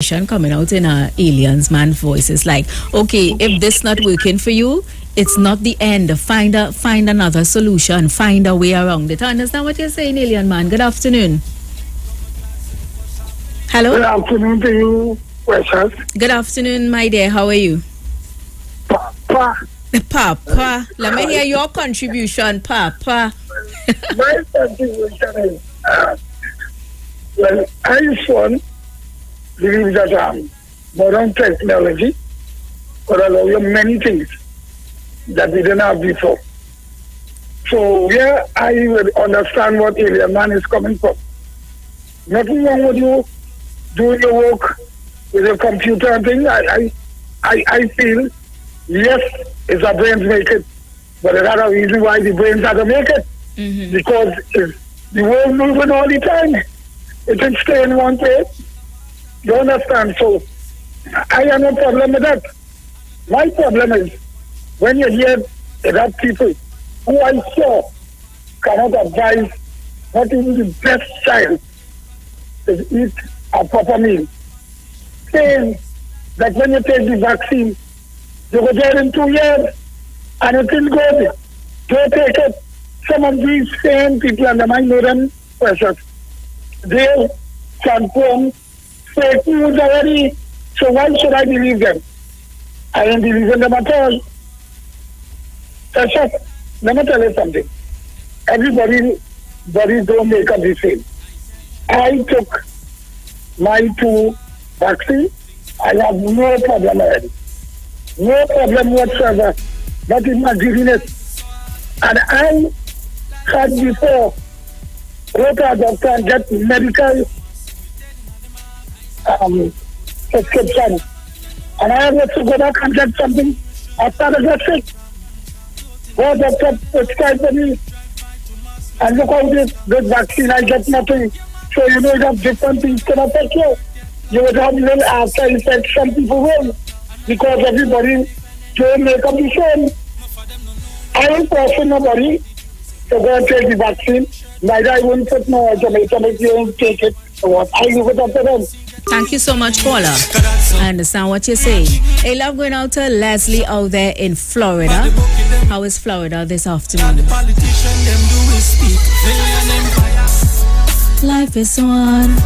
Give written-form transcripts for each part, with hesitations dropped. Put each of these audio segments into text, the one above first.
coming out in a alien's man voice. It's like, okay, if this not working for you, it's not the end. Find another solution. Find a way around it. I understand what you're saying, alien man. Good afternoon. Hello. Good afternoon to you, Precious. Good afternoon, my dear. How are you? Papa. Papa. Let me hear your contribution, Papa. My contribution is, well, iPhone believes that modern technology could allow you many things that we didn't have before. So yeah, I would understand what alien man is coming from. Nothing wrong with you doing your work with your computer and thing. I feel, yes, it's our brains make it, but there's other reason why the brains have to make it. Mm-hmm. Because the world moving all the time. It can stay in one place. You understand? So I have no problem with that. My problem is when you hear that people who I saw cannot advise not even the best child to eat a proper meal, saying that when you take the vaccine, you will get in 2 years and it is good. Don't take it. Some of these same people, and I know them, Precious, they transform fake news already. So why should I believe them? I don't believe in them at all. Precious, let me tell you something. Everybody don't make up the same. I took my 2 vaccines. I have no problem already. No problem whatsoever. Not in my dizziness. And I had before go to a doctor and get medical prescription. And I had to go back and get something after I got sick. Go doctor prescribed for me. And look how this vaccine, I get nothing. So you know that different things can affect you. You would have little after effects, some people will. Because everybody don't make up the same. I ain't forcing nobody to go and take the vaccine. Neither I wouldn't put no ultimatum if you don't take it. So what? I leave it up to them. Thank you so much, caller. I understand what you're saying. Hey, love going out to Leslie out there in Florida. How is Florida this afternoon? Life is one.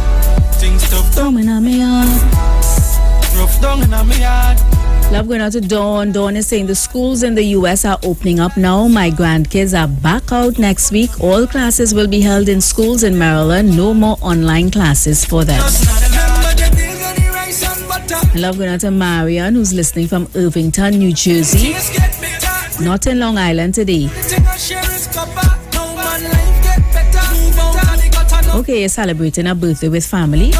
Love going out to Dawn. Dawn is saying the schools in the US are opening up now. My grandkids are back out next week. All classes will be held in schools in Maryland. No more online classes for them. Love going out to Marian, who's listening from Irvington, New Jersey. Not in Long Island today. Okay, you're celebrating a birthday with family.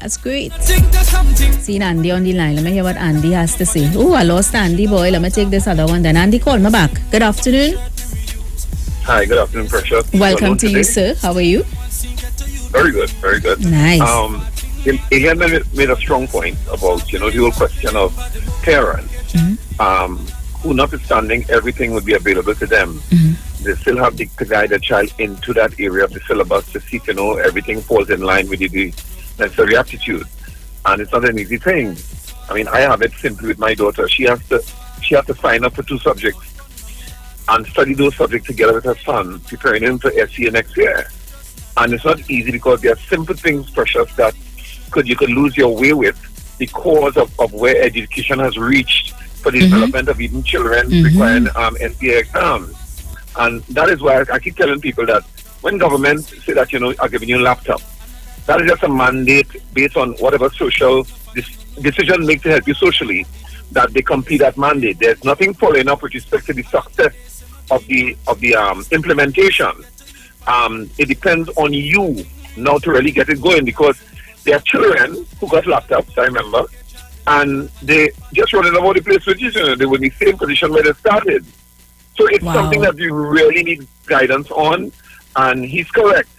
That's great. See Andy on the line. Let me hear what Andy has to say. Oh, I lost Andy, boy. Let me take this other one then. Andy, call me back. Good afternoon. Hi, good afternoon, Precious. Welcome to you, sir. How are you? Very good, very good. Nice. Elian made a strong point about, the whole question of parents, who, notwithstanding everything would be available to them, they still have to guide the child into that area of the syllabus to see, everything falls in line with the necessary aptitude. And it's not an easy thing. I mean, I have it simply with my daughter. She has to sign up for 2 subjects and study those subjects together with her son, preparing him for SCA next year. And it's not easy because there are simple things, Precious, that you could lose your way with because of where education has reached for the development of even children requiring SCA exams. And that is why I keep telling people that when government say that, are giving you a laptop, that is just a mandate based on whatever social decision made to help you socially, that they complete that mandate. There's nothing following up with respect to the success of the implementation. It depends on you now to really get it going, because there are children who got laptops, I remember, and they just running about the place with you. They were in the same position where they started. So it's something that you really need guidance on, and he's correct.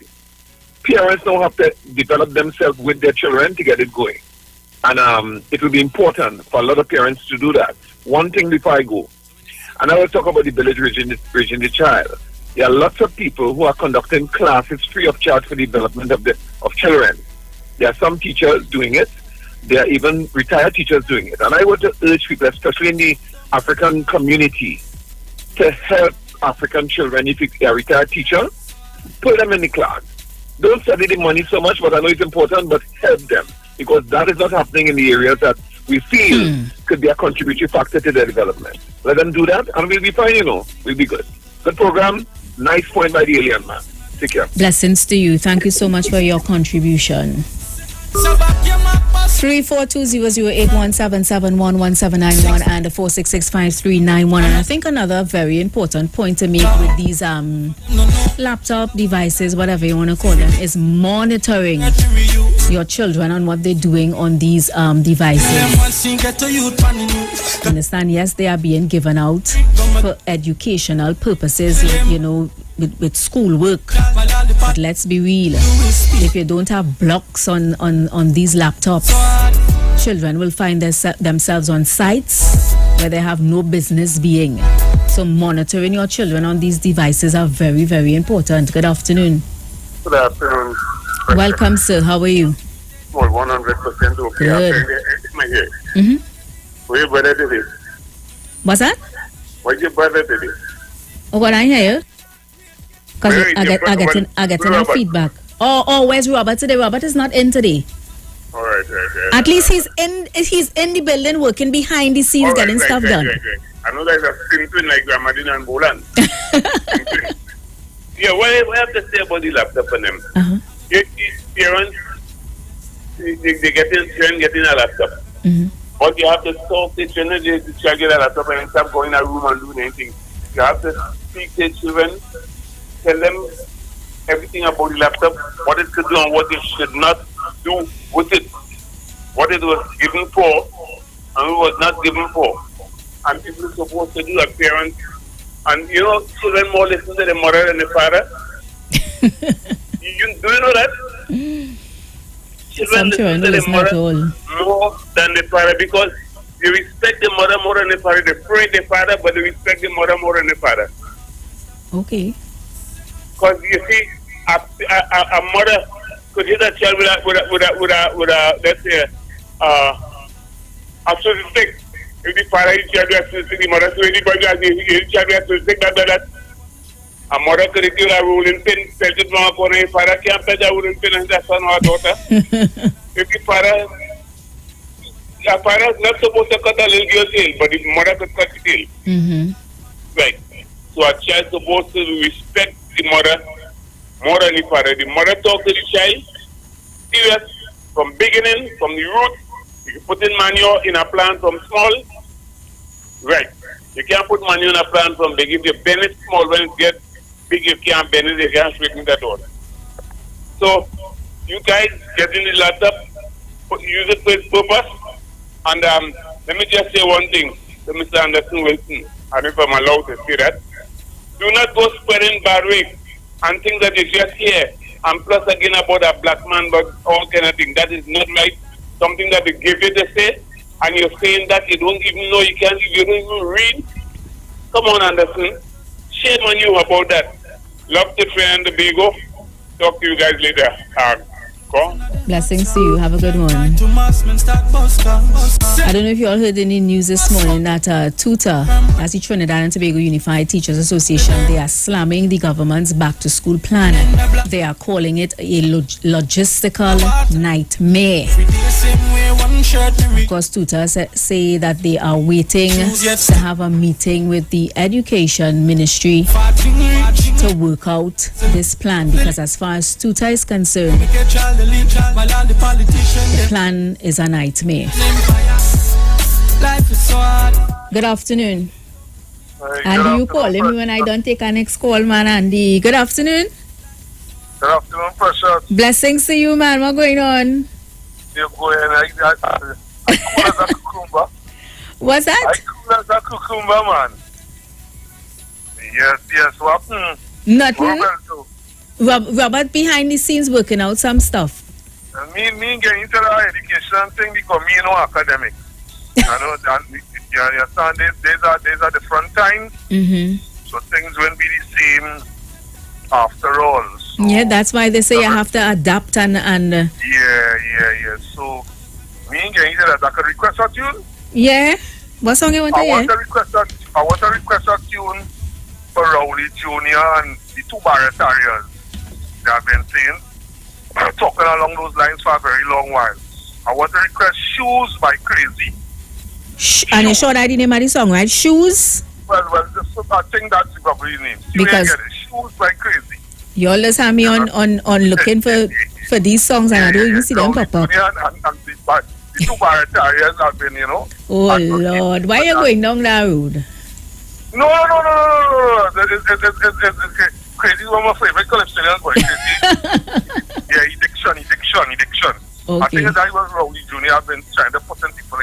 Parents now have to develop themselves with their children to get it going. And it will be important for a lot of parents to do that. One thing before I go, and I will talk about the village raising the child. There are lots of people who are conducting classes free of charge for the development of children. There are some teachers doing it, There are even retired teachers doing it. And I want to urge people, especially in the African community, to help African children. If you're a retired teacher, put them in the class. Don't study the money so much, but I know it's important, but help them. Because that is not happening in the areas that we feel could be a contributory factor to their development. Let them do that, and we'll be fine, We'll be good. Good program. Nice point by the alien man. Take care. Blessings to you. Thank you so much for your contribution. 342008177111791 and 4665391. And I think another very important point to make with these laptop devices, whatever you want to call them, is monitoring your children on what they're doing on these devices. Understand? Yes, they are being given out for educational purposes, with schoolwork. But let's be real. If you don't have blocks on these laptops, children will find themselves on sites where they have no business being. So monitoring your children on these devices are very, very important. Good afternoon. Good afternoon. Welcome, sir. How are you? Well, 100% okay. Good. Where your brother today? What's that? What's your brother today? Oh, what I hear? Because I get enough feedback. Oh, where's Robert today? Robert is not in today. All right. At least he's in the building working behind the scenes, getting stuff done. Right. I know there's a twin like Ramadin and Bolan. Yeah, what I have to say about the laptop and them? Parents, they getting a laptop. But you have to talk to children, the child get a laptop and stop going in a room and doing anything. You have to speak to children, tell them everything about the laptop, what it could do and what it should not do with it. What it was given for and what was not given for. And people are supposed to do as parents. And children more listen to the mother than the father. Do you know that? Children listen to the mother more than the father because they respect the mother more than the father. They pray the father, but they respect the mother more than the father. Okay. Because you see, a mother could hit a child with a let's say a certain stick. If the father hit child with a certain stick, the mother so anybody has hit child with a certain stick, that. A mother could hit a rolling pin, tell the mom corner, the father can't play that rolling pin and that's son or daughter. If the father is not supposed to cut a little girl's tail, but the mother could cut the tail. Right. So a child is supposed to respect the mother more than the father. The mother talk to the child serious from beginning, from the root. You can put in manure in a plant from small. Right. You can't put manure in a plant from big. If you bend it small, when it gets big, you can't bend it, you can't straighten that out. So, you guys get in the laptop, use it for its purpose. And let me just say one thing to Mr. Anderson Wilson, and if I'm allowed to say that. Do not go spreading bad way and think that you just hear. And plus again about a black man, but all kind of thing. That is not right. Something that they give you to say, and you're saying that you don't even know, you don't even read. Come on, Anderson. Shame on you about that. Love the friend and the Bigo. Talk to you guys later. Go. Blessings to you. Have a good one. I don't know if you all heard any news this morning that TUTA, that's the Trinidad and Tobago Unified Teachers Association, they are slamming the government's back-to-school plan. They are calling it a logistical nightmare. Of course, TUTA say that they are waiting to have a meeting with the Education Ministry to work out this plan, because as far as TUTA is concerned, the plan is a nightmare. Good afternoon. Andy, you calling me when I don't take our next call, man, Andy. Good afternoon. Good afternoon, Precious. Blessings to you, man. What's going on? You're going like that. I cool as a cucumber. What's that? I cool as a cucumber, man. Yes, what happened? Nothing. Robert behind the scenes working out some stuff. Me getting into the education thing because me no academic. I know that you understand these are different times. So things won't be the same after all. So, yeah, that's why they say you have to adapt and Yeah. So Me and getting that I could request a tune. Yeah. What song you want to I hear? want to request a tune for Rowley Jr. and the two Barretarians. They have been saying, talking along those lines for a very long while. I want to request Shoes by Crazy. And you sure that the name of the song, right? Shoes? Well, I think that's probably his name. Because Shoes by Crazy. you always have me on looking for these songs and I don't even see them pop up. And the two Barretarians have been, Oh Lord, why are you going down that road? No. It's Crazy is one of my favorite Calypsonians, but Crazy. Yeah, Diction. Okay. I think that was Rowley Jr. I've been trying to put in people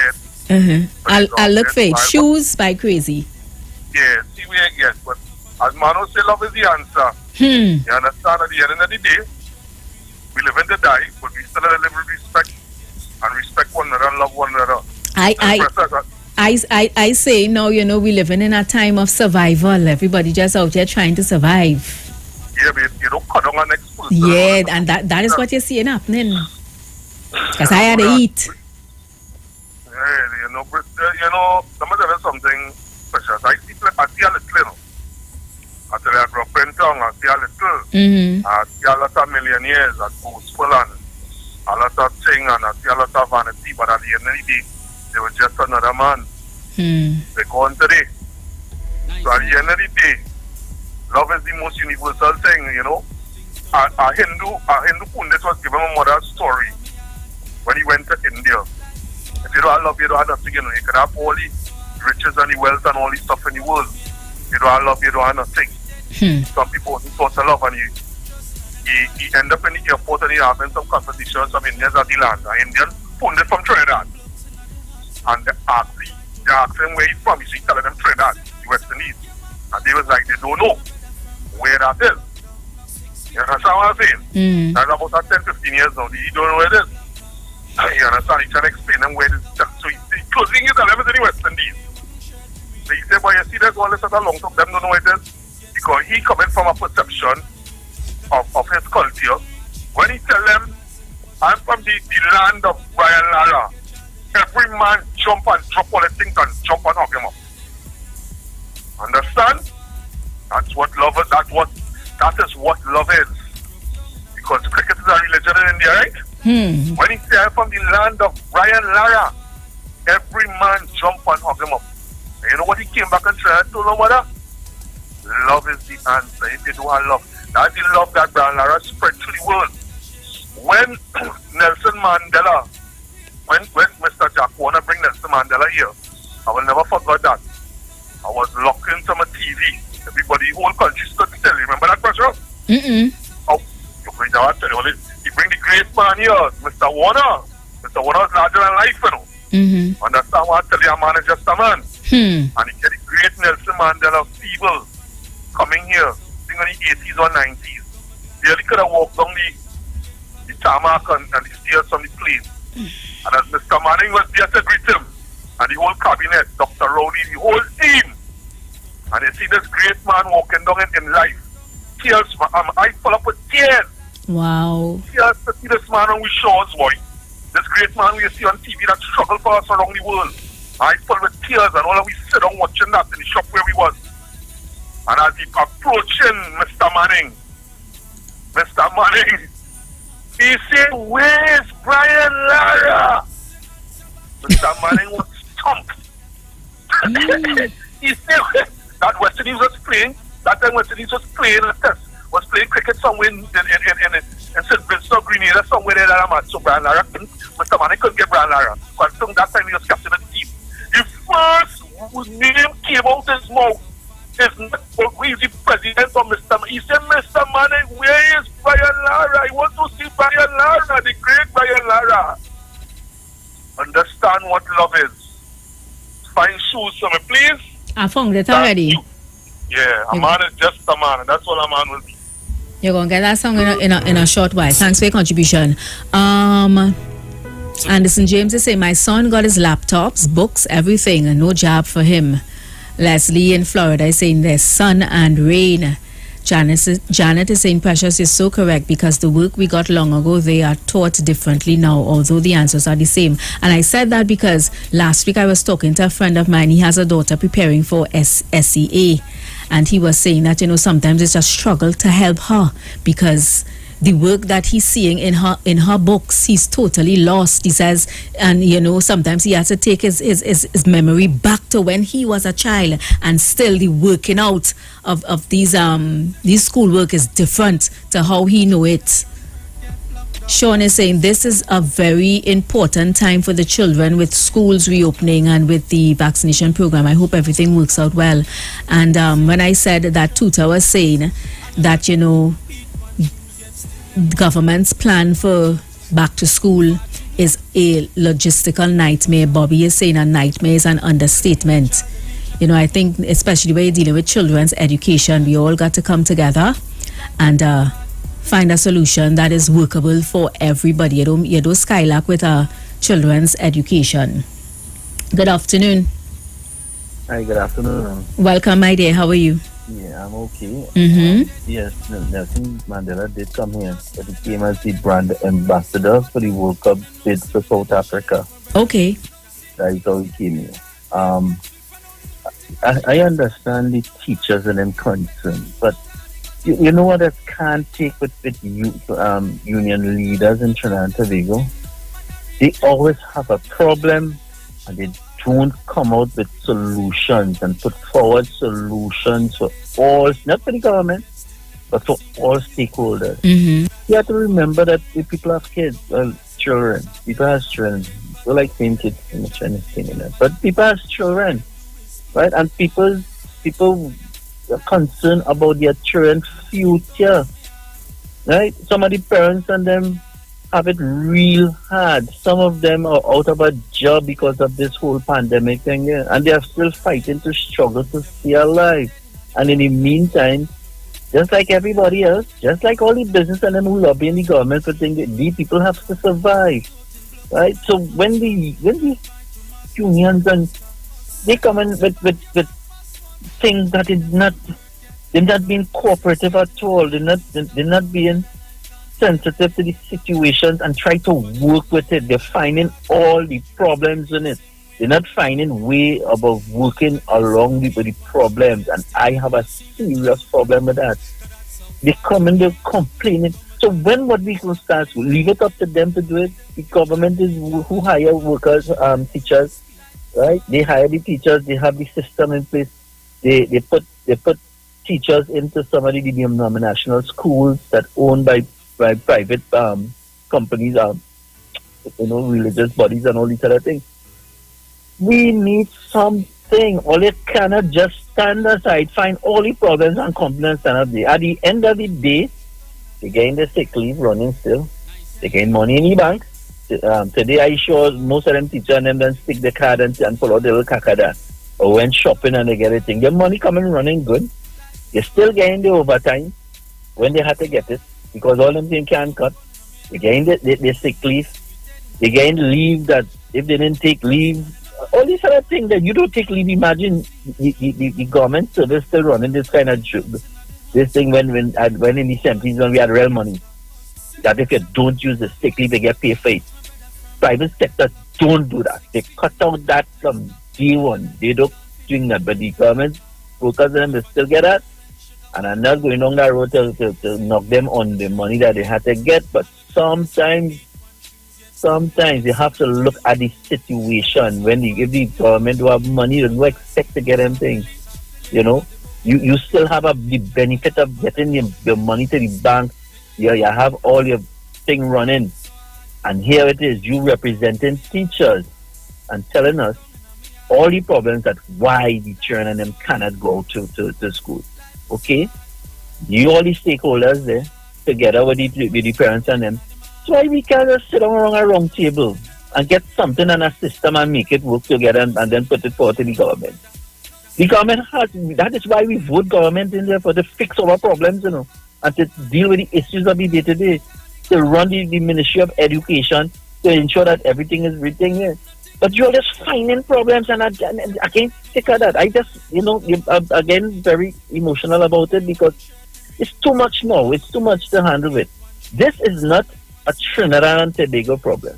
in. I'll look for it. Shoes by Crazy. Yeah, see where it gets. But as Mano say, love is the answer. You understand? At the end of the day, we live and die, but we still have to live with respect and respect one another and love one another. I say no, we're living in a time of survival. Everybody just out there trying to survive. Yeah, but you don't cut on our next person. Yeah, and that is what you're seeing happening. Because I had to eat. Yeah, let me tell you something special. I see a little, I tell you, I grew up in town, I see a little. I see a lot of millionaires at boastful and a lot of things, and I see a lot of vanity, but at the end of the day, they were just another man. They go on today. So at the end of the day, love is the most universal thing, A Hindu pundit was given my mother a story when he went to India. If you don't have love, you don't have nothing, You can have all the riches and the wealth and all the stuff in the world. If you don't have love, you don't have nothing. Some people who thought of love and he end up in the airport and he having some conversation with some Indians at the land. An Indian pundit from Trinidad. And they asked him where he's from. He's telling them Trinidad, the West Indies. And they was like, they don't know where that is. You understand what I'm saying? That's about 10-15 years now. He don't know where it is. You understand? He trying to explain them where it is. So he's closing his 11 in the West Indies. So he said, you see, there's all this other long term, them don't know where it is. Because he coming from a perception of his culture. When he tell them, I'm from the land of Brian Lara, every man jump and drop all the things and jump and hug him up. Understand? That's what love is. That is what love is. Because cricket is a religion in India, right? When he said from the land of Brian Lara, every man jump and hug him up. And you know what he came back and said to no mother? Love is the answer. If you don't have love, that's the love that Brian Lara spread to the world. When Nelson Mandela, when Mr. Jack Warner bring Nelson Mandela here, I will never forget that. I was locked into my TV. Everybody, whole country stood still. Remember that pressure? Oh, you bring that tell you. He bring the great man here, Mr. Warner. Mr. Warner is larger than life, Understand what I tell you, a man is just a man. And he get the great Nelson Mandela feeble coming here, I think in the 80s or 90s. He really could have walked down the tarmac and the stairs from the plane. And as Mr. Manning was there to greet him, and the whole cabinet, Dr. Rowley, the whole team, and you see this great man walking down in life. Tears, I full up with tears. Wow. Tears to see this man on with shores, boy. This great man we see on TV that struggle for us around the world. I full with tears and all of we sit down watching that in the shop where we was. And as he approaching Mr. Manning, he said, where's Brian Lara? Mr. Manning was stumped. He said, that West Indies was playing, that time West Indies was playing a test, was playing cricket somewhere in St. Vincent or Grenada, somewhere there that match. So Brian Lara, Mr. Manning couldn't get Brian Lara. Because that time he was captain of the team. The first name came out his mouth is not the president of Mr. He said, Mr. Manning, where is Brian Lara? I want to see Brian Lara, the great Brian Lara. Understand what love is. Find shoes for me, please. I found it already. Yeah, a man is just a man, and that's all a man will be. You're going to get that song in a short while. Thanks for your contribution. Anderson James is saying, my son got his laptops, books, everything, and no job for him. Leslie in Florida is saying there's sun and rain. Janet is saying, Precious is so correct, because the work we got long ago, they are taught differently now, although the answers are the same. And I said that because last week I was talking to a friend of mine. He has a daughter preparing for SEA, and he was saying that, sometimes it's a struggle to help her, because the work that he's seeing in her books, he's totally lost. He says, and sometimes he has to take his memory back to when he was a child, and still the working out of these schoolwork is different to how he know it. Sean is saying this is a very important time for the children, with schools reopening and with the vaccination program. I hope everything works out well. And when I said that, Tuta was saying that government's plan for back to school is a logistical nightmare. Bobby is saying a nightmare is an understatement. I think especially when you're dealing with children's education, we all got to come together and find a solution that is workable for everybody. You don't skylark with children's education. Good afternoon. Hi, good afternoon. Welcome, my dear. How are you? Yeah, I'm okay. Yes, Nelson Mandela did come here, but he came as the brand ambassador for the World Cup bid for South Africa. Okay. That is how he came here. I understand the teachers and them concerned, but you know what I can't take with union leaders in Trinidad and Tobago? They always have a problem, and they don't come out with solutions and put forward solutions for all, not for the government, but for all stakeholders. You have to remember that if people have kids, children, people have children, we like saying kids in the Chinese thing, but people have children, right? And people are concerned about their children's future, right? Some of the parents and them have it real hard. Some of them are out of a job because of this whole pandemic thing, and they are still fighting to struggle to stay alive. And in the meantime, just like everybody else, just like all the business and them who lobby in the government for things, these people have to survive, right? So when the unions and they come in with things that they're not being cooperative at all, they're not being sensitive to the situations and try to work with it. They're finding all the problems in it. They're not finding way about working along with the problems, and I have a serious problem with that. They come and they're complaining. So when what we will start, we'll leave it up to them to do it. The government is who hire workers, teachers, right? They hire the teachers. They have the system in place. They put teachers into some of the denominational schools that owned by private companies, religious bodies and all these other things. We need something. All it cannot just stand aside, find all the problems and complaints stand up there. At the end of the day, they gain the sick leave running still. They gain money in the bank. Today I saw most of them teachers and them then stick the card and pull out the little kakada. Or went shopping and they get a thing. Their money coming running good. They still getting the overtime when they had to get it, because all them things can't cut. They gain the sick leave. They gain leave that if they didn't take leave, all these other things that you don't take leave. Imagine the government service still running this kind of this thing when in the 70s when we had real money. That if you don't use the sick leave, they get paid for it. Private sector don't do that. They cut out that from day one. They don't doing that, but the government workers and they still get that. And I'm not going down that road to knock them on the money that they had to get, but sometimes you have to look at the situation. If the government do have money, you don't expect to get them things. You still have the benefit of getting your money to the bank. You have all your thing running. And here it is, you representing teachers and telling us all the problems that why the children and them cannot go to school. Okay? You all the stakeholders there, together with the parents and them. So why we can't just sit around a round table and get something in a system and make it work together and then put it forward to the government. The government that is why we vote government in there, for to fix our problems, and to deal with the issues of the day-to-day, to run the Ministry of Education, to ensure that everything is written here. But you're just finding problems, and I can't take that. I just, again, very emotional about it, because It's too much now. It's too much to handle with. This is not a Trinidad and Tobago problem.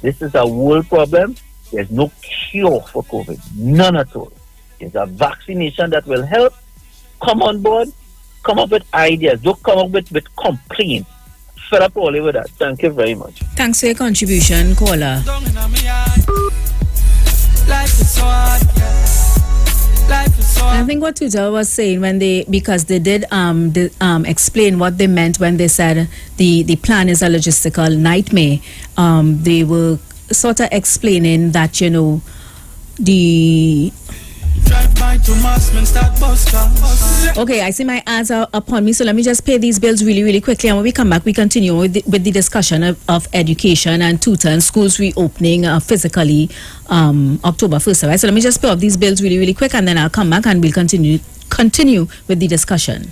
This is a world problem. There's no cure for COVID. None at all. There's a vaccination that will help. Come on board. Come up with ideas. Don't come up with complaints. Fed up all over that. Thank you very much. Thanks for your contribution, caller. I think what Twitter was saying because they did explain what they meant when they said the plan is a logistical nightmare. They were sort of explaining that, the... Okay, I see my ads are upon me, so let me just pay these bills really, really quickly, and when we come back, we continue with the discussion of education and tutor and schools reopening physically October 1st, right? So let me just pay off these bills really, really quick, and then I'll come back and we'll continue with the discussion.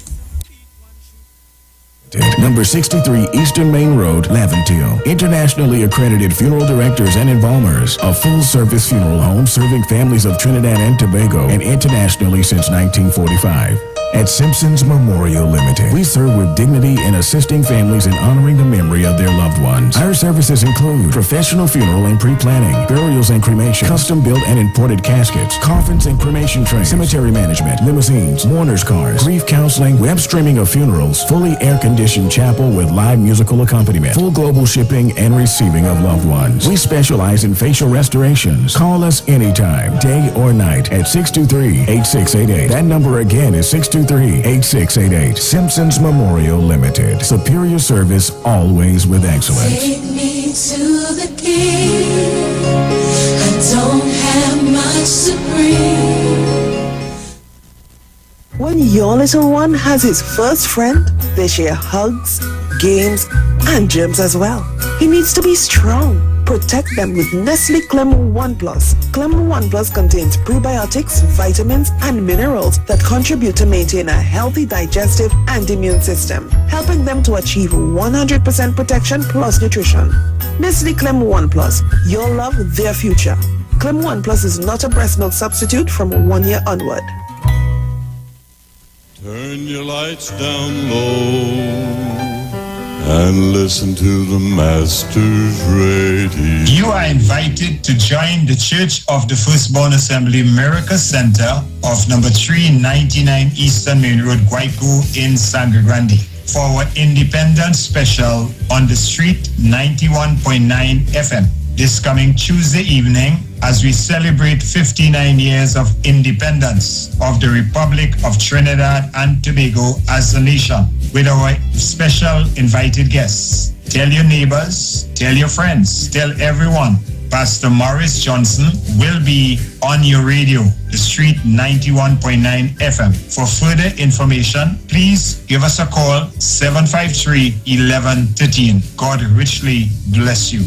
Number 63 Eastern Main Road, Laventille. Internationally accredited funeral directors and embalmers. A full-service funeral home serving families of Trinidad and Tobago and internationally since 1945. At Simpson's Memorial Limited, we serve with dignity in assisting families in honoring the memory of their loved ones. Our services include professional funeral and pre-planning, burials and cremation, custom-built and imported caskets, coffins and cremation trays, cemetery management, limousines, mourners cars, grief counseling, web streaming of funerals, fully air-conditioned chapel with live musical accompaniment, full global shipping and receiving of loved ones. We specialize in facial restorations. Call us anytime, day or night, at 623-8688. That number again is 623-8688. Simpsons Memorial Limited. Superior service, always with excellence. Take me to the king. I don't have much to bring. When your little one has his first friend, they share hugs, games, and germs as well. He needs to be strong. Protect them with Nestle Clem 1 Plus. Clem 1 Plus contains prebiotics, vitamins, and minerals that contribute to maintain a healthy digestive and immune system, helping them to achieve 100% protection plus nutrition. Nestle Clem 1 Plus. Your love, their future. Clem 1 Plus is not a breast milk substitute from 1 year onward. Turn your lights down low and listen to the Master's Radio. You are invited to join the Church of the Firstborn Assembly Miracle Center of number 399 Eastern Main Road, Guayco in Sangre Grande for our Independence Special on the Street 91.9 FM. This coming Tuesday evening as we celebrate 59 years of independence of the Republic of Trinidad and Tobago as a nation with our special invited guests. Tell your neighbors, tell your friends, tell everyone. Pastor Morris Johnson will be on your radio, the Street 91.9 FM. For further information, please give us a call, 753-1113. God richly bless you.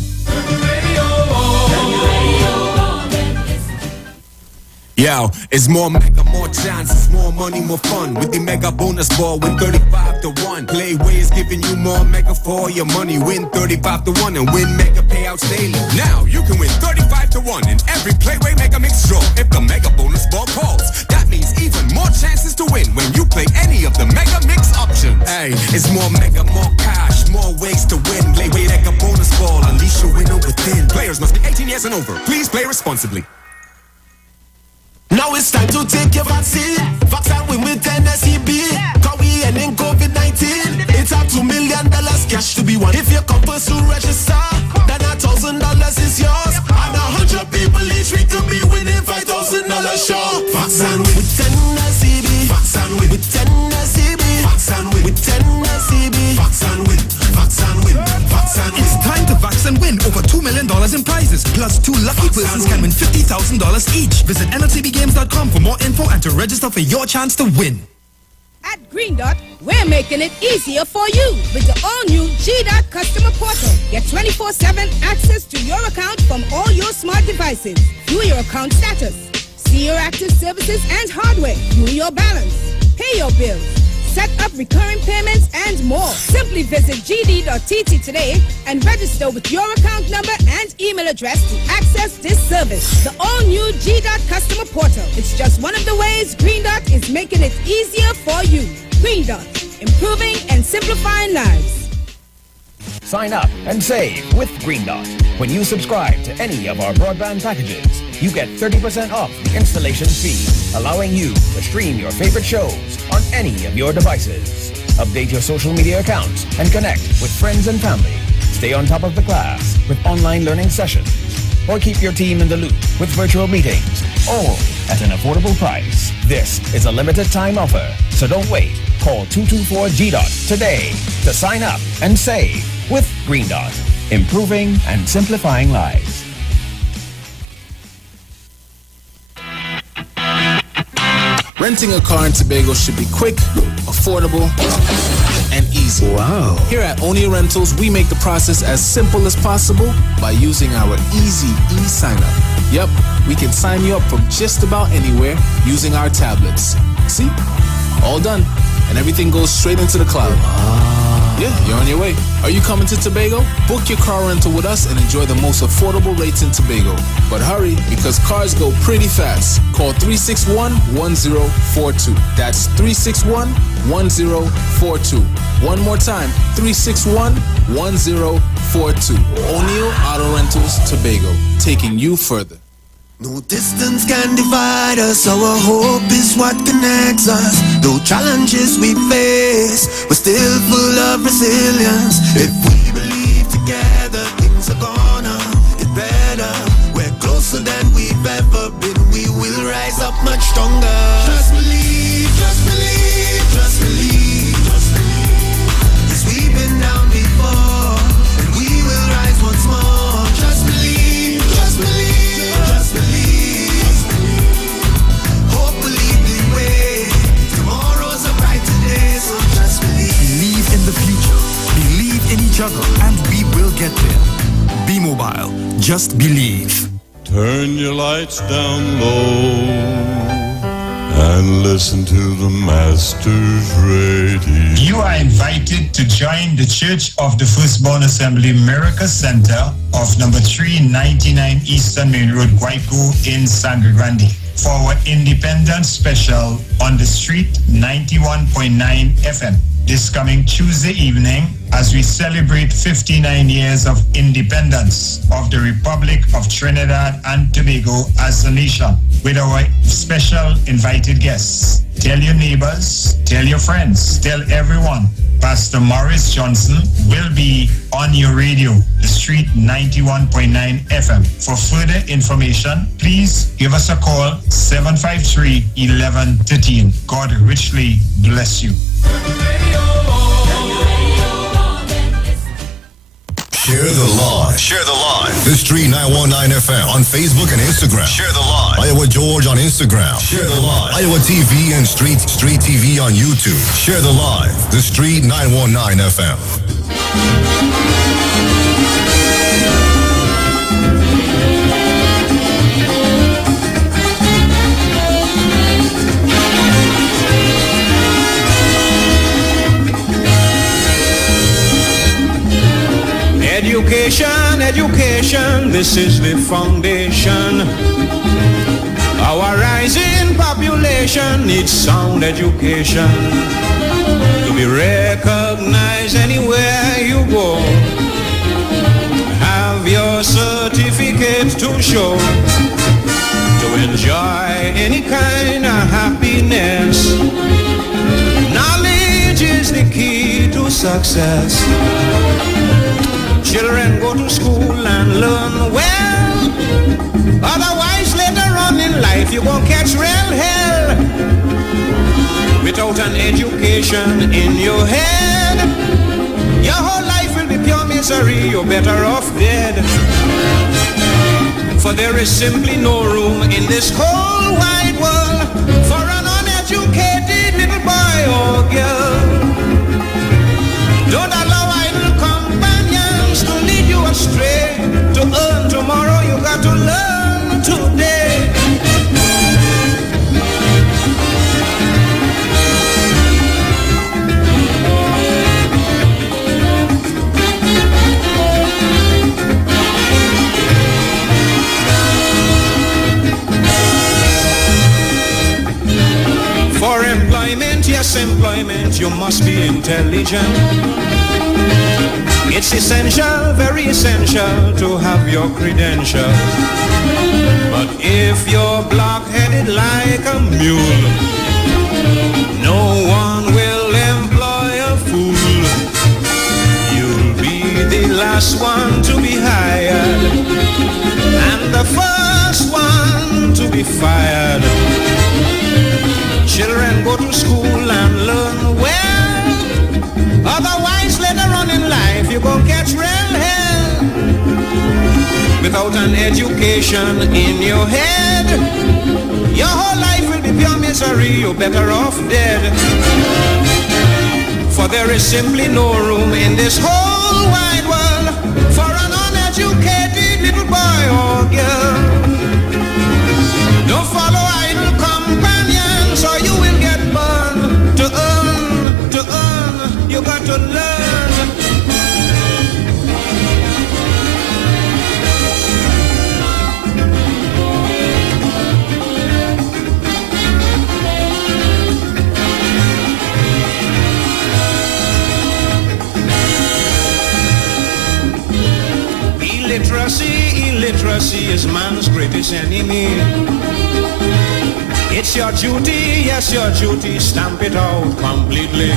Yo, it's more mega, more chances, more money, more fun. With the mega bonus ball, win 35-1. Playways giving you more mega for your money. Win 35-1 and win mega payouts daily. Now you can win 35-1 in every Playway Mega Mix draw. If the mega bonus ball calls, that means even more chances to win when you play any of the mega mix options. Hey, it's more mega, more cash, more ways to win. Playway Mega bonus ball, unleash your winner within. Players must be 18 years and over. Please play responsibly. Now it's time to take your vaccine. Vaccine win with NSEB. Cause we ending COVID-19. It's up $2 million cash to be won. If you come first to register, then $1,000 is yours. And 100 people each week to be winning $5,000 show. Vaccine win with NSEB. Vaccine win with NSEB. Vaccine win with NSEB. Vaccine win. Vaccine win. Vaccine win. It's time to vaccine win over $2 million in prizes. Plus 2 lucky persons can win $50,000 each. Visit NLTBGames.com for more info and to register for your chance to win. At Green Dot, we're making it easier for you with the all-new G-Dot customer portal. Get 24/7 access to your account from all your smart devices. View your account status, see your active services and hardware, view your balance, pay your bills, set up recurring payments, and more. Simply visit gd.tt today and register with your account number and email address to access this service. The all-new G-Dot customer portal. It's just one of the ways Green Dot is making it easier for you. Green Dot. improving and simplifying lives. Sign up and save with Green Dot. When you subscribe to any of our broadband packages, you get 30% off the installation fee, allowing you to stream your favorite shows on any of your devices. Update your social media accounts and connect with friends and family. Stay on top of the class with online learning sessions, or keep your team in the loop with virtual meetings, all at an affordable price. This is a limited time offer, so don't wait. Call 224-GDOT today to sign up and save with Green Dot, improving and simplifying lives. Renting a car in Tobago should be quick, affordable, and easy. Wow. Here at Onia Rentals, we make the process as simple as possible by using our easy e-sign-up. Yep, we can sign you up from just about anywhere using our tablets. See? All done. And everything goes straight into the cloud. Yeah, you're on your way. Are you coming to Tobago? Book your car rental with us and enjoy the most affordable rates in Tobago. But hurry, because cars go pretty fast. Call 361-1042. That's 361-1042. One more time, 361-1042. O'Neill Auto Rentals, Tobago, taking you further. No distance can divide us, our hope is what connects us. Though challenges we face, we're still full of resilience. If we believe together, things are gonna get better. We're closer than we've ever been, we will rise up much stronger. Just believe, just believe, just believe, just believe. Yes, we've been down before, and we will rise once more. Just believe, just believe. Just believe. Hope will lead the way. Tomorrow's a brighter day, so just believe. Believe in the future. Believe in each other, and we will get there. Be mobile. Just believe. Turn your lights down low and listen to the Master's Radio. You are invited to join the Church of the Firstborn Assembly Miracle Center of number 399 Eastern Main Road, Guayco in Sangre Grande for our Independence Special on the Street 91.9 FM. This coming Tuesday evening as we celebrate 59 years of independence of the Republic of Trinidad and Tobago as a nation with our special invited guests. Tell your neighbors, tell your friends, tell everyone. Pastor Morris Johnson will be on your radio, the Street 91.9 FM. For further information, please give us a call, 753-1113. God richly bless you. Share the live. Share the live. The Street 919 FM on Facebook and Instagram. Share the live. Iowa George on Instagram. Share the live. Iowa TV and Street TV on YouTube. Share the live. The Street 919 FM. Education, education, this is the foundation. Our rising population needs sound education to be recognized anywhere you go. Have your certificate to show, to enjoy any kind of happiness. Knowledge is the key to success. Children go to school and learn well. Otherwise, later on in life, you won't catch real hell. Without an education in your head, your whole life will be pure misery. You're better off dead. For there is simply no room in this whole wide world for an uneducated little boy or girl. Don't allow idle companions to lead you astray. To earn tomorrow, you got to learn today. For employment, yes, employment, you must be intelligent. It's essential, very essential to have your credentials. But if you're block-headed like a mule, no one will employ a fool. You'll be the last one to be hired and the first one to be fired. Children go to school and learn well, otherwise later on in life you gon' catch real hell. Without an education in your head, your whole life will be pure misery. You're better off dead. For there is simply no room in this whole wide world for an uneducated little boy or girl. Don't follow idle companions or you will get burned. To earn, you got to learn. Illiteracy is man's greatest enemy. It's your duty, yes, your duty, stamp it out completely.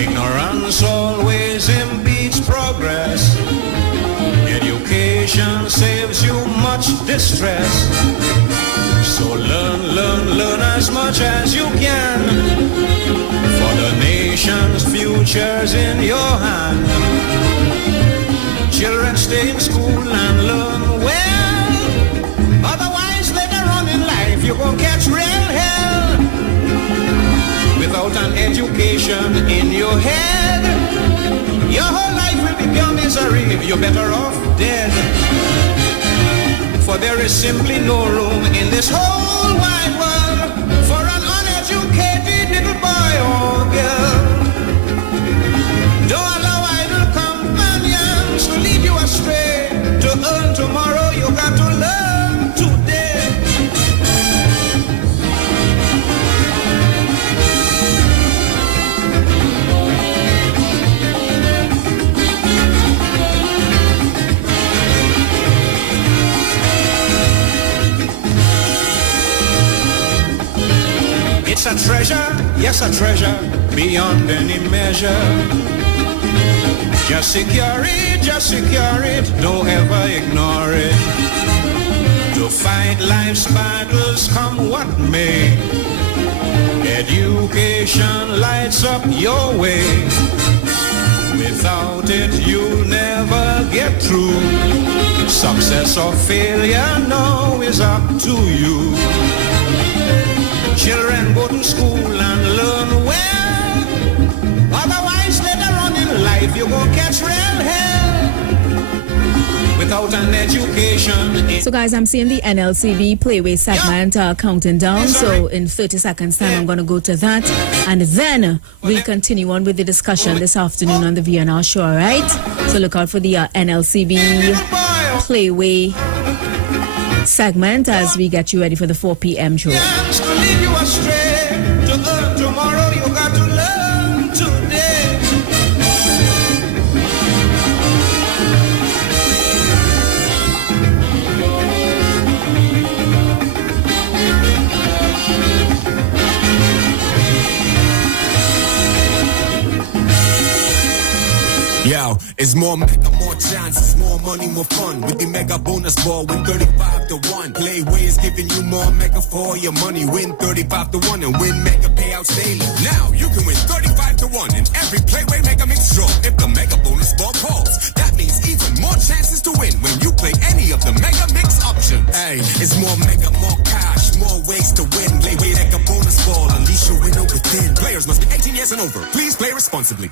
Ignorance always impedes progress. Education saves you much distress. So learn as much as you can. For the nation's future's in your hand. Children stay in school and learn well, otherwise later on in life you gon' catch real hell. Without an education in your head, your whole life will be pure misery. You're better off dead. For there is simply no room in this whole wide world for an uneducated little boy or girl. Don't allow idle companions to lead you astray. To earn tomorrow, you got to learn today. It's a treasure, yes, a treasure beyond any measure. Just secure it, don't ever ignore it. To fight life's battles come what may, education lights up your way. Without it you'll never get through. Success or failure now is up to you. Children go to school and learn well, otherwise later on in life you gon' catch real hell. Without an education. So guys, I'm seeing the NLCB Playway segment counting down. So in 30 seconds time, I'm going to go to that. And then we'll continue on with the discussion this afternoon on the VNR show, all right? So look out for the NLCB Playway segment as we get you ready for the 4 p.m. show. To lead you astray, to earn tomorrow, you got to learn today. Yo, it's more mega, more chances, more money, more fun. With the mega bonus ball, win 35 to 1. Playway is giving you more mega for your money. Win 35 to 1 and win mega payouts daily. Now you can win 35 to 1 in every Playway mega mix draw. If the mega bonus ball calls, that means even more chances to win when you play any of the mega mix options. Hey, it's more mega, more cash, more ways to win. Playway mega bonus ball, unleash your winner within. Players must be 18 years and over. Please play responsibly.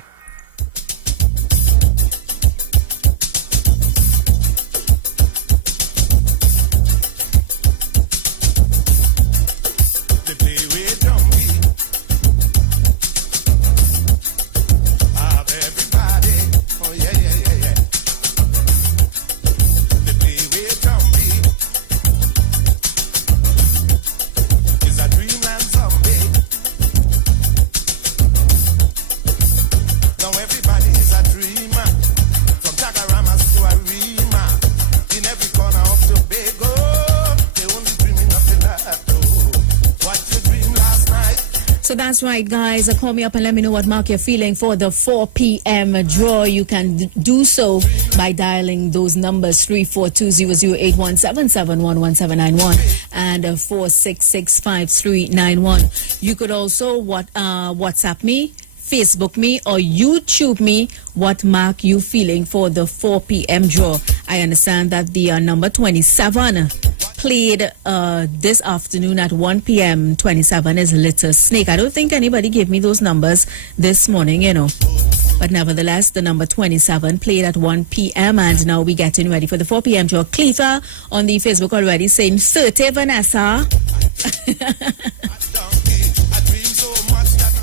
So that's right, guys. Call me up and let me know what mark you're feeling for the 4 p.m. draw. You can do so by dialing those numbers 342-0081771191 and 4665391. You could also WhatsApp me, Facebook me, or YouTube me what mark you feeling for the 4 p.m. draw. I understand that the number 27 played this afternoon at 1 p.m. 27 is Little Snake. I don't think anybody gave me those numbers this morning, But nevertheless, the number 27 played at 1 p.m. and now we're getting ready for the 4 p.m. draw. Cleaver on the Facebook already saying 30, Vanessa.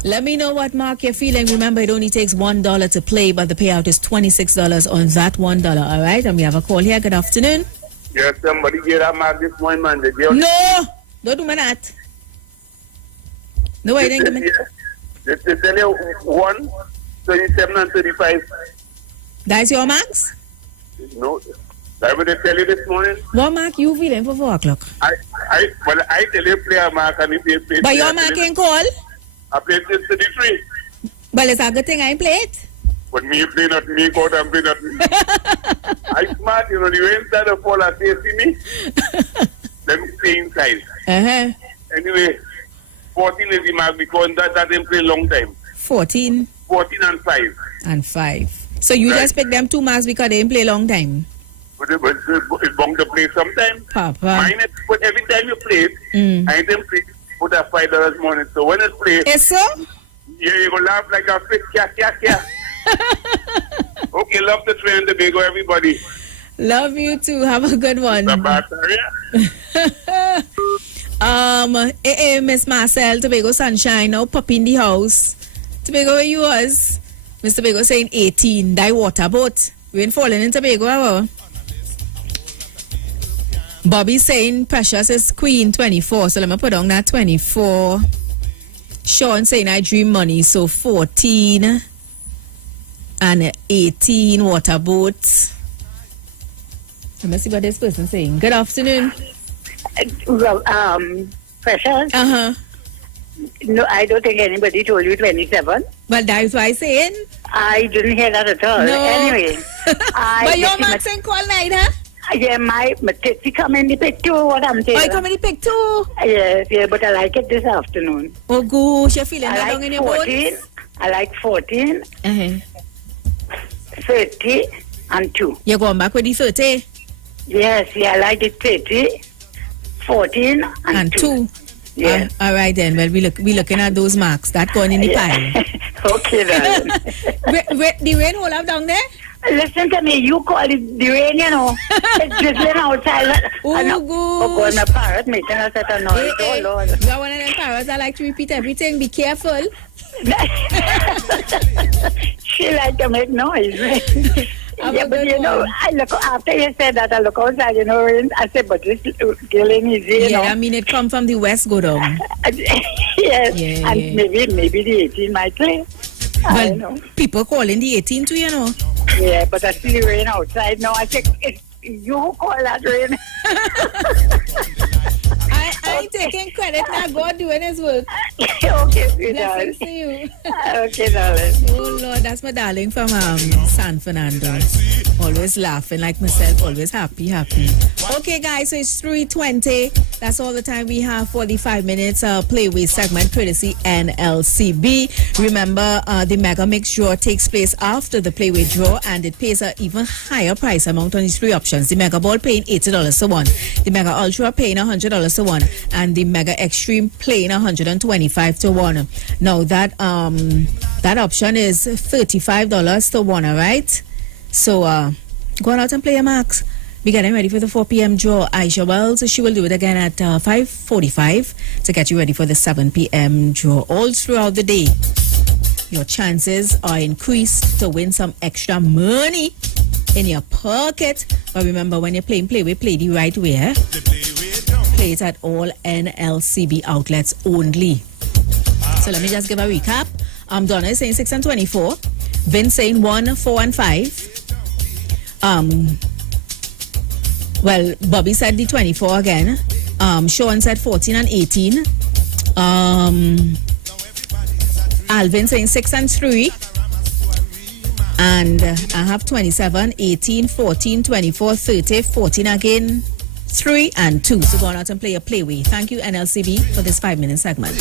Let me know what mark you're feeling. Remember, it only takes $1 to play, but the payout is $26 on that $1. All right, and we have a call here. Good afternoon. Yes, somebody get that mark this morning, man. No, don't do me that. No, I didn't give me. They tell you 1, 27 and 35. That's your marks? No, that's what they tell you this morning. What mark you feeling for 4 o'clock? I tell you play a mark and if you play. But your mark ain't call? I played 33. Well, it's a good thing I play it. But me play not me, God, and play not me. I smart, the way inside the fall, I say, see me? Let me stay inside. Anyway, 14 is the mark because that didn't play long time. 14 and 5. And 5. So you just pick them 2 marks because they didn't play long time? But it's bound to play sometime. Papa. Mine is, but every time you play it, I didn't play put a $5 money. So when it plays, yes, sir? Yeah, you go laugh like a fish. Kya. Okay, love the train, the big everybody. Love you too. Have a good one. Miss Marcel, Tobago Sunshine, now pop in the house. Tobago, where you was? Mr. Tobago saying 18, die water boat. We ain't falling in Tobago, our. Bobby saying Precious is Queen 24, so let me put on that 24. Sean saying I dream money, so 14 and 18 water boats. Let me see what this person saying. Good afternoon. Well, Precious? No, I don't think anybody told you 27. Well, that's why I'm saying. I didn't hear that at all. No. Anyway. But your marks ain't call night, huh? Yeah, my titsy come in the pick too, what I'm saying. Oh, you come in the pick too? Yes, but I like it this afternoon. Oh, gosh, you're feeling that like down in your 14, bones? I like 14, 30, and 2. You're going back with the 30? Yes, I like the 30, 14, and 2. Yeah. All right then. Well, we looking at those marks. That going in the pile. Okay then. The rain hold up down there? Listen to me, you call it the rain, It's drizzling outside. Oh, good. Oh, God, my parrot making us at a noise. Oh, Lord. You are one of them parrots that like to repeat everything. Be careful. She like to make noise. Yeah, but I look after you said that, I look outside, and I said, but this girl ain't easy, I mean, it come from the west, go down. Yes, and maybe the 18 might play. I don't know. People calling the 18 too, Yeah, but I see the rain outside now. I think it's you who call that rain. I ain't taking credit now. God doing his work. Okay, sweetheart. Blessings to you. Okay, darling. Oh, Lord, that's my darling from San Fernando. Always laughing like myself, always happy. Okay, guys, so it's 3:20. That's all the time we have for the 5 minutes Playway segment, courtesy NLCB. Remember, the Mega Mix draw takes place after the Playway draw, and it pays an even higher price amount on these 3 options. The Mega Ball paying $80 to 1, the Mega Ultra paying $100 to 1, and the Mega Extreme playing $125 to 1. Now that option is $35 to 1, all right? So go on out and play your marks. We're getting ready for the 4 p.m. draw. Aisha Wells, she will do it again at 5:45 to get you ready for the 7 p.m. draw. All throughout the day, your chances are increased to win some extra money in your pocket. But remember, when you're playing Playway, play the right way. Play it at all NLCB outlets only. So let me just give a recap. Donna is saying 6 and 24. Vince saying 1, 4, and 5. Well, Bobby said the 24 again. Sean said 14 and 18. Alvin saying 6 and 3. And I have 27, 18, 14, 24, 30, 14 again, 3 and 2. So go on out and play a playway. Thank you, NLCB, for this 5-minute segment.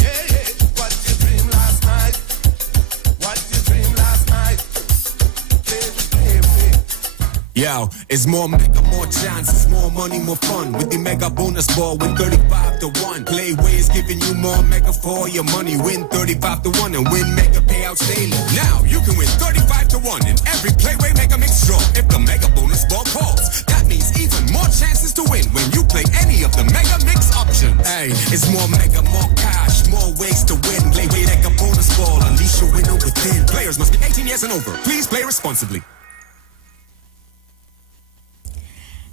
Yo, it's more mega, more chances, more money, more fun. With the mega bonus ball, win 35 to 1. Playway is giving you more mega for your money. Win 35 to 1 and win mega payouts daily. Now you can win 35 to 1 in every Playway Mega Mix draw. If the mega bonus ball calls, that means even more chances to win when you play any of the mega mix options. Hey, it's more mega, more cash, more ways to win. Playway Mega bonus ball, unleash your winner within. Players must be 18 years and over. Please play responsibly.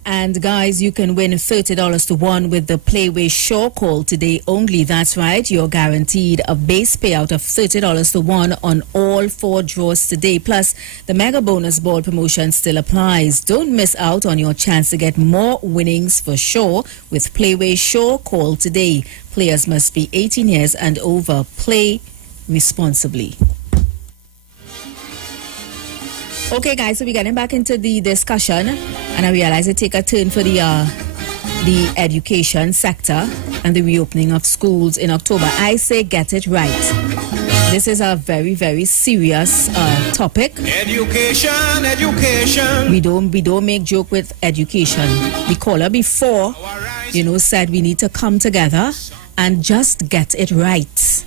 And guys, you can win $30 to 1 with the Playway Show Call today only. That's right, you're guaranteed a base payout of $30 to 1 on all 4 draws today. Plus, the Mega Bonus Ball promotion still applies. Don't miss out on your chance to get more winnings for sure with Playway Show Call today. Players must be 18 years and over. Play responsibly. Okay, guys, so we're getting back into the discussion, and I realize I take a turn for the education sector and the reopening of schools in October. I say get it right. This is a very, very serious topic. Education. We don't make joke with education. The caller before, said we need to come together and just get it right.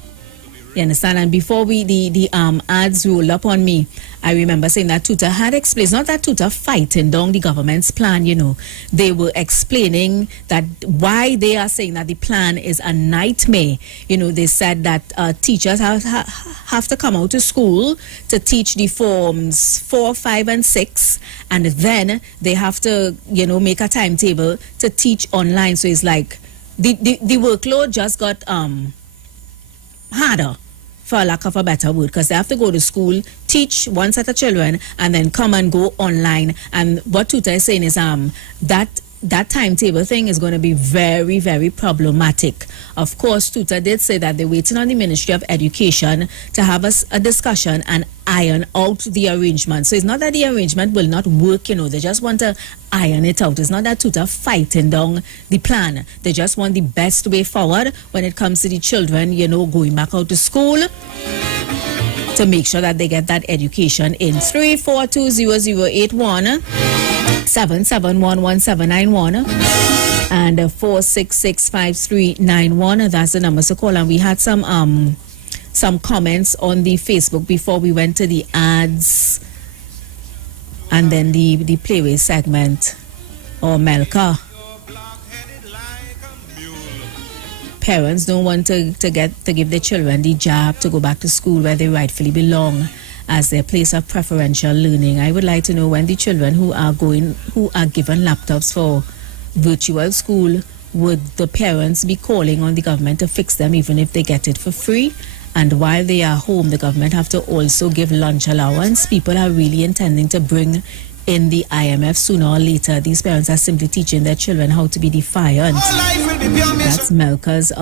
You understand? And before the ads rolled up on me, I remember saying that Tuta had explained, it's not that Tuta fighting down the government's plan, They were explaining that why they are saying that the plan is a nightmare. They said that teachers have to come out to school to teach the forms 4, 5, and 6, and then they have to, make a timetable to teach online. So it's like the workload just got harder, for lack of a better word, because they have to go to school, teach one set of children, and then come and go online. And what Tuta is saying is that timetable thing is going to be very, very problematic. Of course, Tuta did say that they're waiting on the Ministry of Education to have a discussion and iron out the arrangement. So it's not that the arrangement will not work, they just want to iron it out. It's not that Tuta fighting down the plan. They just want the best way forward when it comes to the children, going back out to school, to make sure that they get that education in. 3420081 7711791 and 4665391. That's the number to call. And we had some comments on the Facebook before we went to the ads and then the Playway segment. Or Melka, parents don't want to give their children the jab to go back to school where they rightfully belong as their place of preferential learning. I would like to know when the children who are given laptops for virtual school, would the parents be calling on the government to fix them even if they get it for free? And while they are home, the government have to also give lunch allowance. People are really intending to bring in the IMF sooner or later. These parents are simply teaching their children how to be defiant. That's Melka's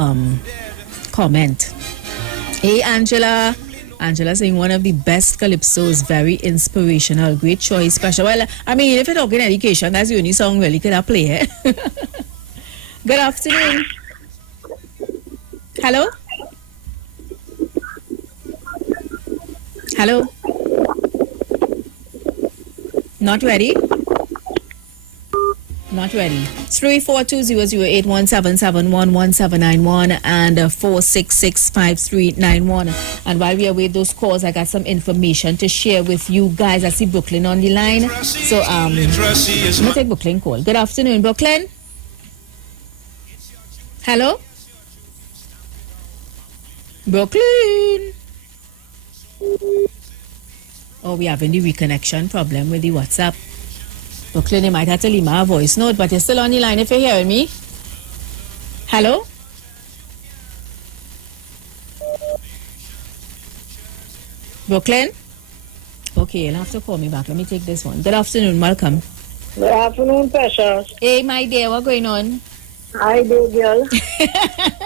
comment. Hey, Angela. Angela saying one of the best calypsos, very inspirational, great choice, special. Well, I mean, if you're talking education, that's the only song really could have play. Eh? Good afternoon. Hello? Hello? Not ready? Not ready. 3420081771191 and 4665391. And while we await those calls, I got some information to share with you guys. I see Brooklyn on the line. So let me take Brooklyn call. Good afternoon, Brooklyn. Hello? Brooklyn. Oh, we having the reconnection problem with the WhatsApp. Brooklyn, you might have to leave my voice note, but you're still on the line if you're hearing me. Hello? Brooklyn? Okay, you'll have to call me back. Let me take this one. Good afternoon, welcome. Good afternoon, Precious. Hey, my dear, what's going on? Hi, dear girl.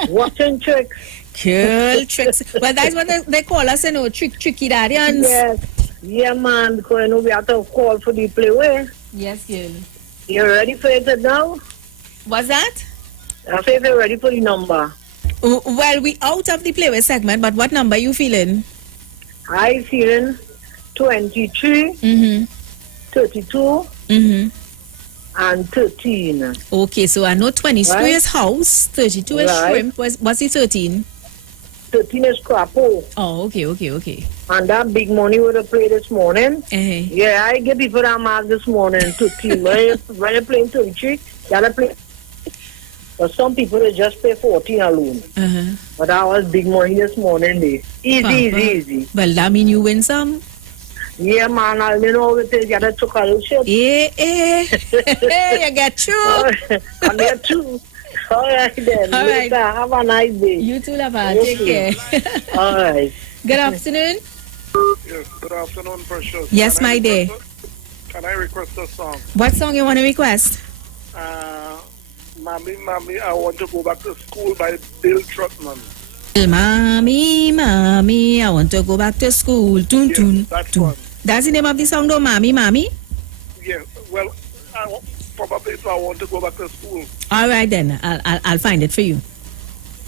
Watching tricks. Girl, tricks. Well, that's what they call us, tricky daddians. Yes. Yeah, man, because we have to call for the playway. Yes, girl. You ready for it now? What's that? I say you're ready for the number. Well, we out of the playway segment, but what number are you feeling? I feeling 23, 32, and 13. Okay, so I know 23 Right. is house, 32 is Right. shrimp. What's the 13? 13 is crapo. Oh, okay. And that big money would have played this morning. Yeah, I give people that mark this morning, 13. when you're playing 33, you gotta play. But some people, they just pay 14 alone. But that was big money this morning, day. Easy. Well, that mean you win some? Yeah, man, I know it is. You gotta took a little shit. You get through. I get through. All right, then. All right. Later. Have a nice day. You too, Lava. Take care. All right. Good afternoon. Yes, good afternoon, Precious. Yes, my day. Can I request a song? What song you want to request? Mommy, I want to go back to school by Bill Trotman. Mommy, I want to go back to school. Tun, tun, That's tun. one. That's the name of the song, though, Mommy. Yeah, well, probably if I want to go back to school. All right, then. I'll find it for you.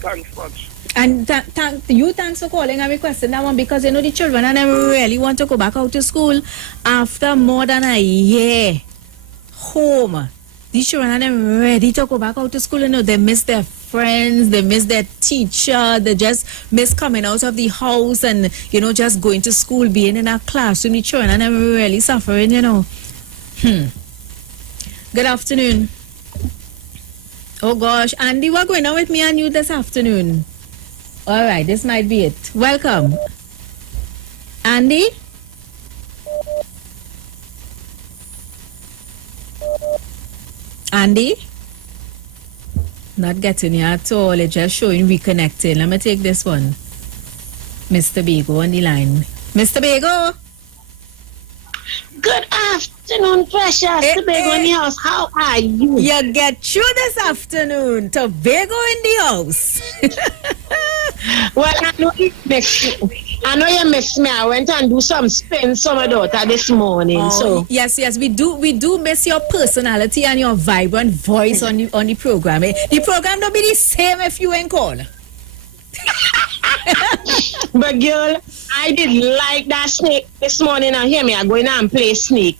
Thanks much. And thanks for calling and requesting that one, because the children and them really want to go back out to school after more than a year home. These children and them ready to go back out to school. They miss their friends, they miss their teacher, they just miss coming out of the house and just going to school, being in a classroom. The children and them really suffering. Good afternoon. Oh gosh, Andy, what's going on with me and you this afternoon? All right, this might be it. Welcome. Andy? Andy? Not getting you at all. It's just showing reconnecting. Let me take this one. Mr. Bego on the line. Mr. Bego? Good afternoon, Precious. Tobago in the house. How are you? You get through this afternoon. Tobago in the house. Well, I know you miss me. I went and do some spin summer daughter this morning. So yes, we do miss your personality and your vibrant voice on the program. The program don't be the same if you ain't call. But girl, I did like that snake this morning. And hear me, I go in and play snake.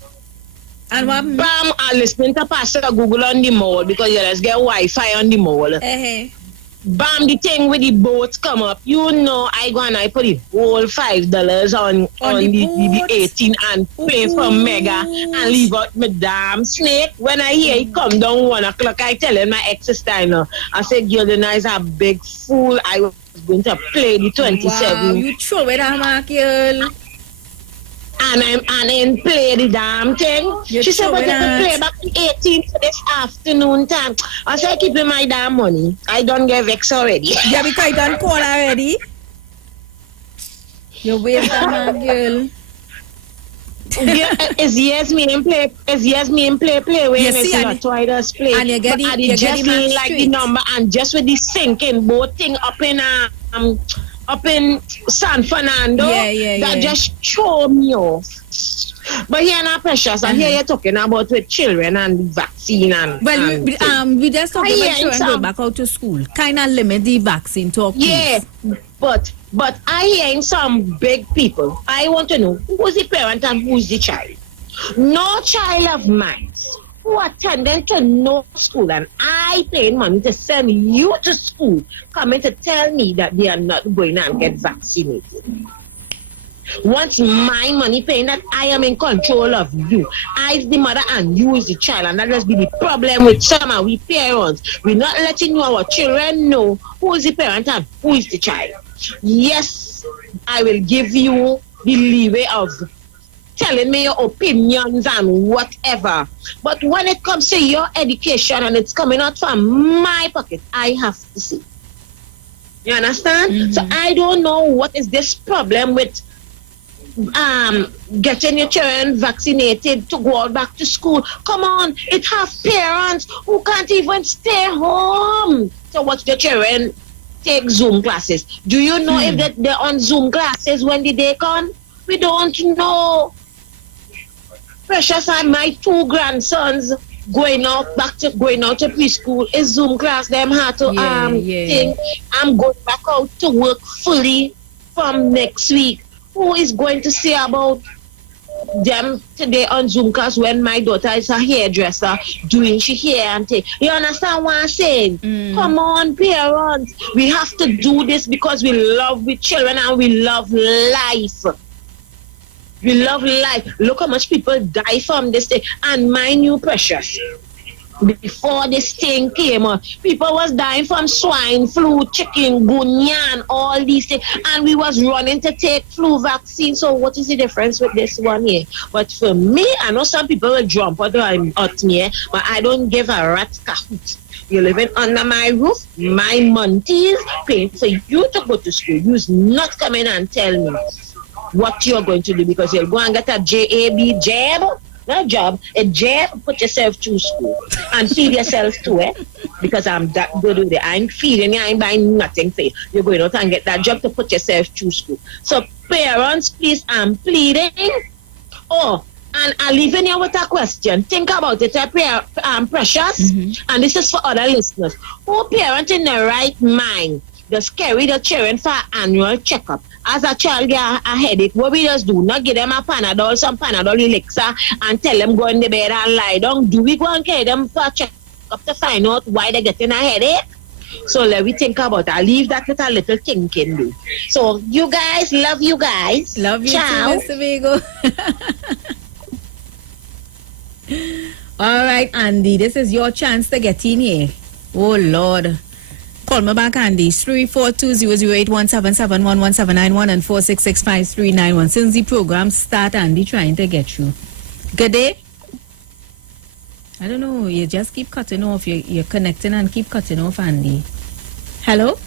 And what? Bam, I listening to Pastor Google on the mall because you just get Wi-Fi on the mall. Bam, the thing with the boats come up. I go and I put the whole $5 on the 18 and pay for mega and leave out my damn snake. When I hear it come down 1 o'clock, I tell him my ex-sister, I said, girl, the nice a big fool. I was going to play the 27. Wow, you throw it out, my girl. And play the damn thing. She said, but you can play back the 18th for this afternoon time. I said, keeping my damn money. I don't get vexed already. Yeah, because I done call already. You waste that, my girl. It's yes me in play when you see not try to play. And you get but it just me like the number and just with the sinking boat thing up in San Fernando. That just throw me off. But here now, Precious, I hear you talking about with children and vaccine and we just talking about children go back out to school. Kind of limit the vaccine talk. Yeah, but I hearing some big people. I want to know who's the parent and who's the child. No child of mine who attended to no school and I paid money to send you to school coming to tell me that they are not going to get vaccinated. Once my money paying that I am in control of you. I is the mother and you is the child, and that just be the problem with some of we parents. We're not letting our children know who is the parent and who is the child. Yes, I will give you the leeway of telling me your opinions and whatever. But when it comes to your education and it's coming out from my pocket, I have to see. You understand? So I don't know what is this problem with getting your children vaccinated to go out back to school. Come on, it have parents who can't even stay home to watch their children take Zoom classes. Do you know if they're on Zoom classes when the day come? We don't know. Precious, and my 2 grandsons going out to preschool is Zoom class. Them had to think I'm going back out to work fully from next week. Who is going to say about them today on Zoom class when my daughter is a hairdresser doing she hair and take? You understand what I'm saying? Come on, parents. We have to do this because we love with children and we love life. We love life. Look how much people die from this thing. And mind you, Precious, before this thing came on, people was dying from swine flu, chikungunya, and all these things. And we was running to take flu vaccine. So what is the difference with this one here? But for me, I know some people will jump out at me, but I don't give a rat's cahoot. You're living under my roof, my money is paying for you to go to school. You's not coming and tell me what you're going to do, because you'll go and get a jab, not job, a jab, put yourself through school and feed yourself to it, because I'm that good with it. I ain't feeding you, I ain't buying nothing for you. You're going out and get that job to put yourself through school. So parents, please, I'm pleading. Oh, and I'm leaving you with a question. Think about it, Precious, and this is for other listeners. Who parent in the right mind just carry the children for annual checkup? As a child get a headache, what we just do, not give them a Panadol, some Panadol elixir, and tell them go in the bed and lie down. Do we go and carry them for a checkup to find out why they're getting a headache? So let me think about it. I'll leave that with a little thinking, do. So you guys, love you guys. Love you Ciao. too, Mr. Vigo. All right, Andy, this is your chance to get in here. Oh, Lord. Call me back, Andy. 342-008-177-1179-1 and 466-5391. Since the program start, Andy trying to get you. Good day. I don't know. You just keep cutting off. You're connecting and keep cutting off, Andy. Hello?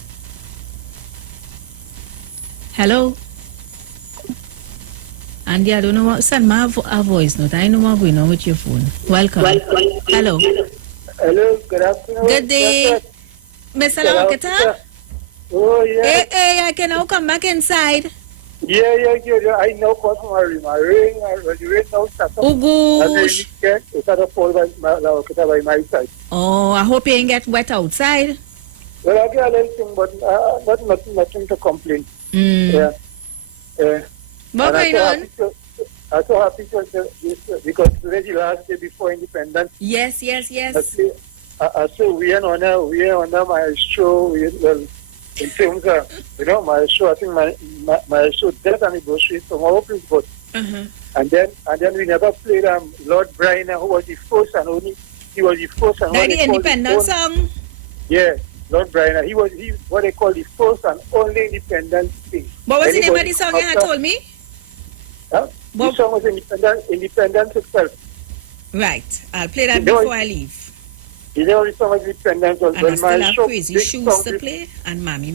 Hello? Andy, I don't know what. Send me a voice note. I know what's going on with your phone. Welcome. Hello. Hello. Good afternoon. Good day. Mr. Lokita? Oh, yeah. Hey, I can now come back inside. Yeah. I know because my rain now starts. Oh, gosh. It's at a fall by my side. Oh, I hope you ain't get wet outside. Well, I get a little thing, but nothing to complain. Yeah. What going on? I'm so happy because today the last day before independence. Yes. So we are on my show. In terms of my show, I think my show death anniversary tomorrow is good. And then we never played Lord Brian, who was the first and only. He was the first and only. The independent song. Yeah, Lord Brian. He what they call the first and only independent thing. What was the name of the song you had told me? Huh? The song was Independence itself. Right. I'll play that before I leave. You know, so much independence. And I still have Crazy Shoes to play and Mommy.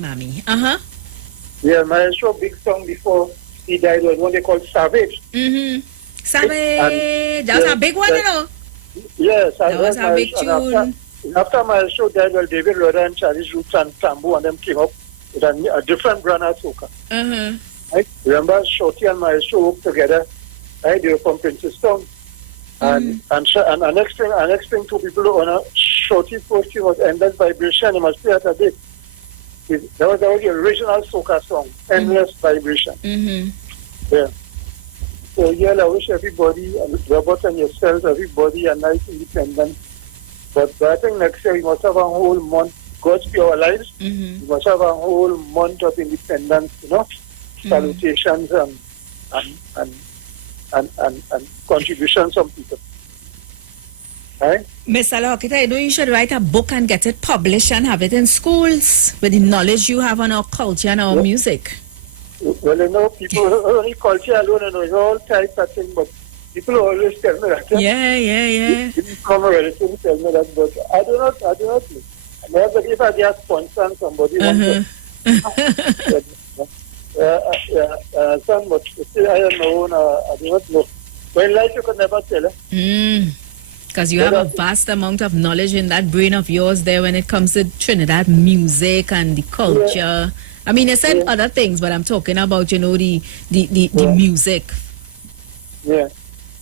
Yeah, my show big song before he died was one they called Savage. Savage. That was a big one, you know. Yes, that was a big tune. After my show died, David Rhoda and Charlie Roots and Tambu and them came up with a different brand of soca. Right? Remember, Shorty and my show worked together. Right? They were from Princeton. And next thing two people on a Shorty first tune was Endless Vibration. You must play that a bit. That was the original soca song, Endless Vibration. Yeah. So yeah, I wish everybody, Robert and yourself, everybody a nice independence. But I think next year we must have a whole month. God be our lives. We must have a whole month of independence, salutations and contributions from people. Right? Mr. Lockett, I know you should write a book and get it published and have it in schools with the knowledge you have on our culture and our music. Well, people only culture alone, it's all types of things, but people always tell me that. Yeah. Some relatives tell me that, but I do not know. Maybe if I just sponsor somebody, some, but still I don't know, I do not know. Well, life you could never tell. Because you have a vast amount of knowledge in that brain of yours there when it comes to Trinidad music and the culture. Yeah. I mean, I said other things, but I'm talking about, the music. Yeah.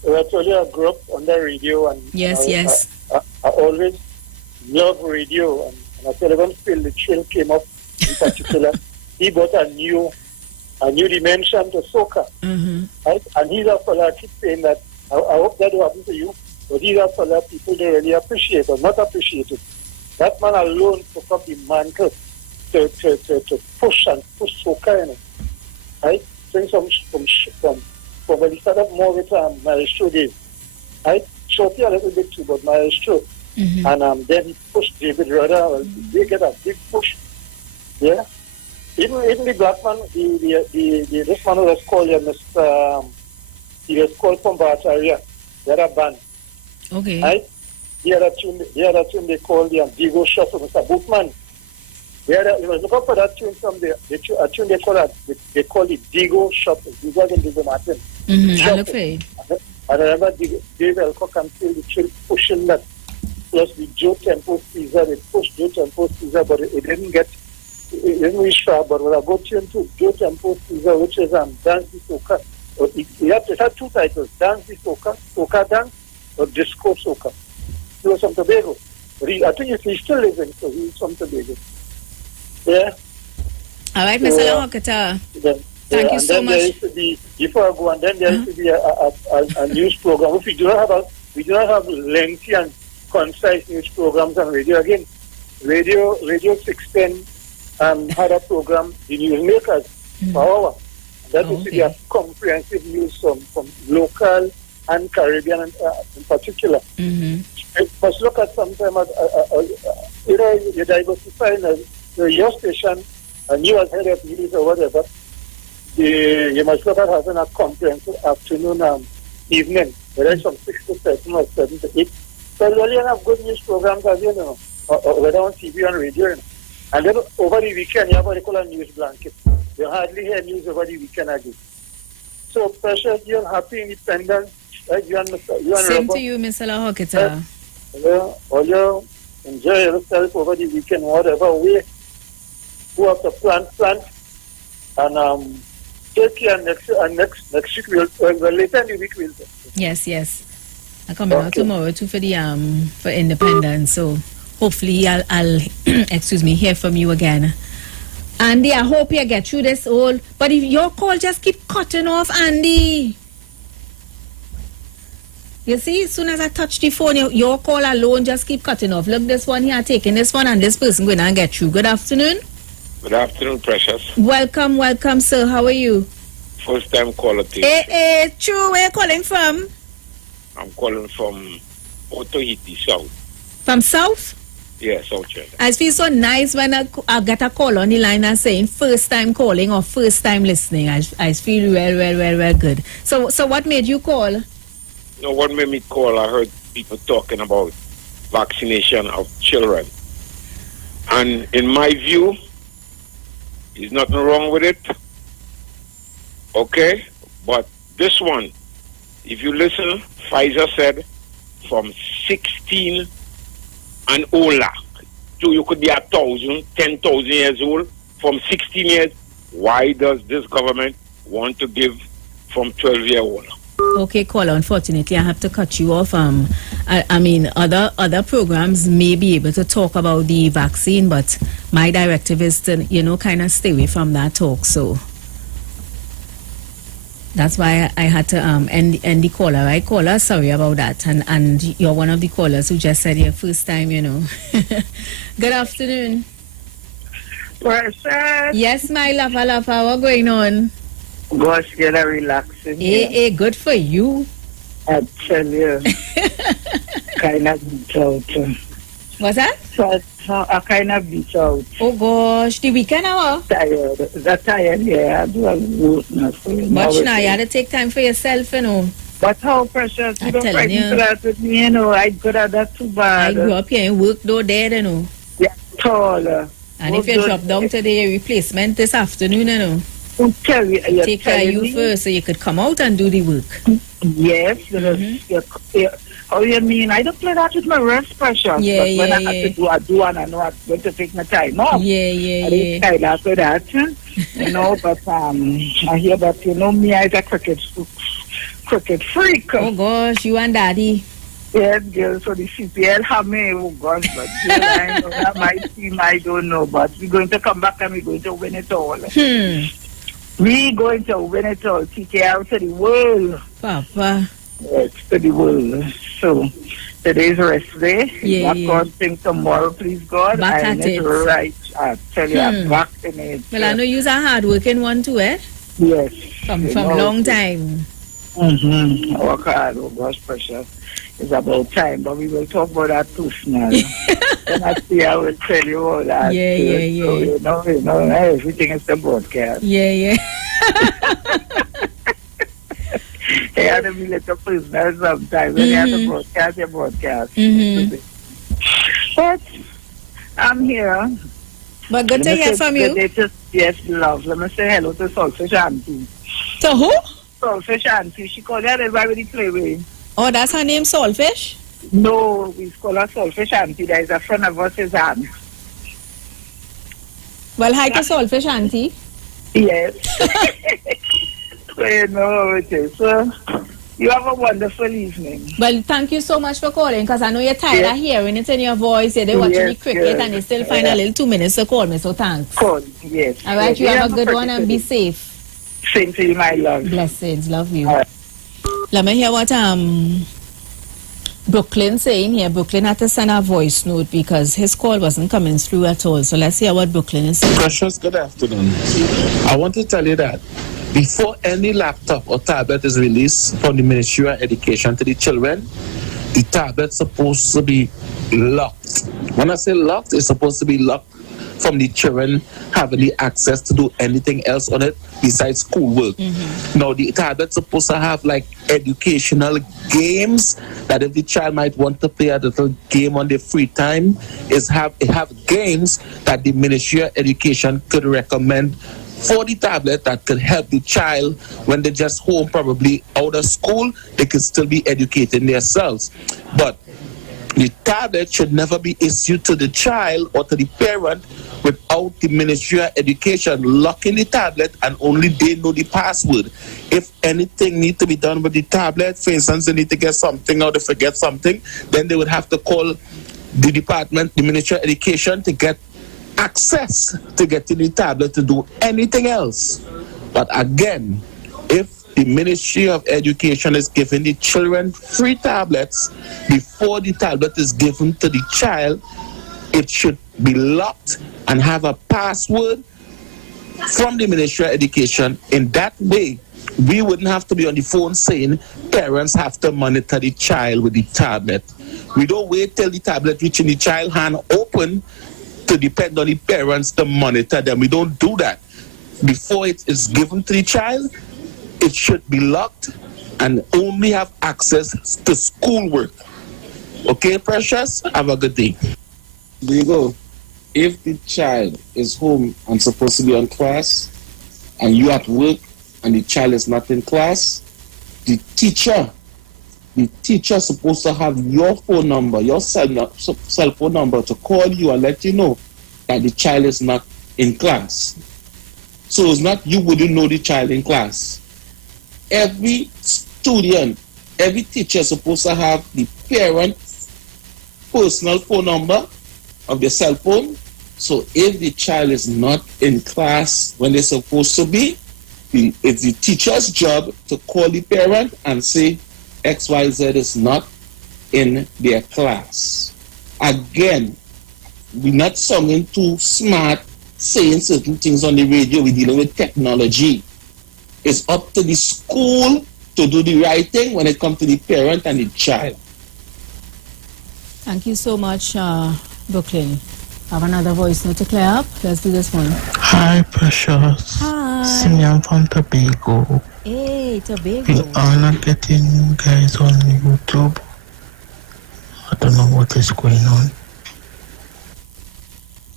So I told you I grew up on the radio, and yes. I always love radio, and I tell you when Phil the Chill came up in particular, he brought a new dimension to soca. Right? And he's a fella, I keep saying that, I hope that will happen to you, but he's a fella people they really appreciate or not appreciate it. That man alone took up the mantle to push soca in it. Right? Things from when he started more with Maestro days. Right? Shorty a little bit too, but Maestro. And then he pushed David Rudder. They get a big push. Yeah. Even the black man, this man was called Mr. He was called from Bataria. They had a band. Okay. Right? He had a tune they called the Digo Shuffle, Mr. Bookman. You must look up for that tune from a tune they call it Digo Shuffle. Digo and Digo Martin. I look for it. I remember Dave Elcock and Phil the Chill pushing that. Plus the Joe Tempo Caesar, they pushed Joe Tempo Caesar, but it didn't reach far. But when I go tune to Joe Tempo Caesar, which is Dance the Soca. It had two titles, Dance the Soca, Soca Dance, or Disco Soca. He was from Tobago. But I think he's still living, so he's from Tobago. Yeah. All right, Mr. Lahokata. Thank you so much. There used to be, before I go, and then there used to be a news program. If we do not have lengthy and concise news programs on radio. Again, Radio 610 had a program, the Newsmakers, per hour. That used to be a comprehensive news from local and Caribbean in particular. You must look at sometimes, you're diversifying your station, and you as head of news or whatever, you must look at having a comprehensive afternoon, evening, whether it's from 6 to 7 or 7 to 8. So you only have good news programs, as you know, whether on TV and radio. And then over the weekend, you have what they call a news blanket. You hardly hear news over the weekend again. So, Precious, you're happy independence. Right? You and Same Robert, to you, Mr. Lahokita. All you enjoy yourself over the weekend, whatever way. Who have to plant. And take care next week. Well, later in the week, we'll. Yes. I'm coming out tomorrow too for the for independence. So hopefully I'll hear from you again. Andy, I hope you get through this all. But if your call just keep cutting off, Andy. You see, as soon as I touch the phone, your call alone just keep cutting off. Look, this one here, taking this one, and this person going to get through. Good afternoon. Good afternoon, Precious. Welcome, sir. How are you? First time caller. True. Where are you calling from? I'm calling from Otohiti, South. From South? Yeah, South China. I feel so nice when I get a call on the line and saying first time calling or first time listening. I feel well good. So what made you call? No, what made me call, I heard people talking about vaccination of children. And in my view, there's nothing wrong with it. Okay? But this one, if you listen, Pfizer said from 16 and older, so you could be 1,000, 10,000 years old, from 16 years. Why does this government want to give from 12 years old? Okay, caller, unfortunately, I have to cut you off. I mean, other programs may be able to talk about the vaccine, but my directive is to, kind of stay away from that talk, so that's why I had to end the caller, right? Caller, sorry about that. And you're one of the callers who just said your first time, Good afternoon. Precious. Yes, my lava, what's going on? Gosh, get a relaxing. Hey, good for you. I tell you. Kind of beat out. What's that? So I kind of beat out. Oh gosh, the weekend hour? Tired. That's tired, yeah. I do a work now. Much now, you had to take time for yourself, But how, Precious? You don't fight into that with me, I could have that too bad. I grew up here and work though there, Yeah, taller. And if you drop down today, replacement this afternoon, tell you, take care of you first so you could come out and do the work. Yes, how you mean? I don't play that with my rest pressure. Yeah, but when yeah, I have to do and I know I'm going to take my time off. Yeah. I don't after that, but I hear that, me as a cricket freak. Oh gosh, you and Daddy. Yes, girl, so the CPL have me, oh gosh, but girl, I know that my team, I don't know, but we're going to come back and we're going to win it all. We're going to win it all, TK out to the world. Papa. Yes, to the world. So, today's rest day. Yeah. God thing tomorrow, please God. Back at it. Right. I tell you, I'm back in it. Well, I know you're a hard-working one too, eh? Yes. From long time. Work hard, oh gosh, precious. It's about time, but we will talk about that personally. When I see, I will tell you all that. Yeah. So, you know, everything is the broadcast. Yeah. They have to be little prisoners sometimes. When you have to broadcast, you broadcast. But I'm here. But good to hear from you. Yes, love. Let me say hello to Saltfish Auntie. To who? Saltfish Auntie. She called her everybody play with. Oh, that's her name, Saltfish? No, we call her Saltfish Auntie. There is a friend of us, his aunt. Well, hi to Saltfish Auntie. Yes. So you know how it is. So, you have a wonderful evening. Well, thank you so much for calling, because I know you're tired of hearing it in your voice. They watch the cricket and they still find a little 2 minutes to call me, so thanks. Call, yes. All right, you have a good one and be safe. Same to you, my love. Blessings, love you. Let me hear what Brooklyn saying here. Brooklyn had to send a voice note because his call wasn't coming through at all. So let's hear what Brooklyn is saying. Precious, good afternoon. I want to tell you that before any laptop or tablet is released from the Ministry of Education to the children, the tablet's supposed to be locked. When I say locked, it's supposed to be locked from the children having the access to do anything else on it besides schoolwork. Now, the tablet's supposed to have like educational games that if the child might want to play a little game on their free time, have games that the Ministry of Education could recommend for the tablet that could help the child when they're just home, probably out of school, they could still be educating themselves. But the tablet should never be issued to the child or to the parent without the Ministry of Education locking the tablet and only they know the password. If anything needs to be done with the tablet, for instance, they need to get something or they forget something, then they would have to call the department, the Ministry of Education, to get access to getting the tablet to do anything else. But again, if the Ministry of Education is giving the children free tablets before the tablet is given to the child, it should be locked and have a password from the Ministry of Education. In that way, we wouldn't have to be on the phone saying parents have to monitor the child with the tablet. We don't wait till the tablet reaching the child hand open to depend on the parents to monitor them. We don't do that. Before it is given to the child, it should be locked and only have access to schoolwork. Okay, Precious? Have a good day. There you go. If the child is home and supposed to be on class, and you at work and the child is not in class, the teacher supposed to have your phone number, your cell phone number to call you and let you know that the child is not in class. So it's not you wouldn't know the child in class. Every student, every teacher is supposed to have the parent's personal phone number of their cell phone. So if the child is not in class when they're supposed to be, it's the teacher's job to call the parent and say XYZ is not in their class. Again, we're not sounding too smart saying certain things on the radio. We're dealing with technology. It's up to the school to do the right thing when it comes to the parent and the child. Thank you so much, Brooklyn. Have another voice note to clear up. Let's do this one. Hi, Precious. Hi. Simeon from Tobago. Hey, Tobago. We are not getting you guys on YouTube. I don't know what is going on.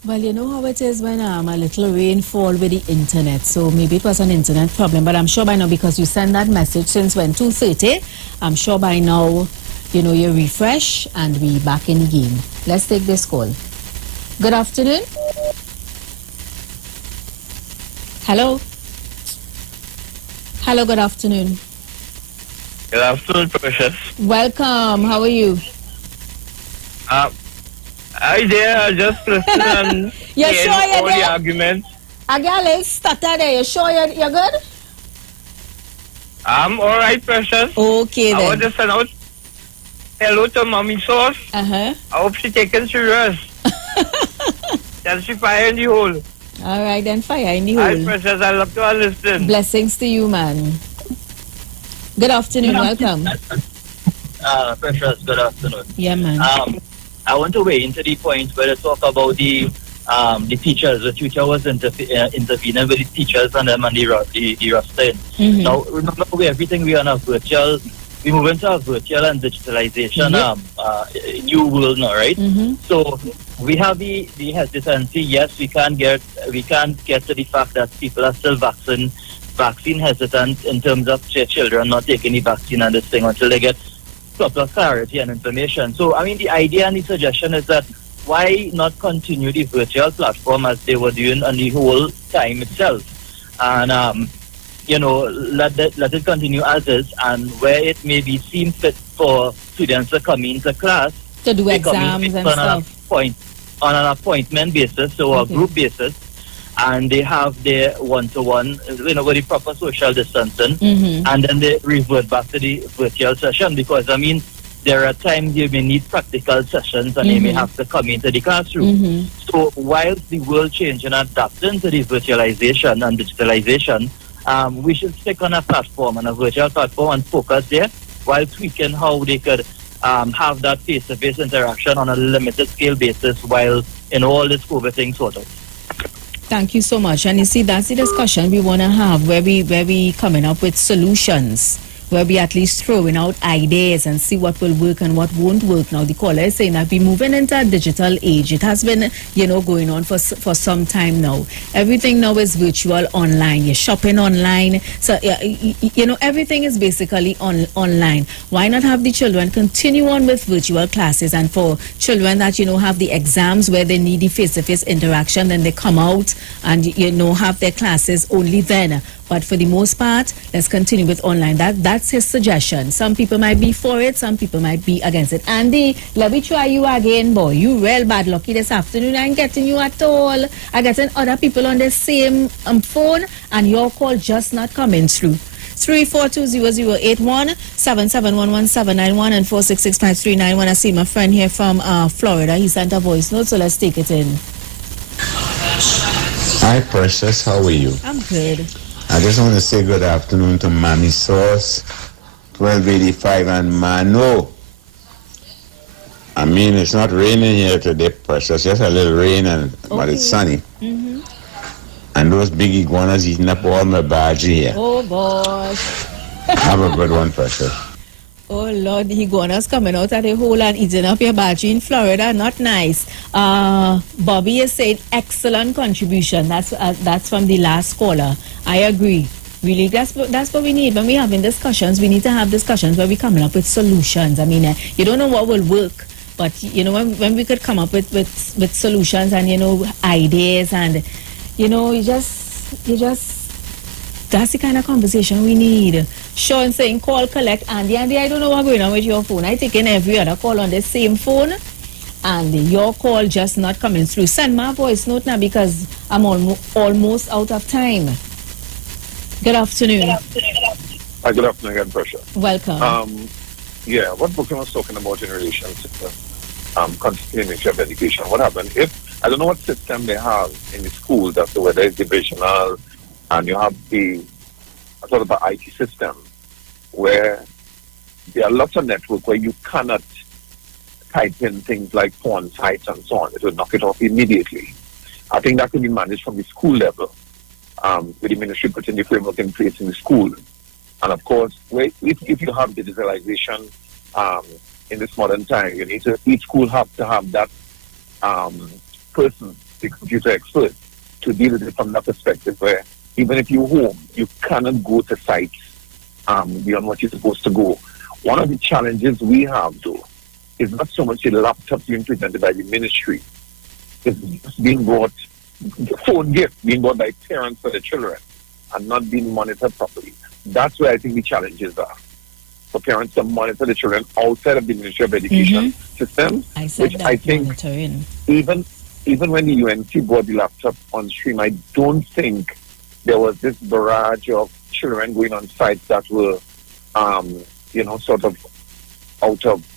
Well, you know how it is when a little rainfall with the internet. So maybe it was an internet problem, but I'm sure by now, because you sent that message since when 2:30, I'm sure by now, you refresh and we back in the game. Let's take this call. Good afternoon. Hello. Hello, good afternoon. Good afternoon, Precious. Welcome. How are you? Hi there, I just listened and You sure you're all the there? arguments. I got a little stutter there. You sure you're good? I'm alright, Precious. Okay, I then. want to send out hello to Mommy Sauce. Uh-huh. I hope she taken serious. That she fire in the hole. All right, then fire in the Hi, hole. Precious, I love to listen. Blessings to you, man. Good afternoon. Welcome. Precious, good afternoon. Yeah, man. I want to weigh into the point where they talk about the teachers. The tutor was intervening with the teachers and them and the roster. Mhm. Now, remember, everything we are on a virtual, we move into a virtual and digitalization new world now, right? So we have the hesitancy. Yes, we can't get to the fact that people are still vaccine hesitant in terms of children not taking the vaccine and this thing until they get proper clarity and information. So, I mean, the idea and the suggestion is that why not continue the virtual platform as they were doing on the whole time itself? And, let it continue as is, and where it may be seen fit for students to come into class, to do they come in exams and on stuff. on an appointment basis, so a group basis, and they have their one-to-one, with the proper social distancing, and then they revert back to the virtual session, because, I mean, there are times you may need practical sessions and they may have to come into the classroom. So whilst the world changing and adapting to the virtualization and digitalization, we should stick on a platform, and a virtual platform, and focus there while tweaking how they could have that face-to-face interaction on a limited scale basis while in all this COVID thing sort of. Thank you so much. And you see, that's the discussion we want to have, where we coming up with solutions, where we at least throwing out ideas and see what will work and what won't work. Now, the caller is saying that we're moving into a digital age. It has been, going on for some time now. Everything now is virtual, online. You're shopping online. So, everything is basically online. Why not have the children continue on with virtual classes? And for children that, have the exams where they need the face-to-face interaction, then they come out and, have their classes only then. But for the most part, let's continue with online. That's his suggestion. Some people might be for it, some people might be against it. Andy, let me try you again, boy. You real bad lucky this afternoon. I ain't getting you at all. I getting other people on the same phone, and your call just not coming through. 3420081 7711791 and 4665391. I see my friend here from Florida. He sent a voice note, so let's take it in. Hi, Precious. How are you? I'm good. I just want to say good afternoon to Mommy Sauce, 1285 and Mano. I mean, it's not raining here today, Precious. Just a little rain, but it's sunny. And those big iguanas eating up all my badges here. Oh, gosh. Have a good one, Precious. Oh, Lord, the iguanas coming out of the hole and eating up your battery in Florida. Not nice. Bobby is saying excellent contribution. That's from the last caller. I agree. Really, that's what we need. When we're having discussions, we need to have discussions where we're coming up with solutions. I mean, you don't know what will work, but, when we could come up with solutions and, ideas and, you just that's the kind of conversation we need. Sean saying call, collect. Andy, I don't know what's going on with your phone. I taking every other call on the same phone, and your call just not coming through. Send my voice note now, because I'm almost out of time. Good afternoon. Hi, good afternoon again, Pressure. Welcome. What Brooklyn was talking about in relation to continuity of education. What happened if, I don't know what system they have in the school, that's whether it's divisional, and you have the sort of an IT system where there are lots of network where you cannot type in things like porn sites and so on. It will knock it off immediately. I think that could be managed from the school level, with the ministry putting the framework in place in the school. And of course, if you have digitalization in this modern time, each school have to have that person the computer experts to deal with it from that perspective where even if you're home, you cannot go to sites beyond what you're supposed to go. One of the challenges we have, though, is not so much the laptop being presented by the ministry. It's being bought, phone gift being bought by parents for the children and not being monitored properly. That's where I think the challenges are. For parents to monitor the children outside of the Ministry of Education system, which I think even when the UNC bought the laptop on stream, I don't think there was this barrage of children going on sites that were, sort of out of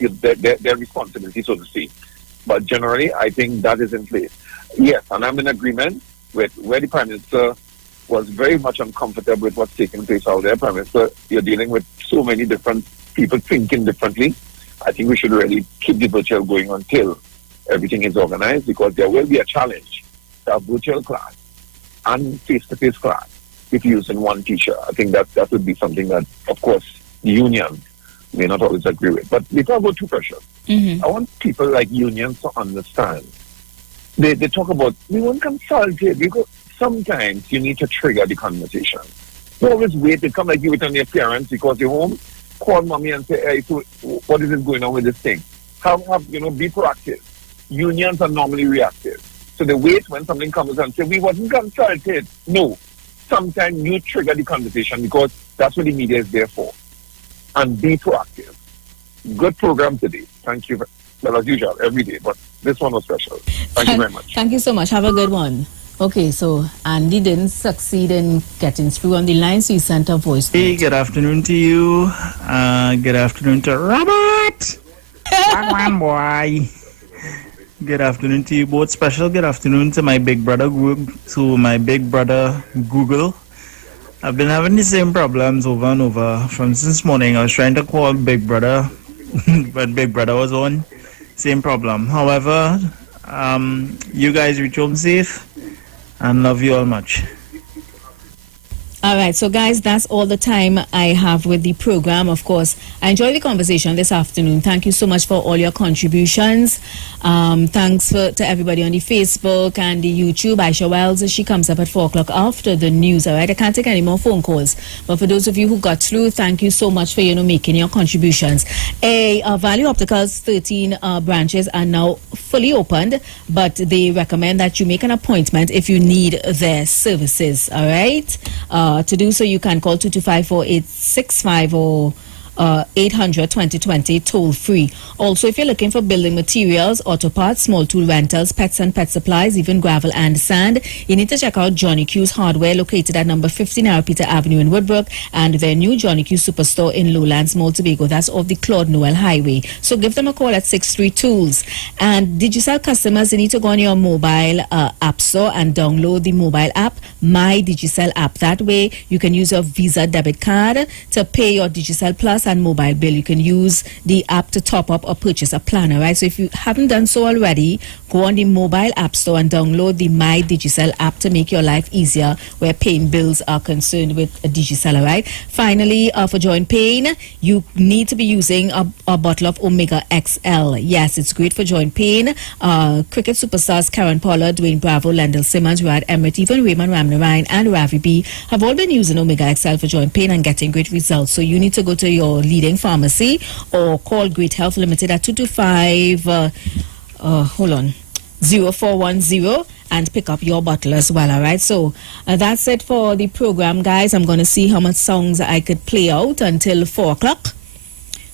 their responsibility, so to speak. But generally, I think that is in place. Yes, and I'm in agreement with where the Prime Minister was very much uncomfortable with what's taking place out there. Prime Minister, you're dealing with so many different people thinking differently. I think we should really keep the virtual going until everything is organized, because there will be a challenge to have virtual class and face-to-face class if you're using one teacher. I think that would be something that, of course, the union may not always agree with. But we talk about two pressures. I want people like unions to understand. They talk about, we won't consult it, because sometimes you need to trigger the conversation. Don't always wait to come like you with on your parents because you're home. Call mommy and say, hey, so what is it going on with this thing? Be proactive. Unions are normally reactive. So they wait when something comes and say, we wasn't consulted. No. Sometimes you trigger the conversation because that's what the media is there for. And be proactive. Good program today. Thank you. Well, as usual, every day, but this one was special. Thank you very much. Thank you so much. Have a good one. Okay, so Andy didn't succeed in getting through on the line, so he sent a voice. Hey, good afternoon to you. Good afternoon to Robert. One boy. Good afternoon to you both. Special good afternoon to my big brother, Google. I've been having the same problems over and over from since morning. I was trying to call Big Brother when Big Brother was on. Same problem. However, you guys reach home safe and love you all much. All right, so guys, that's all the time I have with the program. Of course, I enjoyed the conversation this afternoon. Thank you so much for all your contributions. Thanks to everybody on the Facebook and the YouTube. Aisha Wells, she comes up at 4 o'clock after the news. All right, I can't take any more phone calls. But for those of you who got through, thank you so much for making your contributions. Value Optical's 13 branches are now fully opened, but they recommend that you make an appointment if you need their services. All right. To do so, you can call 225-4865 or 800-2020 toll free. Also, if you're looking for building materials, auto parts, small tool rentals, pets and pet supplies, even gravel and sand, you need to check out Johnny Q's Hardware, located at number 15 Peter Avenue in Woodbrook, and their new Johnny Q Superstore in Lowlands Mall, Tobago. That's off the Claude Noel Highway. So give them a call at 63 Tools. And Digicel customers, you need to go on your mobile app store and download the mobile app, My Digicel app. That way, you can use your Visa debit card to pay your Digicel Plus and mobile bill. You can use the app to top up or purchase a plan. All right, so if you haven't done so already, go on the mobile app store and download the My Digicel app to make your life easier where paying bills are concerned with a Digicel. All right, finally, for joint pain, you need to be using a bottle of Omega XL. Yes, it's great for joint pain. Cricket superstars Karen Pollard, Dwayne Bravo, Lendl Simmons, Rad Emmerich, even Raymond Ramnarine and Ravi B have all been using Omega XL for joint pain and getting great results. So you need to go to your leading pharmacy or call Great Health Limited at 225 0410 and pick up your bottle as well. All right, so that's it for the program, guys. I'm going to see how much songs I could play out until 4 o'clock.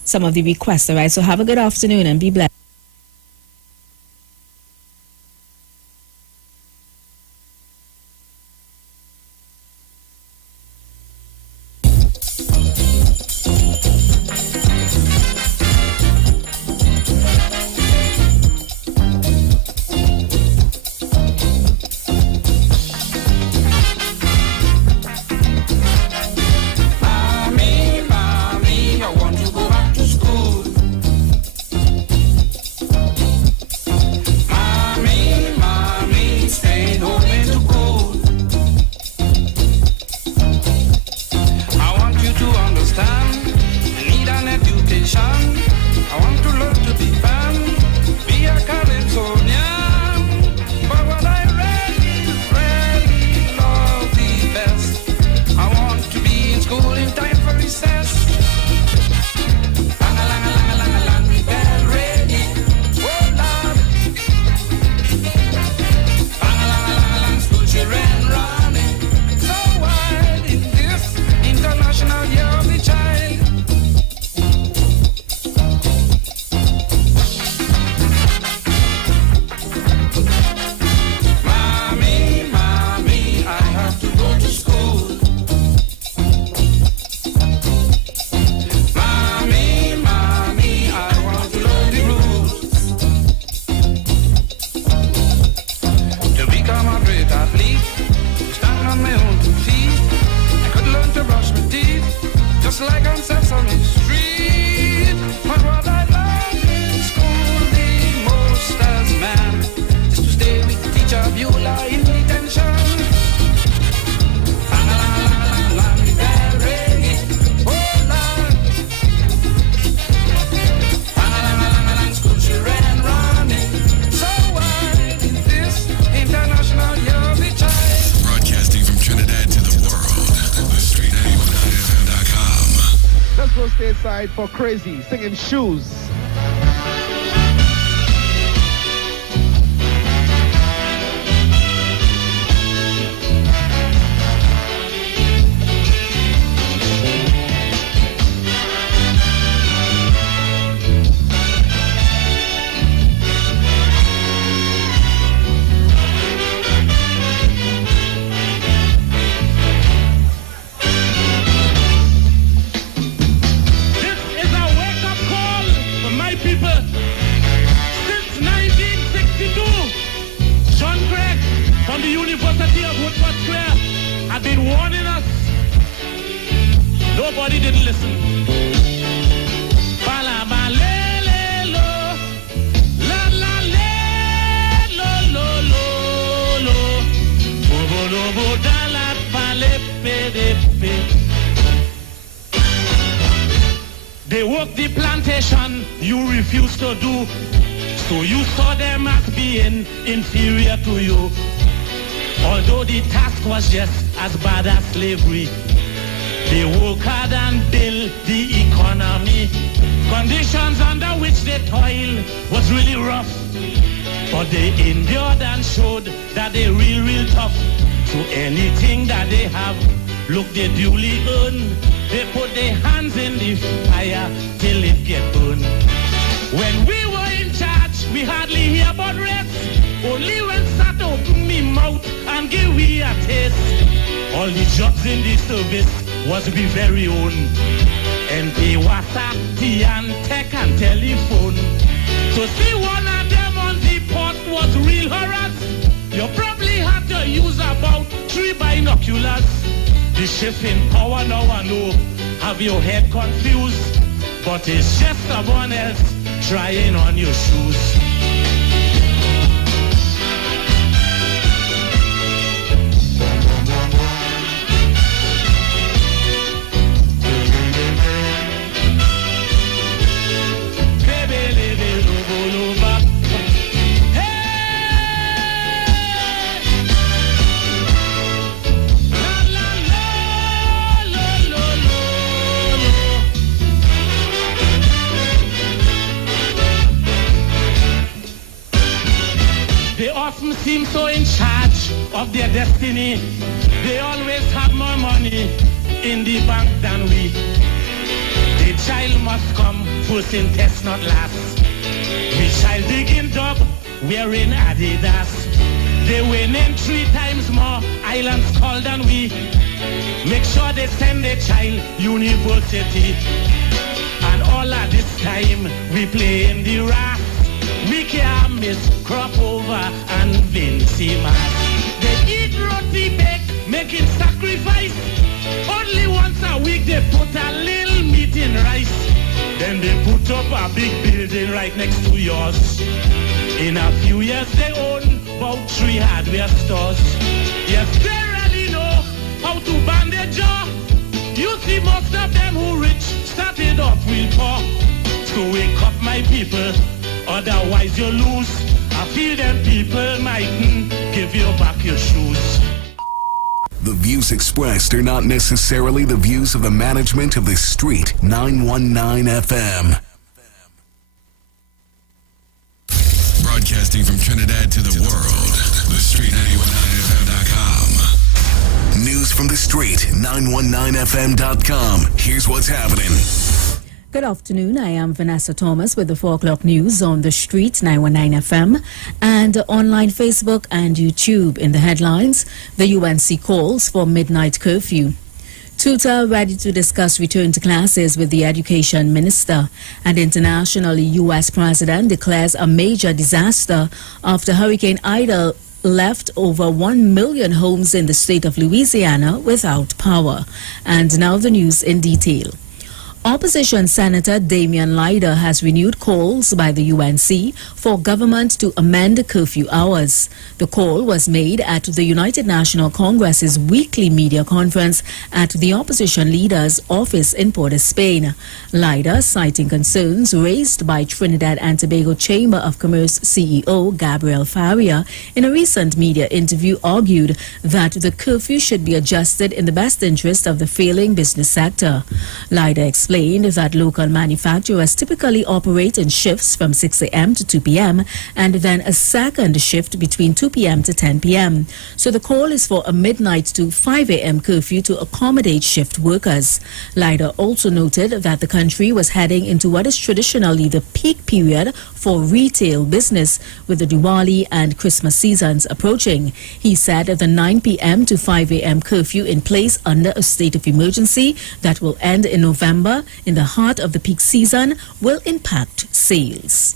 Some of the requests. All right, so have a good afternoon and be blessed. on my own 2 feet. I could learn to brush my teeth, just like on Sesame Street. But what I love in school the most as man is to stay with teacher Beulah in detention. Broadcasting from Trinidad to the world, the Street 919FM.com. Let's go stateside for Crazy singing Shoes. From the University of Woodford Square had been warning us. Nobody didn't listen. They worked the plantation you refused to do, so you saw them as being inferior to you. Although the task was just as bad as slavery, they worked hard and built the economy. Conditions under which they toiled was really rough, but they endured and showed that they real tough. So anything that they have, look, they duly earn. They put their hands in the fire till it get burned. When we were in charge, we hardly hear about rest. Only when sat open me mouth and give we a taste. All the jobs in the service was we very own. NP, Wasa, Tian, Tech and Telephone. So see one of them on the port was real harass. You probably had to use about 3 binoculars. The shift in power now I know have your head confused, but it's just someone else trying on your shoes. They often seem so in charge of their destiny. They always have more money in the bank than we. The child must come first in test, not last. We child digging job, wearing Adidas. They winning 3 times more islands call than we. Make sure they send their child university. And all at this time, we play in the raft. We can't miss crop over and Vinci Mass. They eat roti bake, making sacrifice. Only once a week they put a little meat in rice. Then they put up a big building right next to yours. In a few years they own about 3 hardware stores. Yes, they really know how to bandage jaw. You see most of them who rich started off real poor. So wake up my people, otherwise you lose. I feel them people mightn't give you back your shoes. The views expressed are not necessarily the views of the management of the Street 919 FM. Broadcasting from Trinidad to the world, the Street 919FM.com. News from the Street 919FM.com. Here's what's happening. Good afternoon. I am Vanessa Thomas with the 4 o'clock news on the Street 919 FM and online Facebook and YouTube. In the headlines, the UNC calls for midnight curfew. Tutor ready to discuss return to classes with the education minister. And internationally, U.S. president declares a major disaster after Hurricane Ida left over 1 million homes in the state of Louisiana without power. And now the news in detail. Opposition Senator Damian Lyder has renewed calls by the UNC for government to amend curfew hours. The call was made at the United National Congress's weekly media conference at the opposition leader's office in Port-of-Spain. Lyder, citing concerns raised by Trinidad and Tobago Chamber of Commerce CEO Gabriel Faria in a recent media interview, argued that the curfew should be adjusted in the best interest of the failing business sector. Lyder explained that local manufacturers typically operate in shifts from 6 a.m. to 2 p.m. and then a second shift between 2 p.m. to 10 p.m. So the call is for a midnight to 5 a.m. curfew to accommodate shift workers. Lyder also noted that the country was heading into what is traditionally the peak period for retail business, with the Diwali and Christmas seasons approaching. He said the 9 p.m. to 5 a.m. curfew in place under a state of emergency that will end in November, in the heart of the peak season, will impact sales.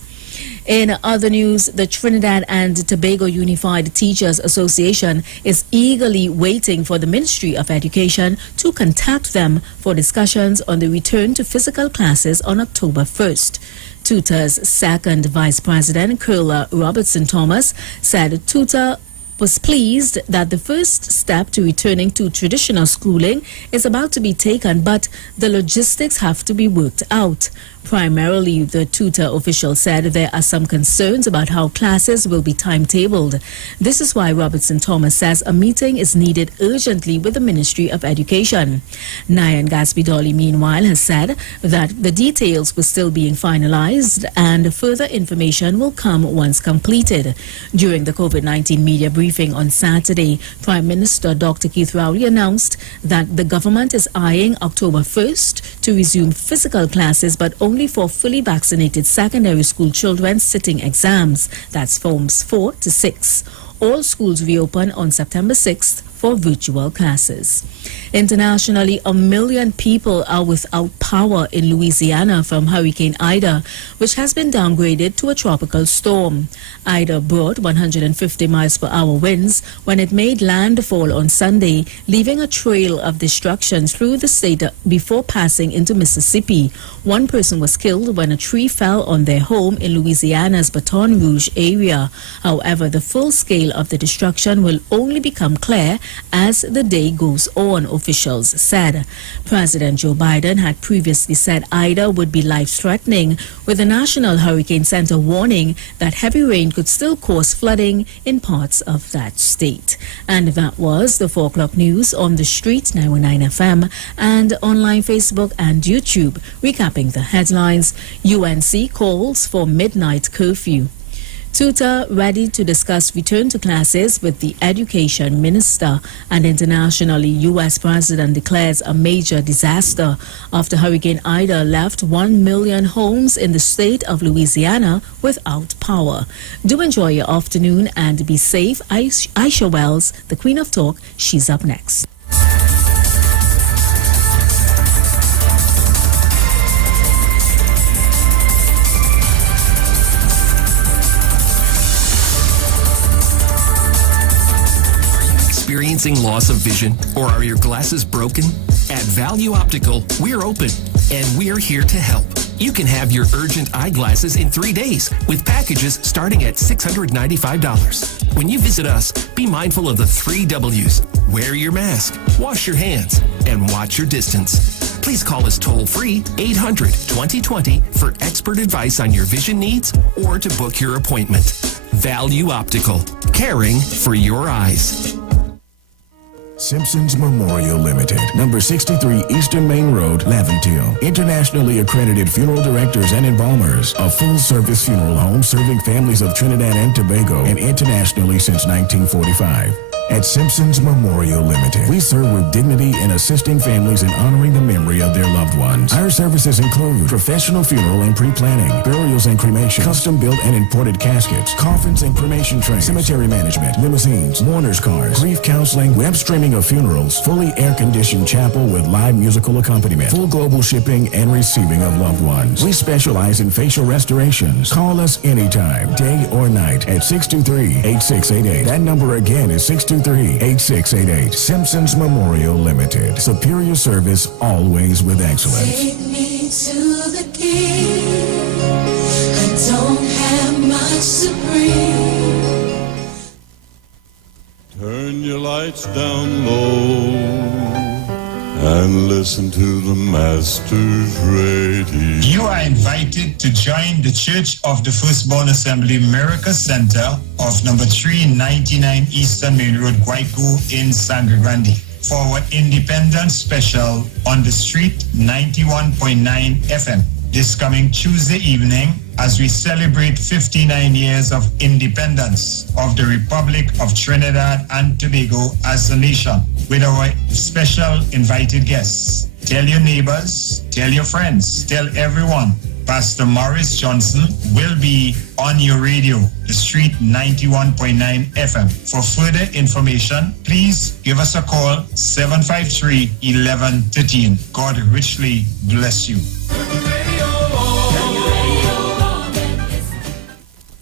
In other news, the Trinidad and Tobago Unified Teachers Association is eagerly waiting for the Ministry of Education to contact them for discussions on the return to physical classes on October 1st. TUTA's second Vice President, Curla Robertson Thomas, said TUTA was pleased that the first step to returning to traditional schooling is about to be taken, but the logistics have to be worked out. Primarily, the TUTA official said there are some concerns about how classes will be timetabled. This is why Robertson Thomas says a meeting is needed urgently with the Ministry of Education. Nyan Gaspidoli, meanwhile, has said that the details were still being finalized and further information will come once completed. During the COVID-19 media briefing on Saturday, Prime Minister Dr. Keith Rowley announced that the government is eyeing October 1st to resume physical classes, but only for fully vaccinated secondary school children sitting exams. That's forms 4 to 6. All schools reopen on September 6th for virtual classes. Internationally, 1 million people are without power in Louisiana from Hurricane Ida, which has been downgraded to a tropical storm. Ida brought 150 miles per hour winds when it made landfall on Sunday, leaving a trail of destruction through the state before passing into Mississippi. One person was killed when a tree fell on their home in Louisiana's Baton Rouge area. However, the full scale of the destruction will only become clear as the day goes on, officials said. President Joe Biden had previously said Ida would be life-threatening, with the National Hurricane Center warning that heavy rain could still cause flooding in parts of that state. And that was the 4 o'clock news on the street, 919 FM, and online Facebook and YouTube. Recapping the headlines: UNC calls for midnight curfew. TUTA ready to discuss return to classes with the education minister. And internationally, U.S. president declares a major disaster after Hurricane Ida left 1 million homes in the state of Louisiana without power. Do enjoy your afternoon and be safe. Aisha Wells, the Queen of Talk, she's up next. Experiencing loss of vision, or are your glasses broken? At Value Optical, we're open and we're here to help. You can have your urgent eyeglasses in 3 days with packages starting at $695. When you visit us, be mindful of the 3 W's. Wear your mask, wash your hands, and watch your distance. Please call us toll-free 800-2020 for expert advice on your vision needs or to book your appointment. Value Optical, caring for your eyes. Simpson's Memorial Limited, number 63 Eastern Main Road, Laventille. Internationally accredited funeral directors and embalmers. A full-service funeral home serving families of Trinidad and Tobago and internationally since 1945. At Simpson's Memorial Limited, we serve with dignity in assisting families and honoring the memory of their loved ones. Our services include professional funeral and pre-planning, burials and cremation, custom-built and imported caskets, coffins and cremation trays, cemetery management, limousines, mourners cars, grief counseling, web streaming of funerals, fully air-conditioned chapel with live musical accompaniment, full global shipping and receiving of loved ones. We specialize in facial restorations. Call us anytime, day or night, at 623-8688. That number again is 623-8688. Simpsons Memorial Limited. Superior service, always with excellence. Take me to the king. I don't have much to bring. Turn your lights down low and listen to the Master's radio. You are invited to join the Church of the Firstborn Assembly Miracle Center of number 399 Eastern Main Road, Guayco in Sangre Grande for our Independence Special on the Street 91.9 FM this coming Tuesday evening as we celebrate 59 years of independence of the Republic of Trinidad and Tobago as a nation with our special invited guests. Tell your neighbors, tell your friends, tell everyone. Pastor Morris Johnson will be on your radio, the Street 91.9 FM. For further information, please give us a call, 753-1113. God richly bless you.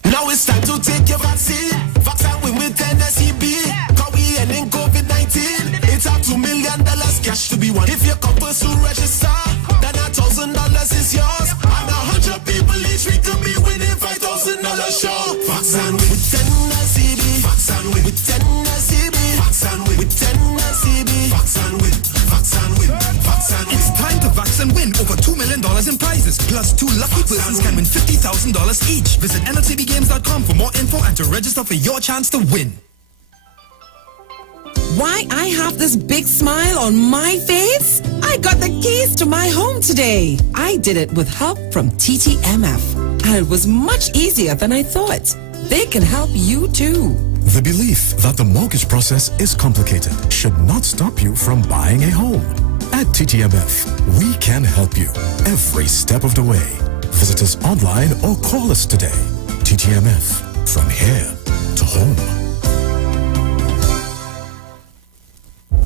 Now it's time to take your vaccine. Vaccine with NSEB. Cause we ending COVID-19. It's up $2 million cash to be won. If you come first to register, then $1,000 is yours. And 100 people each week to be winning $5,000 show. Vaccine with NSEB. Vaccine with NSEB. Vaccine with NSEB. Vaccine with. It's time to vaccine win over $2 million in prizes. Plus 2 lucky persons can win $50,000 each. Visit nltbgames.com for more info and to register for your chance to win. Why I have this big smile on my face? I got the keys to my home today. I did it with help from TTMF. And it was much easier than I thought. They can help you too. The belief that the mortgage process is complicated should not stop you from buying a home. At TTMF, we can help you every step of the way. Visit us online or call us today. TTMF, from here to home.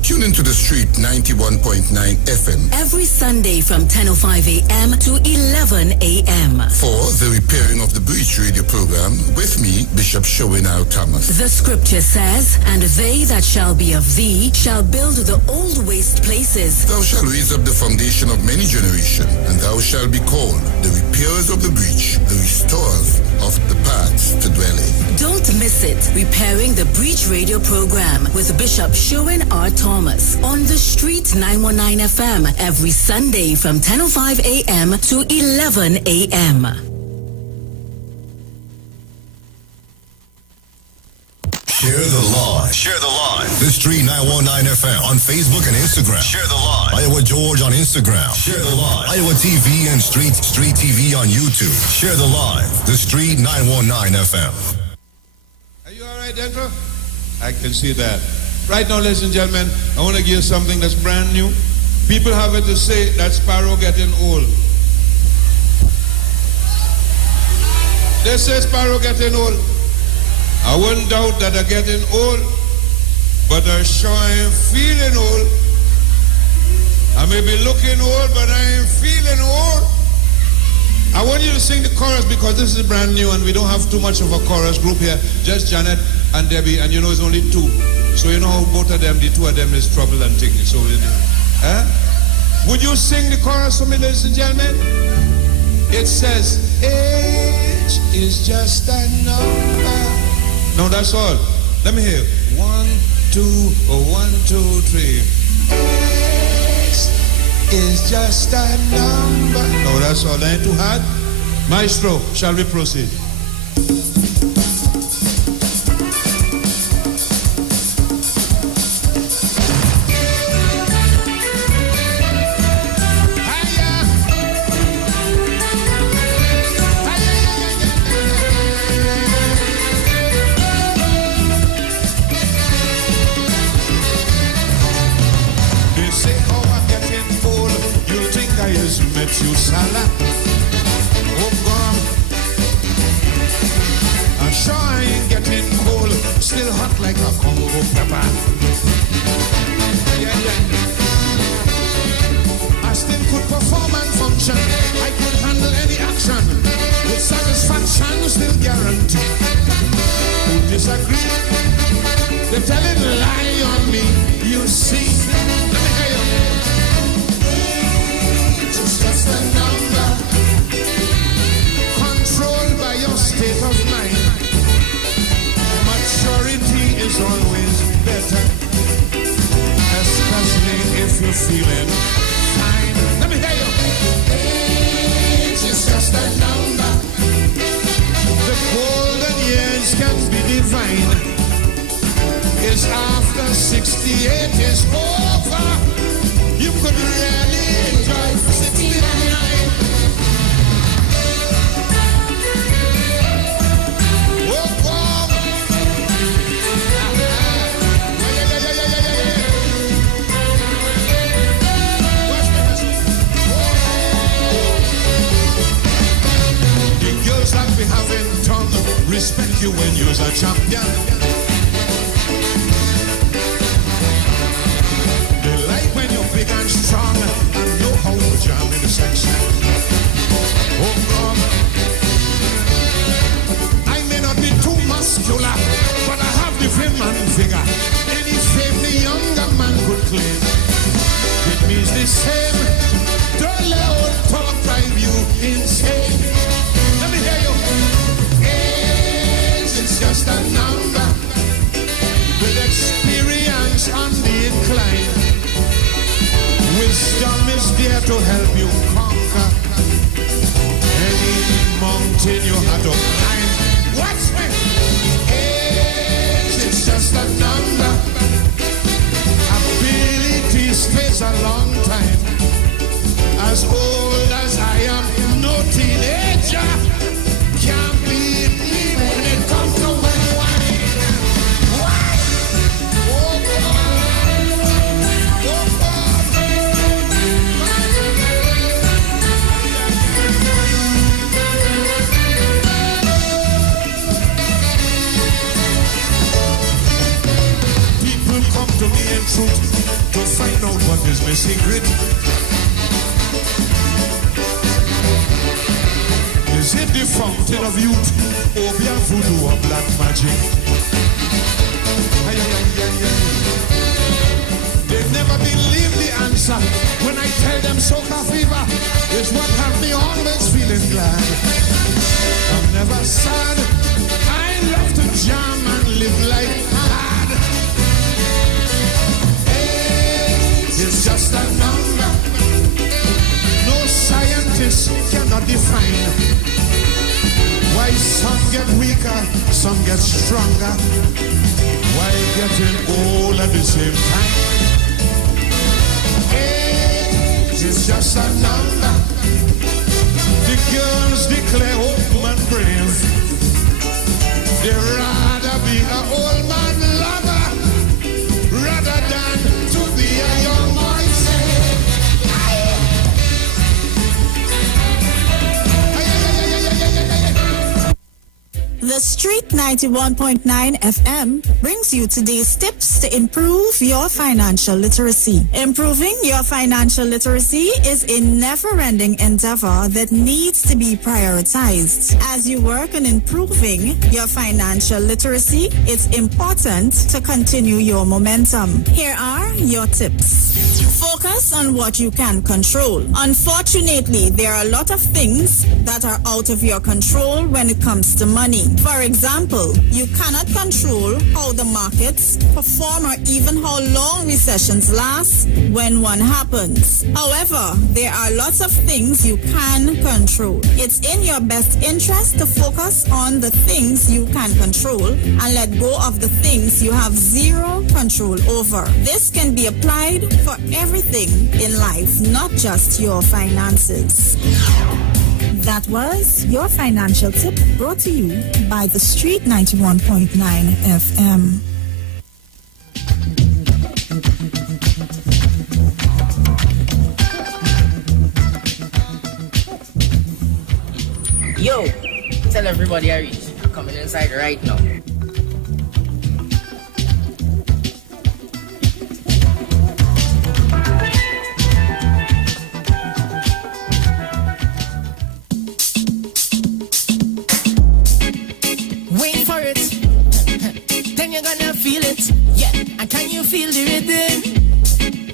Tune into the Street 91.9 FM every Sunday from 10:05 a.m. to 11 a.m. for the Repairing of the Breach radio program with me, Bishop Showinau Thomas. The scripture says, and they that shall be of thee shall build the old waste places. Thou shalt raise up the foundation of many generations, and thou shalt be called the repairers of the breach, the restorers of the paths to dwell in. Don't miss it. Repairing the Breach radio program with Bishop Sherwin R. Thomas on the Street 919 FM every Sunday from 10:05 a.m. to 11 a.m. Share the live. Share the live. The Street 919 FM on Facebook and Instagram. Share the live. Iowa George on Instagram. Share the live. Iowa TV and Street TV on YouTube. Share the live. The Street 919 FM. Are you all right, Dental? I can see that. Right now, ladies and gentlemen, I want to give you something that's brand new. People have it to say that Sparrow getting old. They say Sparrow getting old. I wouldn't doubt that they're getting old, but I sure ain't feeling old. I may be looking old, but I ain't feeling old. I want you to sing the chorus because this is brand new and we don't have too much of a chorus group here. Just Janet and Debbie, and you know it's only 2. So you know how both of them, the 2 of them is trouble and thing. So, would you sing the chorus for me, ladies and gentlemen? It says, age is just a number. No, that's all. Let me hear. 1, 2, 1, 2, 3. Age is just a number. No, that's all. That ain't too hard. Maestro, shall we proceed? Methuselah. Oh God, I'm sure I ain't getting cold, still hot like a Congo pepper. Yeah, yeah. I still could perform and function, I could handle any action, with satisfaction still guaranteed. Who disagree? They're telling a lie on me, you see. Let me hear you. It's just a number, controlled by your state of mind. Maturity is always better, especially if you're feeling fine. Let me hear you. Age is just a number. The golden years can be divine. Is after 68 is over, you could really enjoy 69. Oh, God. The girls that we have in town respect you when you're a champion. When you're big and strong and know how to jam in the section. Oh God, I may not be too muscular, but I have the frame and figure. Any fame the younger man could claim. It means the same. Don't let old talk drive you insane. Let me hear you. Age is just a number, with experience on the incline. Wisdom is there to help you conquer any mountain you had to climb. Watch me! Age is just a number. Ability stays a long time. As old as I am, no teenager can beat me when it comes to my wine. What? Oh, God. To me in truth, to find out what is my secret. Is it the fountain of youth, or be a voodoo or black magic? Ay, ay, ay, ay, ay. They never believe the answer when I tell them soca fever is what have me always feeling glad. I'm never sad. I love to jam and live life hard. It's just a number. No scientist cannot define why some get weaker, some get stronger, why getting old at the same time. Age is just a number. The girls declare old man brave. They'd rather be an old man lover rather than to be a young boy. The Street 91.9 FM brings you today's tips to improve your financial literacy. Improving your financial literacy is a never-ending endeavor that needs to be prioritized. As you work on improving your financial literacy, it's important to continue your momentum. Here are your tips. Focus on what you can control. Unfortunately, there are a lot of things that are out of your control when it comes to money. For example, you cannot control how the markets perform or even how long recessions last when one happens. However, there are lots of things you can control. It's in your best interest to focus on the things you can control and let go of the things you have zero control over. This can be applied for everything in life, not just your finances. That was your financial tip brought to you by the Street 91.9 FM. tell everybody I reach. I'm coming inside right now. Wait for it, then you're gonna feel it. Yeah, and can you feel the rhythm?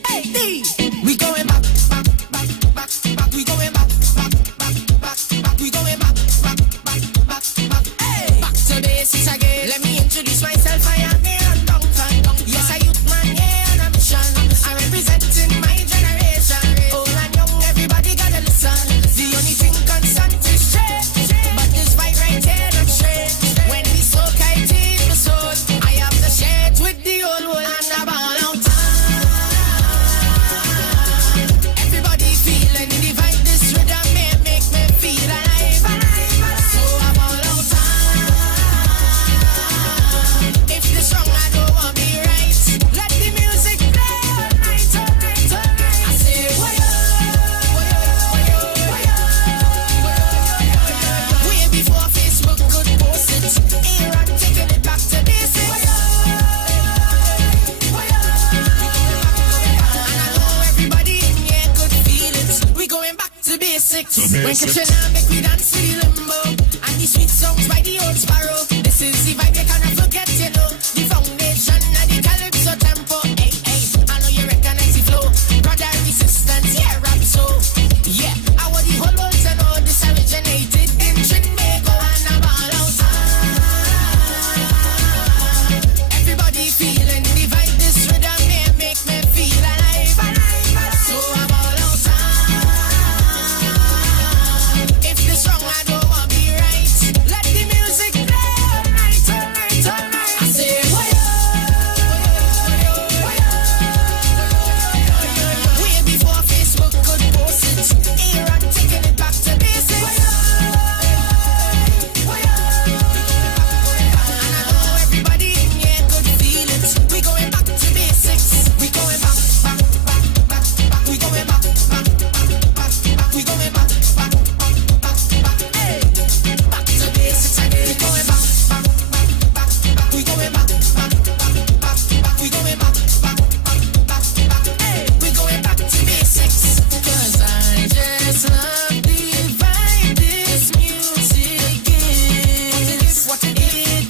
Hey, D, we going back, back, back, back, back. We going back, back, back, back, back. We going back, back, back, back, back. Hey, back to basics again. Let me introduce myself. I am here on Downtown. Yes, I youth man, yeah, on a mission. I'm representing my generation. Old and young, everybody gotta listen. The only thing constant is change, but this vibe right here not strange. When we so kite in the soul, I have the shades with the old world and the ball out time. Everybody feeling the vibe, this rhythm make me feel alive. So I'm all out time. If this wrong, I don't want me right. Let the music play all night, all night, all night. I say, way before Facebook could post it. Iran taking it back to basics. And I know everybody in here could feel it. We going back to basics. When Katrina make me dance to the limbo and the sweet songs by the old sparrow. This is the vibe you cannot forget, you know. The foundation and the calypso tempo. Hey, hey, I know you recognize the flow. Brother resistance, yeah, rap so. Yeah, I want the whole world to know this originated in Trinbago and I'm all out time. Everybody feeling the vibe, this rhythm here make me feel alive. So I'm all out time. If this wrong, I don't want me right. Let the music play all night, all night, all night. I say, way before Facebook could post it. Iran taking it back to basics. And I know everybody in here could feel it. We going back to basics. We going back, back, back, back, back. We going back, back, back, back, back. We going back, back, back, back, back. Hey, back to basics again. We going back, back, back, back, back. We going back, back, back, back, back. We going back, back, back, back, back. Hey, we going back to basics. 'Cause I just love the vibe this music gives. What it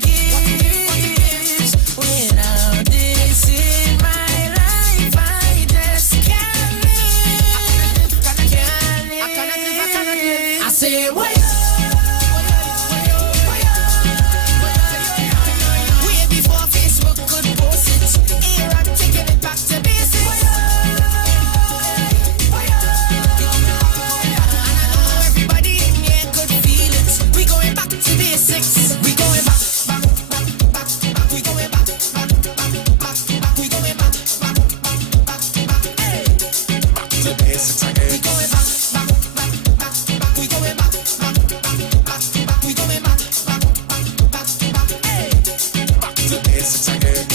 gives. Without this in my life, I just can't live. I cannot live. I say, way before Facebook could post it. Iran taking it back to basics. And I know everybody in here could feel it. We going back to basics. We going back, back, back, back, back. We going back, back, back, back, back. We going back, back, back, back, back. Hey, back to basics again. We going back, back, back, back, back. We going back, back, back, back, back. We going back, back, back, back, back. Hey, back to basics again.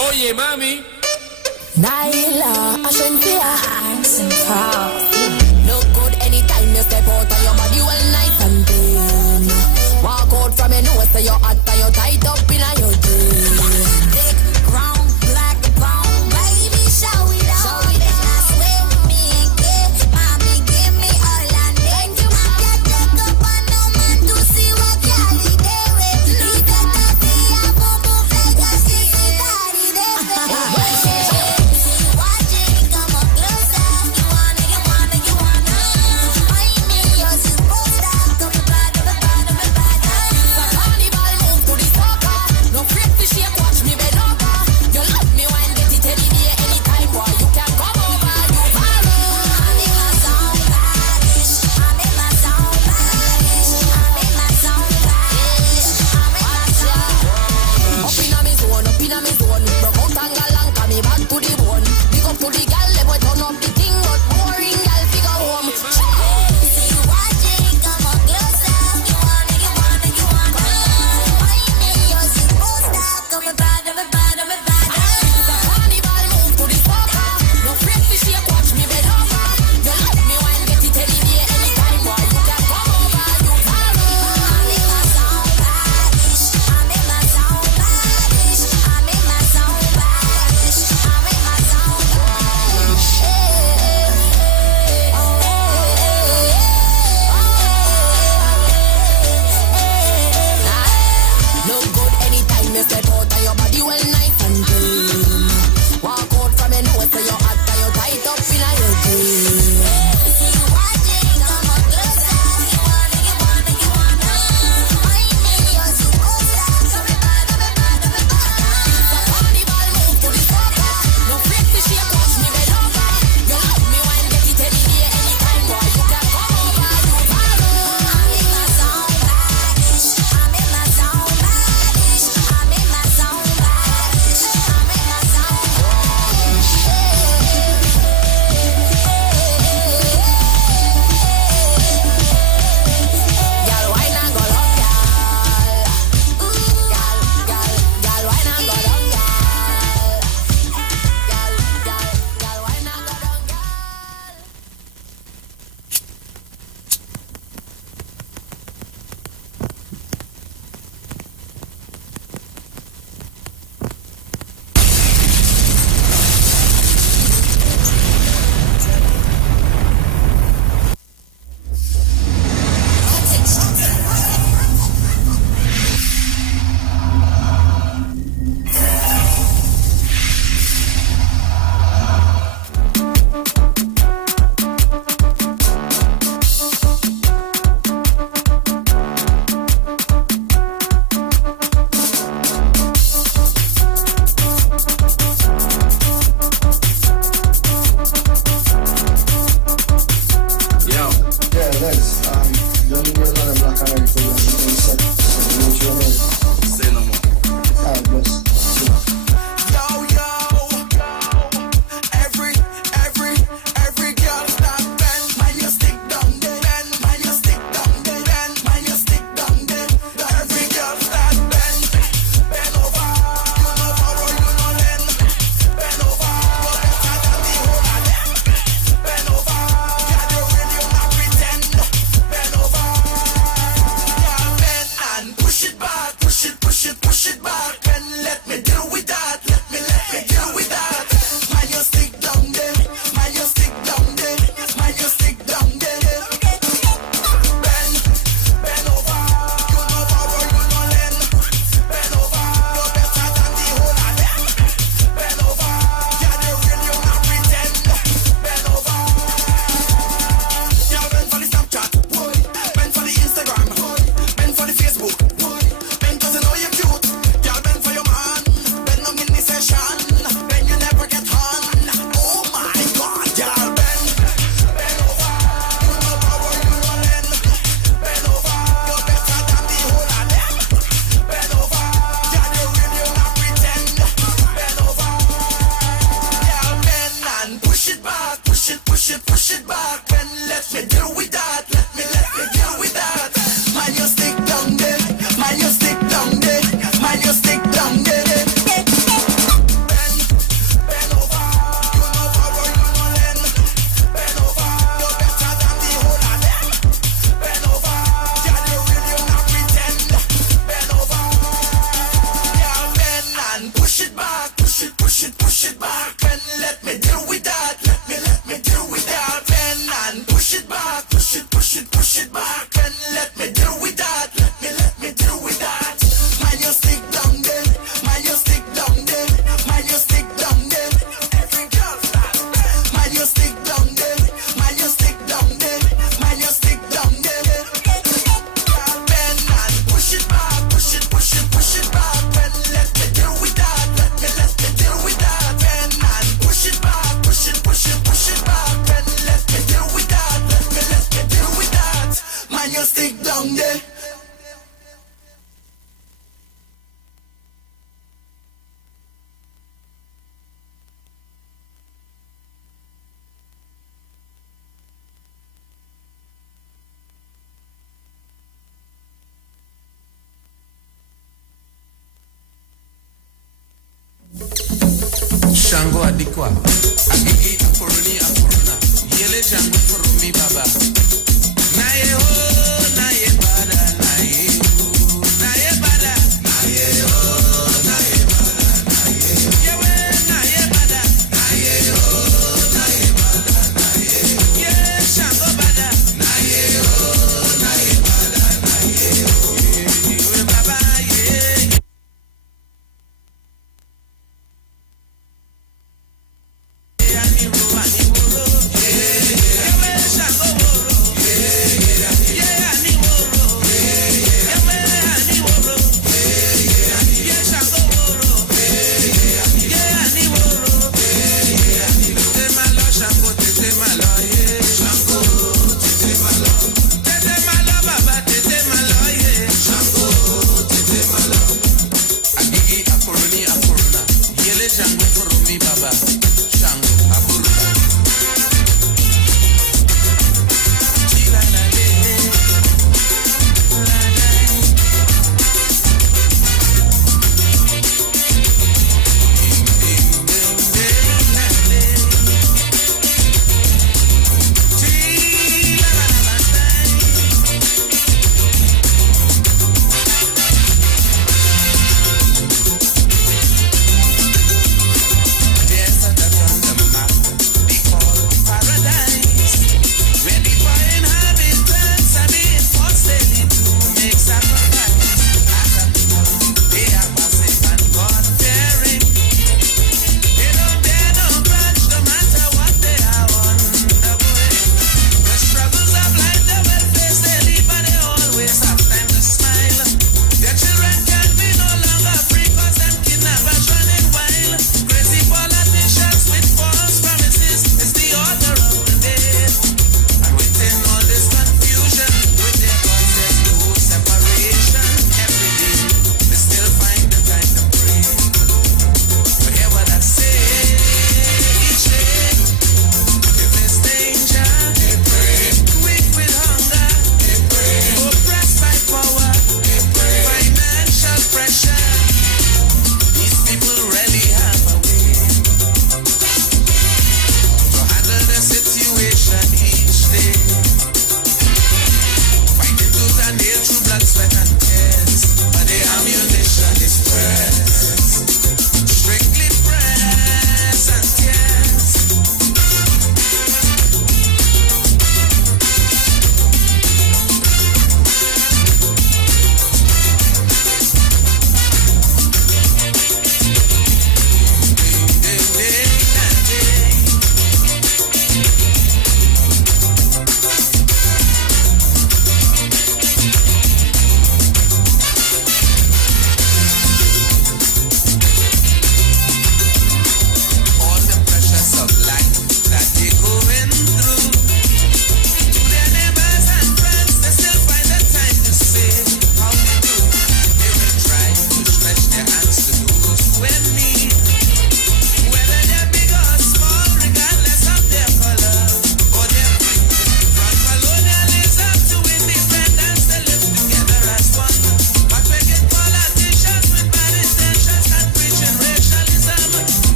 Oye, mami. Naila, Ashantia, and proud. Look good anytime you step out of your body well nice and clean. Walk out from your nose to your heart and you tight up in your jeans. Big, brown, black, brown, baby, show it out. Show it out. Swim me, get, mommy, give me all I need. Thank you, mom. Get take up on no man to see what y'all do with. Look at the tea, I boom boom like a sissy daddy there. Watch it, come on closer. You wanna. you step out and your body well nice and clean. Walk out from your nose to your heart and you tight up in your jeans. See you watching, come up closer. You wanna. Find me, you're superstar. So me bad. The carnival move to the soca. No fake to shake, watch me bend over. You love me when get it any day, anytime, boy. You can come over, you follow. I'm in my zone, badish. I'm in my zone, badish. I'm in my zone, badish. I'm in my zone, badish. Girl, why not go love, girl? Girl, why not go love, girl? Girl, why not go love, girl? Yo. Yeah, let's don't need a lot of black and white for you. Say no more. Alright, bless. Every girl start bend. Man, you stick down there. Bend. Man, you stick down there. Bend. Man, you stick down there. Every girl start bend. Bend over. You know borrow, you know lend. Bend over. You're better than the whole of them. Bend over. Girl, you real, you not pretend. Bend over. Yeah, bend and push it back. Push it back. Bend, let me deal with that. Let me deal with that. Man, you stick down there. Man, you stick down there. Man, you stick down there. Bend over. You know borrow, you know lend. Bend over. You're better than the whole of them. Bend over. Girl, you real, you not pretend. Bend over. Girl, bend for the Snapchat. Bend for the Instagram. Bend for the Facebook. Bend 'cause you know you're cute. Girl, bend for your man. Bend no mini session. Bend you never get on. Oh my God, girl, bend. Bend over. You know borrow, you know lend. Bend over. You're better than the whole of them. Bend over. Girl, you real, you not pretend. Bend over. Girl, bend and push it back. Push it back. Bend, let me deal with that. Let me deal with that. Man, you stick down there. Man, you stick down there. Man, you stick down there. Bend over. You know borrow, you know lend. Bend over. You're better than the whole of them. Bend over. Girl, you real, you not pretend. Bend over. Girl, bend and push it back. Push it back. Bend, let me deal with that. Let me deal with that. Bend and push it back. Push it back. Bend, let me deal with that. Let me deal with that. Man, you stick down there. Man, you stick down there. Man, you stick down there. Every girl start bend. Man, you stick down there. Man, you stick down there. Man, you stick down there. Girl, bend and push it back. Push it back. Bend, let me deal with that. Let me deal with that. Bend and push it back. Push it back. Bend, let me deal with that. Let me deal with that. Man, you stick down there. Shango adikwa. Agigi akoroni akorona. Yele jango foromi baba. Na ye ho, na ye bada, na ye ho, na ye bada, na ye ho, na ye bada, na ye ho. Yewe na ye bada, na ye ho, na ye bada, na ye ho. Ye Shango bada, na ye ho, na ye bada, na ye ho. Yewe baba ye.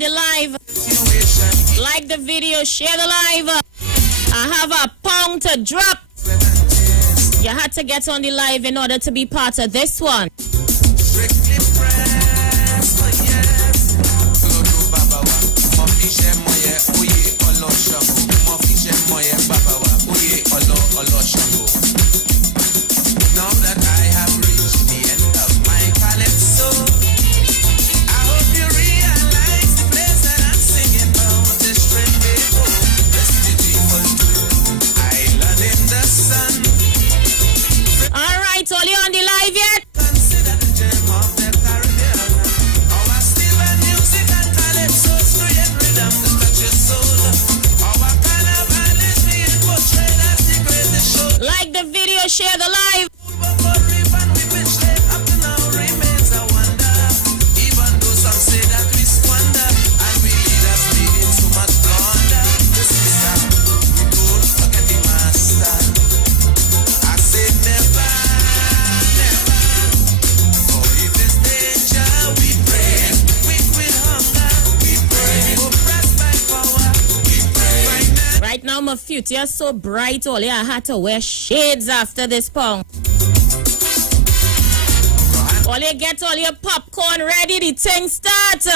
the live. Like the video, share the live. I have a pound to drop. You had to get on the live in order to be part of this one. Now that I have reached the end of my calypso, I hope you realize the place that I'm singing about is Trinidad, island in the sun. All right, all you on the live yet? Consider the gem of the Caribbean. Our steel music and calypsos create rhythm to touch your soul. Our carnival is being portrayed as the greatest show. Like the video, share the live. Right now, my future is so bright, only I had to wear shades after this pound. All you get all your popcorn ready, the thing starts.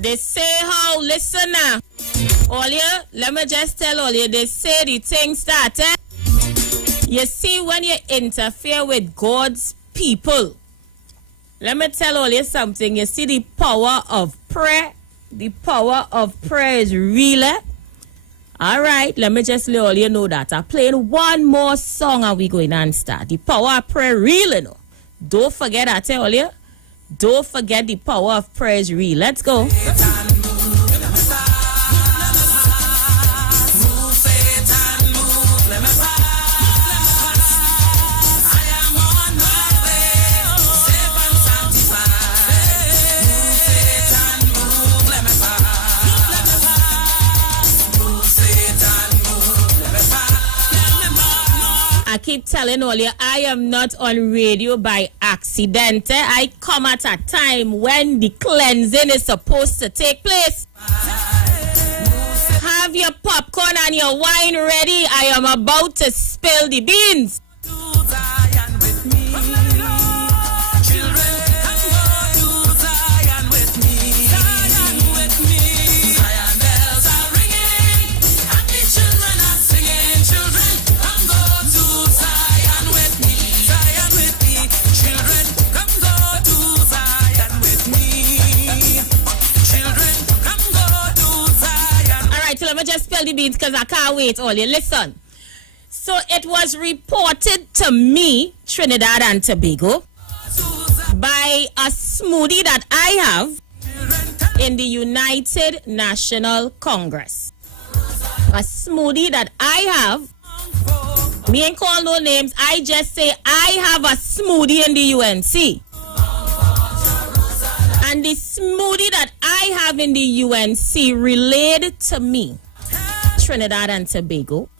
They say how, listen now. All you, let me just tell all you, they say the thing started. You see, when you interfere with God's people, let me tell all you something. You see, the power of prayer. The power of prayer is real. All right, let me just let all you know that. I'm playing one more song and we going and start. The power of prayer real, you know. Don't forget, I tell you. Don't forget the power of prayer is real. Let's go. I keep telling all you, I am not on radio by accident. I come at a time when the cleansing is supposed to take place. Have your popcorn and your wine ready. I am about to spill the beans. Let me just spill the beans because I can't wait all you. Listen. So it was reported to me, Trinidad and Tobago, by a smoothie that I have in the United National Congress. A smoothie that I have. Me ain't call no names. I just say I have a smoothie in the UNC. And the smoothie that I have in the UNC relayed to me, Trinidad and Tobago.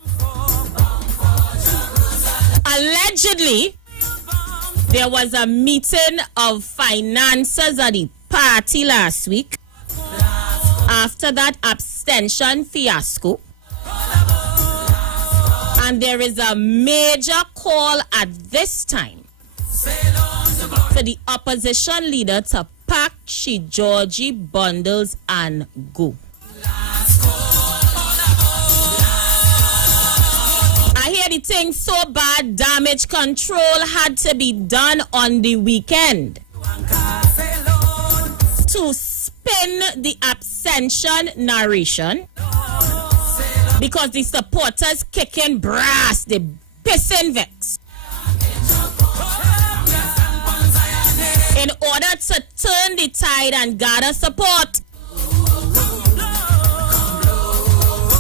Allegedly, there was a meeting of financiers at the party last week after that abstention fiasco. And there is a major call at this time for the opposition leader to pack she Georgie bundles and go. I hear the thing so bad, damage control had to be done on the weekend to spin the abstention narration because the supporters kicking brass, they pissing vex. In order to turn the tide and gather support.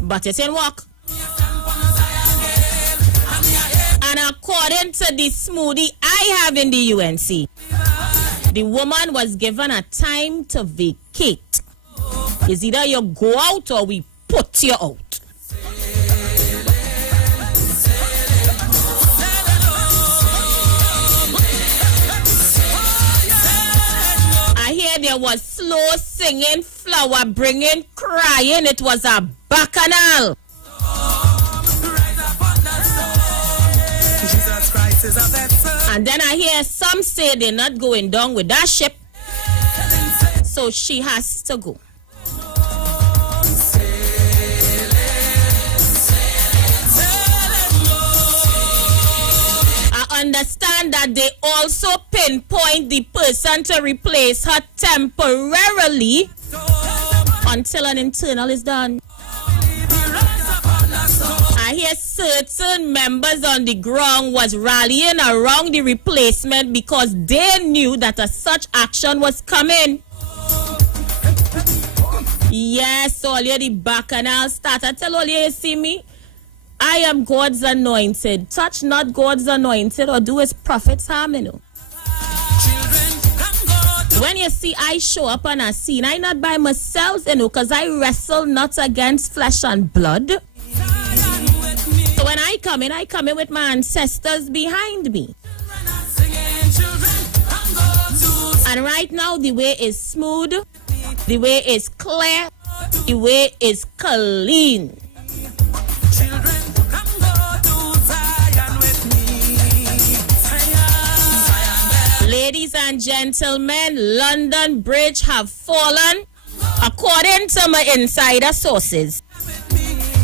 But it didn't work. And according to the smoothie I have in the UNC, The woman was given a time to vacate. It's either you go out or we put you out. I hear there was slow singing, flower bringing, crying. It was a bacchanal. And then I hear some say they're not going down with that ship, so she has to go. I understand that they also pinpoint the person to replace her temporarily until an internal is done. I hear certain members on the ground was rallying around the replacement because they knew that a such action was coming. Yes, all you the bacchanal start. I tell all you see me, I am God's anointed. Touch not God's anointed or do his prophets harm, you know. When you see I show up on a scene, I not by myself, you know, because I wrestle not against flesh and blood. So when I come in with my ancestors behind me. And right now the way is smooth, the way is clear, the way is clean. Ladies and gentlemen, London Bridge have fallen, according to my insider sources.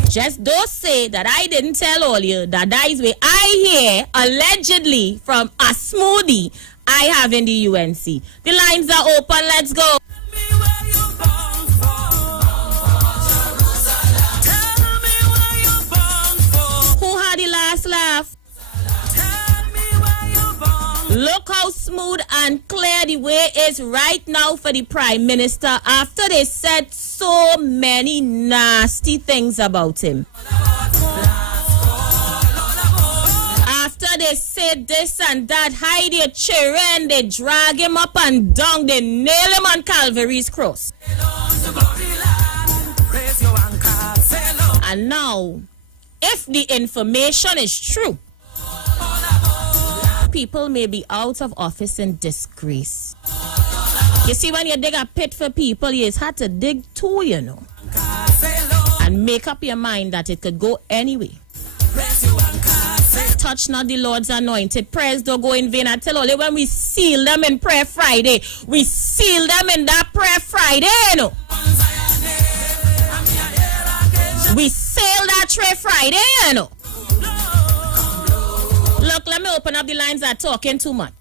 Just don't say that I didn't tell all you that is where I hear allegedly from a smoothie I have in the UNC. The lines are open, let's go. Who had the last laugh? Look how smooth and clear the way is right now for the Prime Minister after they said so many nasty things about him. After they said this and that, hide their children, they drag him up and down, they nail him on Calvary's cross. And now, if the information is true, people may be out of office in disgrace. You see, when you dig a pit for people, you just had to dig two, you know. And make up your mind that it could go anyway. Touch not the Lord's anointed. Prayers don't go in vain. I tell you, when we seal them in Prayer Friday, we seal them in that Prayer Friday, you know. We seal that Prayer Friday, you know. Look, let me open up the lines that are talking too much.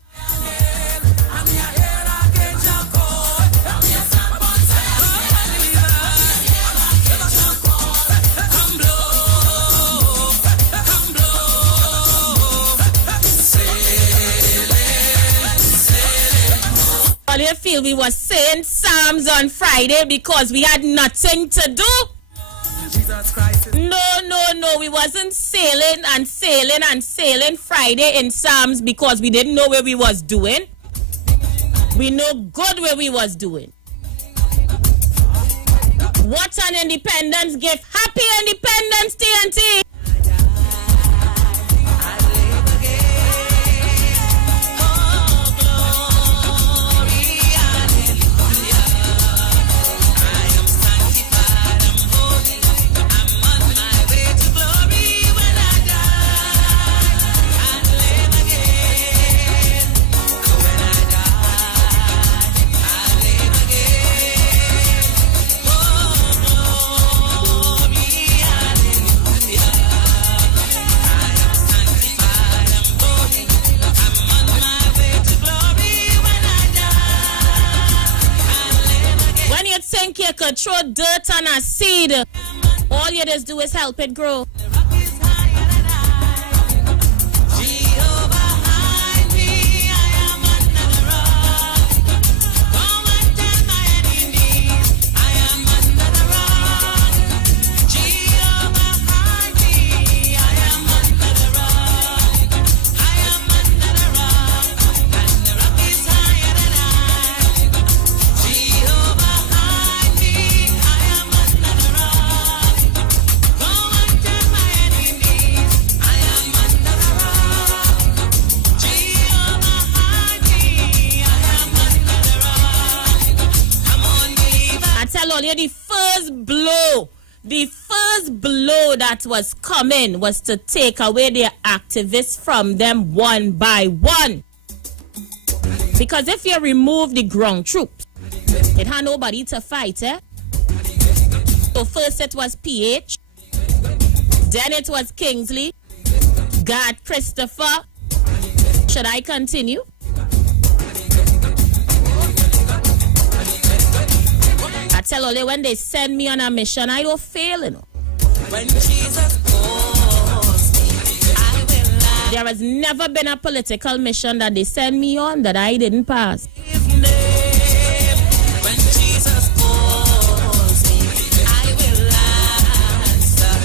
All you feel we was saying Psalms on Friday because we had nothing to do? No, we wasn't sailing Friday in Psalms because we didn't know where we was doing. We know good where we was doing. What an independence gift. Happy Independence, TNT. You could throw dirt on a seed. All you just do is help it grow. that was coming was to take away their activists from them one by one. Because if you remove the ground troops, it had nobody to fight, eh? So first it was PH, then it was Kingsley, God Christopher. Should I continue? I tell only when they send me on a mission, I don't fail, you know. When Jesus calls me, I will lie. There has never been a political mission that they send me on that I didn't pass. When Jesus calls me, I will answer.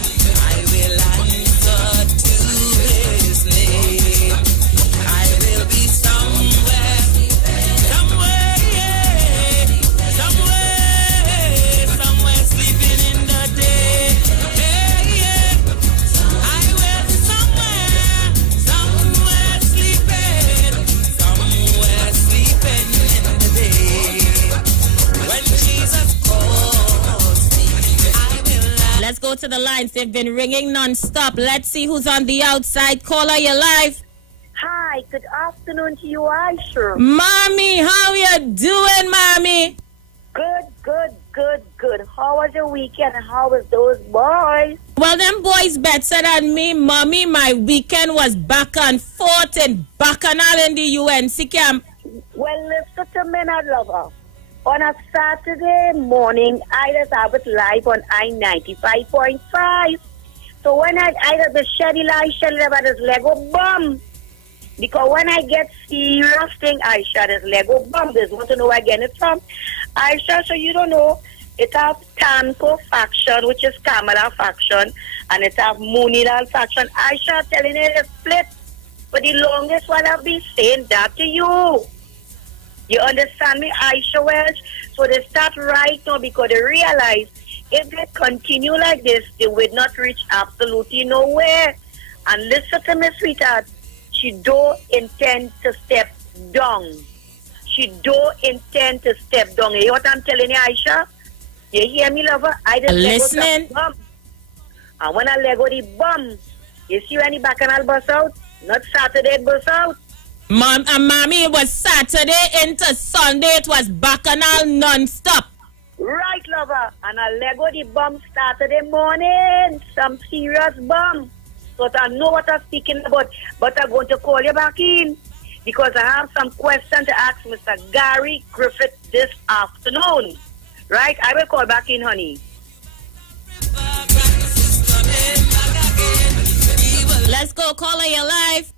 I will answer to his name. I will be somewhere, sleeping in the day. I will be somewhere sleeping in the day. When Jesus calls me, I will. Let's go to the lines. They've been ringing non-stop. Let's see who's on the outside. Caller, you're live. Hi, good afternoon to you, Aisha. Mommy, how you doing, Mommy? Good. How was your weekend and how was those boys? Well, them boys better than me, Mommy. My weekend was back and forth in Bacchanal in the UNC camp. Well, listen to me, I lover. On a Saturday morning, I just have it live on I-95.5. So when I just the schedule about this Lego bomb. Because when I get serious thing, Aisha, this Lego bomb, there's want to know where I get it from. Aisha, so you don't know, it have Tanko faction, which is Kamala faction, and it have Munidal faction. Aisha, telling you the split. For the longest while I've been saying that to you. You understand me, Aisha Welch? So they start right now because they realize if they continue like this, they will not reach absolutely nowhere. And listen to me, sweetheart. She don't intend to step down. She don't intend to step down. You hear what I'm telling you, Aisha? You hear me, lover? I just listening. Bomb. And when I let go the bomb, you see when the Bacchanal bus out? Not Saturday it bus out. Mom and Mommy, it was Saturday into Sunday. It was Bacchanal non-stop. Right, lover. And I let go the bomb Saturday morning. Some serious bomb. So I know what I'm speaking about. But I'm going to call you back in. Because I have some questions to ask Mr. Gary Griffith this afternoon. Right? I will call back in, honey. Let's go. Caller, you're live.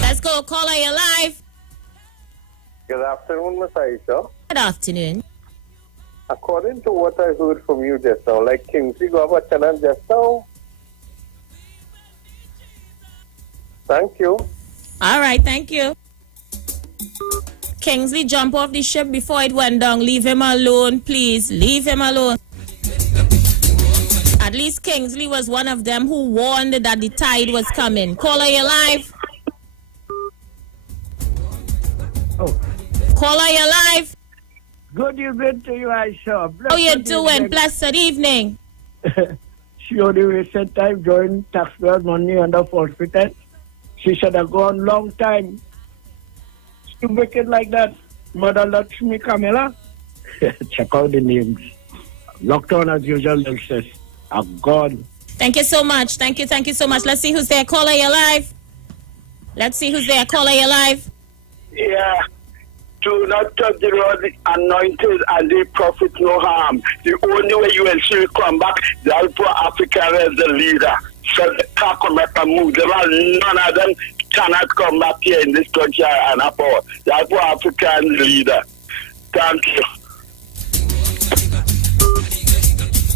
Let's go. Caller, you're live. Good afternoon, Miss Aisha. Good afternoon. According to what I heard from you just now, like Kingsley go have a channel just now. Thank you. All right, thank you. Kingsley, jump off the ship before it went down. Leave him alone, please. Leave him alone. At least Kingsley was one of them who warned that the tide was coming. Caller, you live? Oh. Caller, you live? Good evening to you, Aisha. How you doing? Blessed evening. She only wasted time drawing taxpayer money under forfeited. She should have gone long time. To make it like that, Mother Lakshmi Kamala. Check out the names. Lockdown as usual, says. God. Thank you so much. Thank you so much. Let's see who's there. Caller, you live? Let's see who's there. Caller, you live? Yeah. Do not touch the Lord anointed and the prophet no harm. The only way you will see it come back, the Alpha Africa is the leader. So they can't come back and move. None of them cannot come back here in this country and abroad. The Alpha Africa is the leader. Thank you.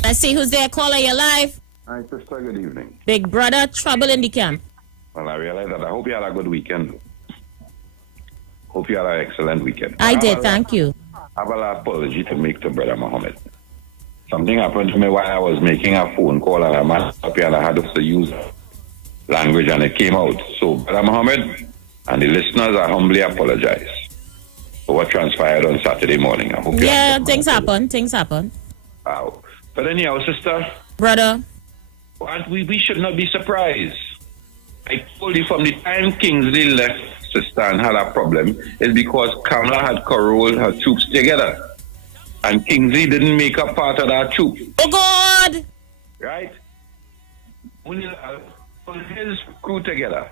Let's see who's there. Caller, you live? Hi, sister. Good evening. Big brother, trouble in the camp. Well, I realize that. I hope you had a good weekend. Hope you had an excellent weekend. I did, thank you. I have an apology to make to Brother Mohammed. Something happened to me while I was making a phone call and a man up here and I had to use language and it came out. So, Brother Mohammed and the listeners, I humbly apologize. what transpired on Saturday morning. I hope you Yeah, understand. things happen. Things happen. Wow. But anyhow, sister, Brother. we should not be surprised. I told you from the time Kingsley left, sister, and had a problem, is because Kamala had corralled her troops together. And Kingsley didn't make up part of that troop. Oh, God! Right? Munilal put his crew together.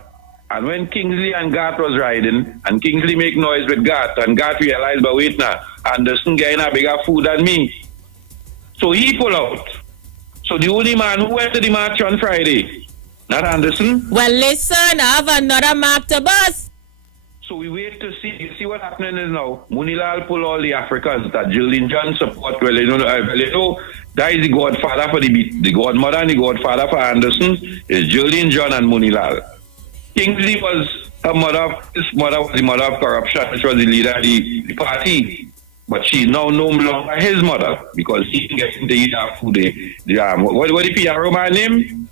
And when Kingsley and Gart was riding, and Kingsley make noise with Gart, and Gart realized, but wait now, Anderson getting a bigger food than me. So he pulled out. So the only man who went to the march on Friday, not Anderson. Well, listen, I have another map to bust. So we wait to see. You see what happening is now. Munilal pull all the Africans that Jillian John support. Well, you know, that is the godfather for the godmother and the godfather for Anderson is Jillian John and Munilal. Kingsley was her mother. His mother was the mother of corruption, which was the leader of the party. But she's now no longer his mother because he didn't get to eat her food. What the PRO man name?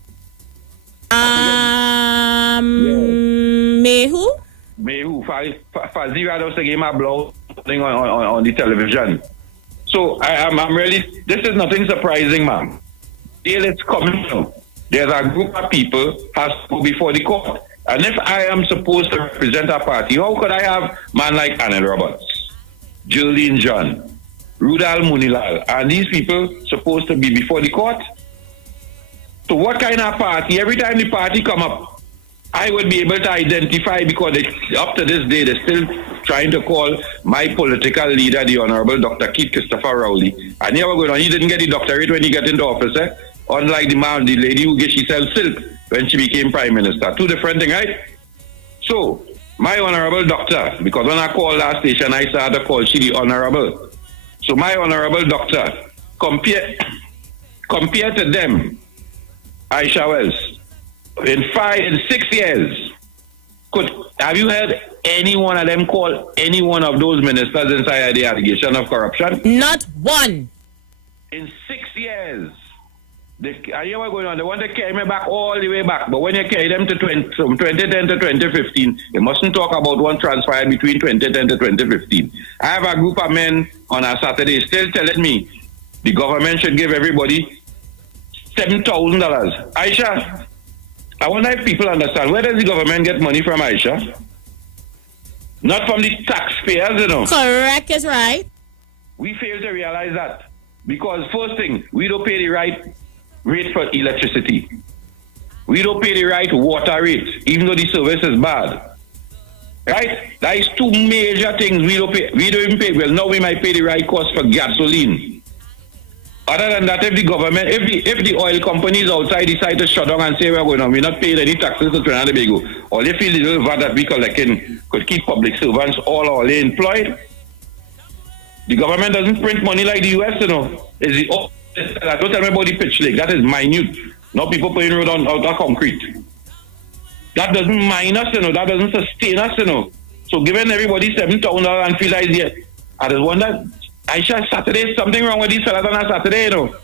Mehu? Mehu. Fazira was gave my blow thing on the television. So I'm really, this is nothing surprising, ma'am. It's coming now. There's a group of people has to go before the court. And if I am supposed to represent a party, how could I have man like Anel Roberts, Jolene John, Rudal Munilal, and these people supposed to be before the court? So what kind of party? Every time the party come up, I would be able to identify because up to this day, they're still trying to call my political leader, the Honorable Dr. Keith Christopher Rowley. And here we're going on. He didn't get the doctorate when he got into office, eh? Unlike the lady who she sell silk when she became prime minister. Two different things, right? So, my honorable doctor, because when I called that station, I started to call she the honorable. So my honorable doctor, compare to them, Aisha Wells, in 6 years, have you heard any one of them call any one of those ministers inside the allegation of corruption? Not one. In 6 years. I hear what's going on. They want to carry me back all the way back. But when you carry them from 2010 to 2015, you mustn't talk about what transpired between 2010 to 2015. I have a group of men on a Saturday still telling me the government should give everybody $7,000. Aisha, I wonder if people understand. Where does the government get money from, Aisha? Not from the taxpayers, you know. Correct is right. We fail to realize that. Because first thing, we don't pay the right rate for electricity. We don't pay the right water rate, even though the service is bad. Right? That is two major things we don't pay. We don't even pay. Well, now we might pay the right cost for gasoline. Other than that, if the government, if the oil companies outside decide to shut down and say we're not paying any taxes to Trinidad and Tobago, or if the little VAT that we collecting could keep public servants all employed, the government doesn't print money like the US, you know. Don't tell me about the pitch lake. That is minute. Now people putting road on concrete. That doesn't mine us, you know. That doesn't sustain us, you know. So giving everybody $7,000 and feel like I just wonder, Aisha, Saturday, something wrong with these fellas on a Saturday, you know.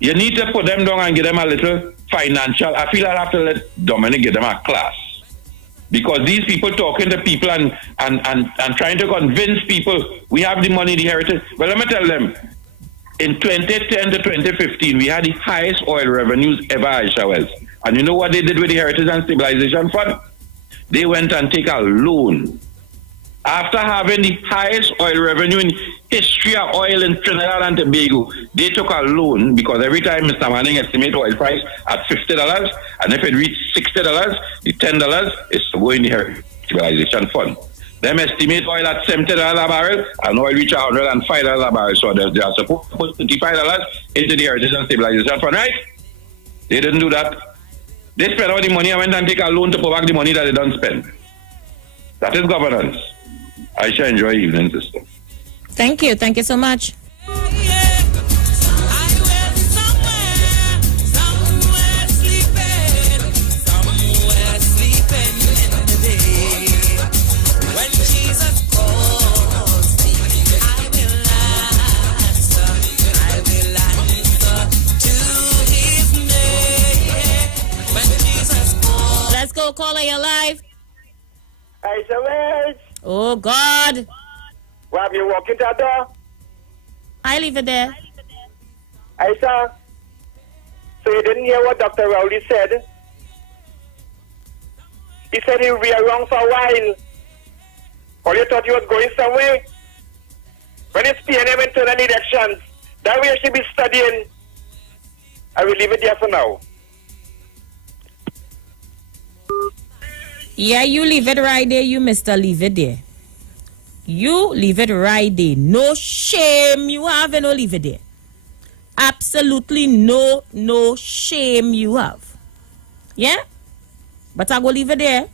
You need to put them down and give them a little financial. I feel I have to let Dominic give them a class. Because these people talking to people and trying to convince people we have the money, the heritage. Well, let me tell them, in 2010 to 2015, we had the highest oil revenues ever, Aisha Wells. And you know what they did with the Heritage and Stabilization Fund? They went and take a loan. After having the highest oil revenue in history of oil in Trinidad and Tobago, they took a loan because every time Mr. Manning estimate oil price at $50, and if it reached $60, the $10 is to go in the Heritage Stabilization Fund. Them estimate oil at $70 a barrel, and oil reach $105 a barrel. So they are supposed to put $25 into the Heritage and Stabilization Fund, right? They didn't do that. They spent all the money and went and take a loan to pay back the money that they don't spend. That is governance. I shall enjoy evening, sister. Thank you. Thank you so much. Let's go, caller, you're live. Aisha Wells. Oh, God. Well, have you walked into the door? I leave it there. I saw. So you didn't hear what Dr. Rowley said? He said he would be around for a while. Or you thought he was going somewhere? When it's PNM internal elections, that way you should be studying. I will leave it there for now. Yeah, you leave it right there, you Mr. Leave it there. You leave it right there. No shame you have and no leave it there. Absolutely no shame you have. Yeah? But I go leave it there.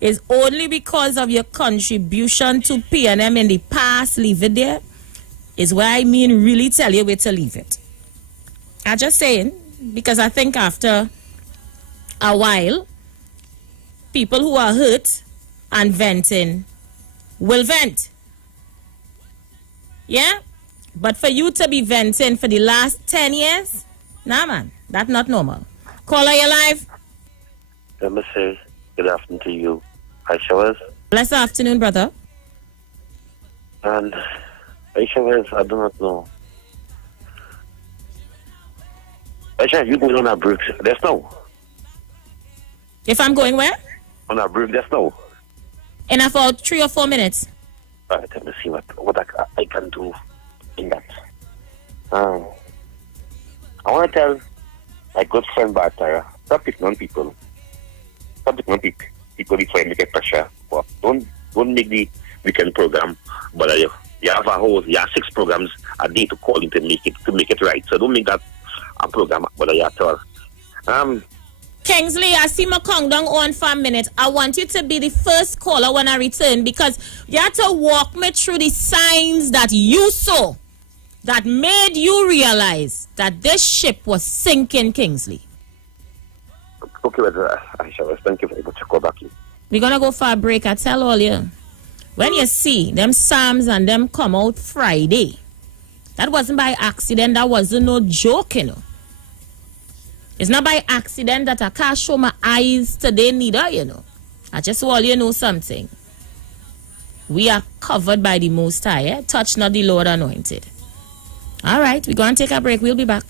It's only because of your contribution to PNM in the past, leave it there. Is where I mean really tell you where to leave it. I'm just saying, because I think after a while, people who are hurt and venting will vent. Yeah? But for you to be venting for the last 10 years, nah man, that's not normal. Caller, you live? Let me say good afternoon to you. Hi, Showers. Blessed afternoon, brother. And hi, Showers, I do not know. Aisha, you going on a break? There's no. If I'm going where? On a break, there's no. In about 3 or 4 minutes. All right, let me see what I can do in that. I want to tell my good friend Bartara, stop picking on people. Stop picking on people if you get pressure. But don't make the weekend program bother you. You have 6 programs a day to call in to make it right. So don't make that a program bother you at all. Kingsley, I see my countdown on for a minute. I want you to be the first caller when I return because you have to walk me through the signs that you saw that made you realize that this ship was sinking, Kingsley. Okay, Aisha, thank you very much. Call back in. We're going to go for a break. I tell all you. When you see them Psalms and them come out Friday, that wasn't by accident. That wasn't no joke, you know. It's not by accident that I can't show my eyes today neither, you know. I just want you to know something. We are covered by the Most High, eh? Touch not the Lord anointed. All right, we're going to take a break. We'll be back.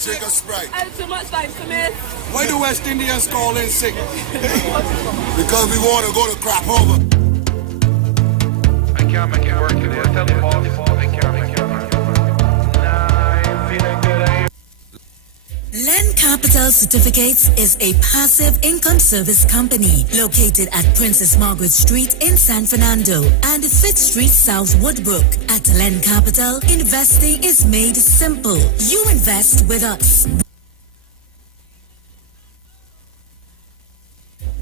Take a Sprite. And too much time for me. Why do West Indians call in sick? Because we want to go to crap over. I can't make it work today. Tell the boss I can't make it work. Nah, I'm feeling good. Len Capital Certificates is a passive income service company located at Princess Margaret Street in San Fernando and 5th Street South Woodbrook. At Len Capital, investing is made simple. You invest with us.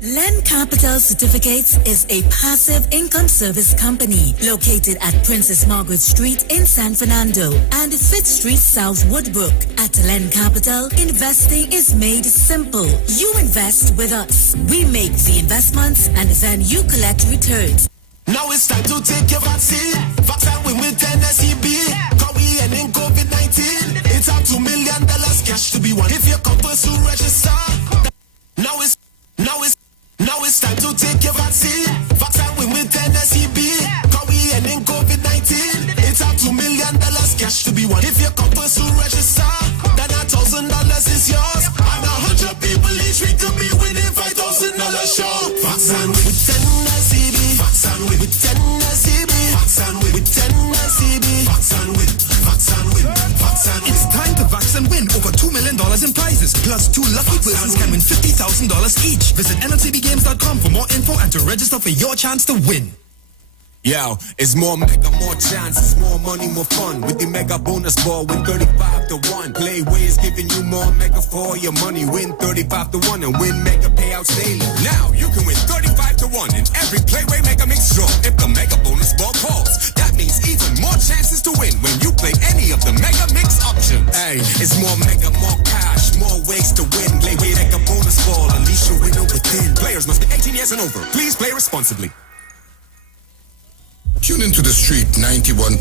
Len Capital Certificates is a passive income service company located at Princess Margaret Street in San Fernando and 5th Street South Woodbrook. At Len Capital, investing is made simple. You invest with us. We make the investments and then you collect returns. Now it's time to take your vaccine. Vaccine win with NSEB. Cause we ending COVID-19. It's up $2 million cash to be won. If you come first to register. Now it's It's time to take your vaccine. Vaccine win with NSEB. Cause we ending COVID-19. It's up $2 million cash to be won. If you come first to register, then $1,000 is yours. And 100 people each week to be winning $5,000 sure. Vaccine with NSEB. Vaccine with NSEB. Vaccine with NSEB. Vaccine with. It's time to vaccine win over $2 million in prizes. Plus 2 lucky persons can win $50,000 each. Visit nlcbgames.com for more info and to register for your chance to win. Yo, it's more mega, more chances, more money, more fun. With the mega bonus ball, win 35 to 1. Playway is giving you more mega for all your money. Win 35 to 1 and win mega payouts daily. Now you can win 35 to 1 in every Playway Mega Mix draw. If the mega bonus ball calls, that means even more chances to win when you play any of the mega mix options. Hey, it's more mega, more cash, more ways to win. Playway Mega bonus ball, unleash your winner within. Players must be 18 years and over. Please play responsibly. Tune into the street 91.9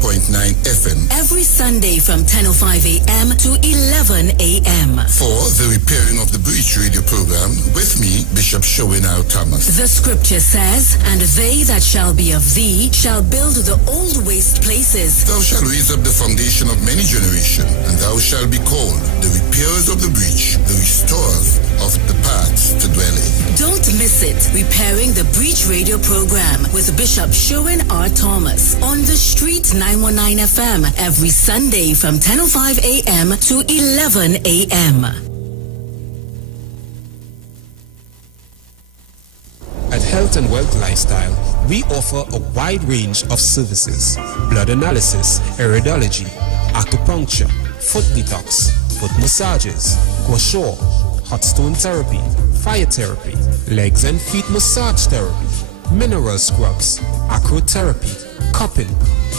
FM every Sunday from 10:05 a.m. to 11 a.m. for the Repairing of the Breach radio program with me, Bishop Showinau Thomas. The scripture says, and they that shall be of thee shall build the old waste places. Thou shalt raise up the foundation of many generations, and thou shalt be called the repairers of the breach, the restorers of the paths to dwell in. Don't miss it. Repairing the Breach radio program with Bishop Sherwin R. Thomas on the Street 919 FM every Sunday from 10:05 a.m. to 11 a.m. At Health and Wealth Lifestyle, we offer a wide range of services: blood analysis, iridology, acupuncture, foot detox, foot massages, gua sha, hot stone therapy, fire therapy, legs and feet massage therapy, mineral scrubs, acrotherapy, cupping.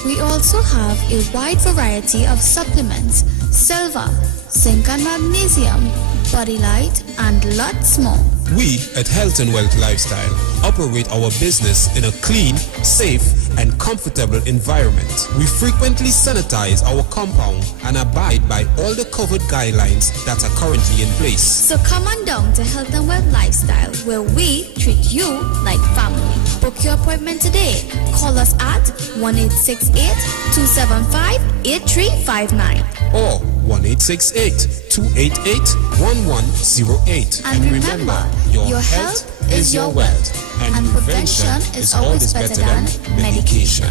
We also have a wide variety of supplements: silver, zinc and magnesium, body light, and lots more. We at Health and Wealth Lifestyle operate our business in a clean, safe, and comfortable environment. We frequently sanitize our compound and abide by all the COVID guidelines that are currently in place. So come on down to Health and Wealth Lifestyle, where we treat you like family. Book your appointment today. Call us at 1-868-275-8359 or 1-868-288-1108. And remember, your health is your wealth, and prevention is always better than medication.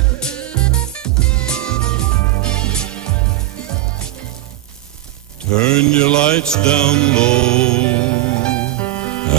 Turn your lights down low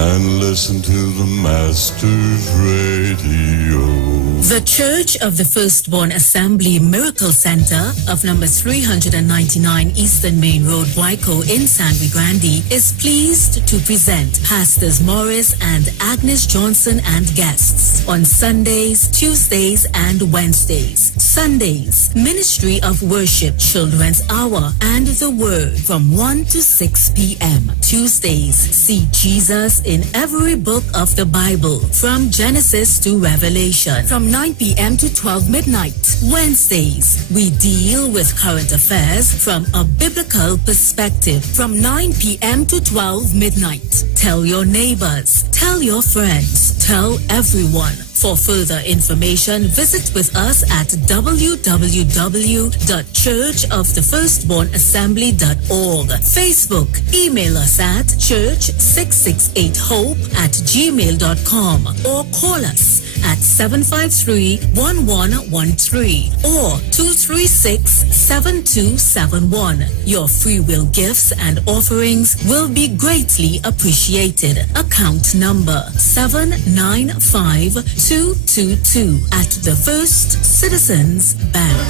and listen to the Master's Radio. The Church of the Firstborn Assembly Miracle Center of number 399 Eastern Main Road, Waiko in Sangre Grande is pleased to present Pastors Morris and Agnes Johnson and guests on Sundays, Tuesdays, and Wednesdays. Sundays, Ministry of Worship, Children's Hour, and the Word from 1 to 6 p.m. Tuesdays, see Jesus in every book of the Bible from Genesis to Revelation from 9 p.m. to 12 midnight. Wednesdays, we deal with current affairs from a biblical perspective from 9 p.m. to 12 midnight. Tell your neighbors, tell your friends, tell everyone. For further information, visit with us at www.churchofthefirstbornassembly.org. Facebook, email us at church668hope@gmail.com or call us at 753-1113 or 236-7271. Your free will gifts and offerings will be greatly appreciated. Account number 795222 at the First Citizens Bank.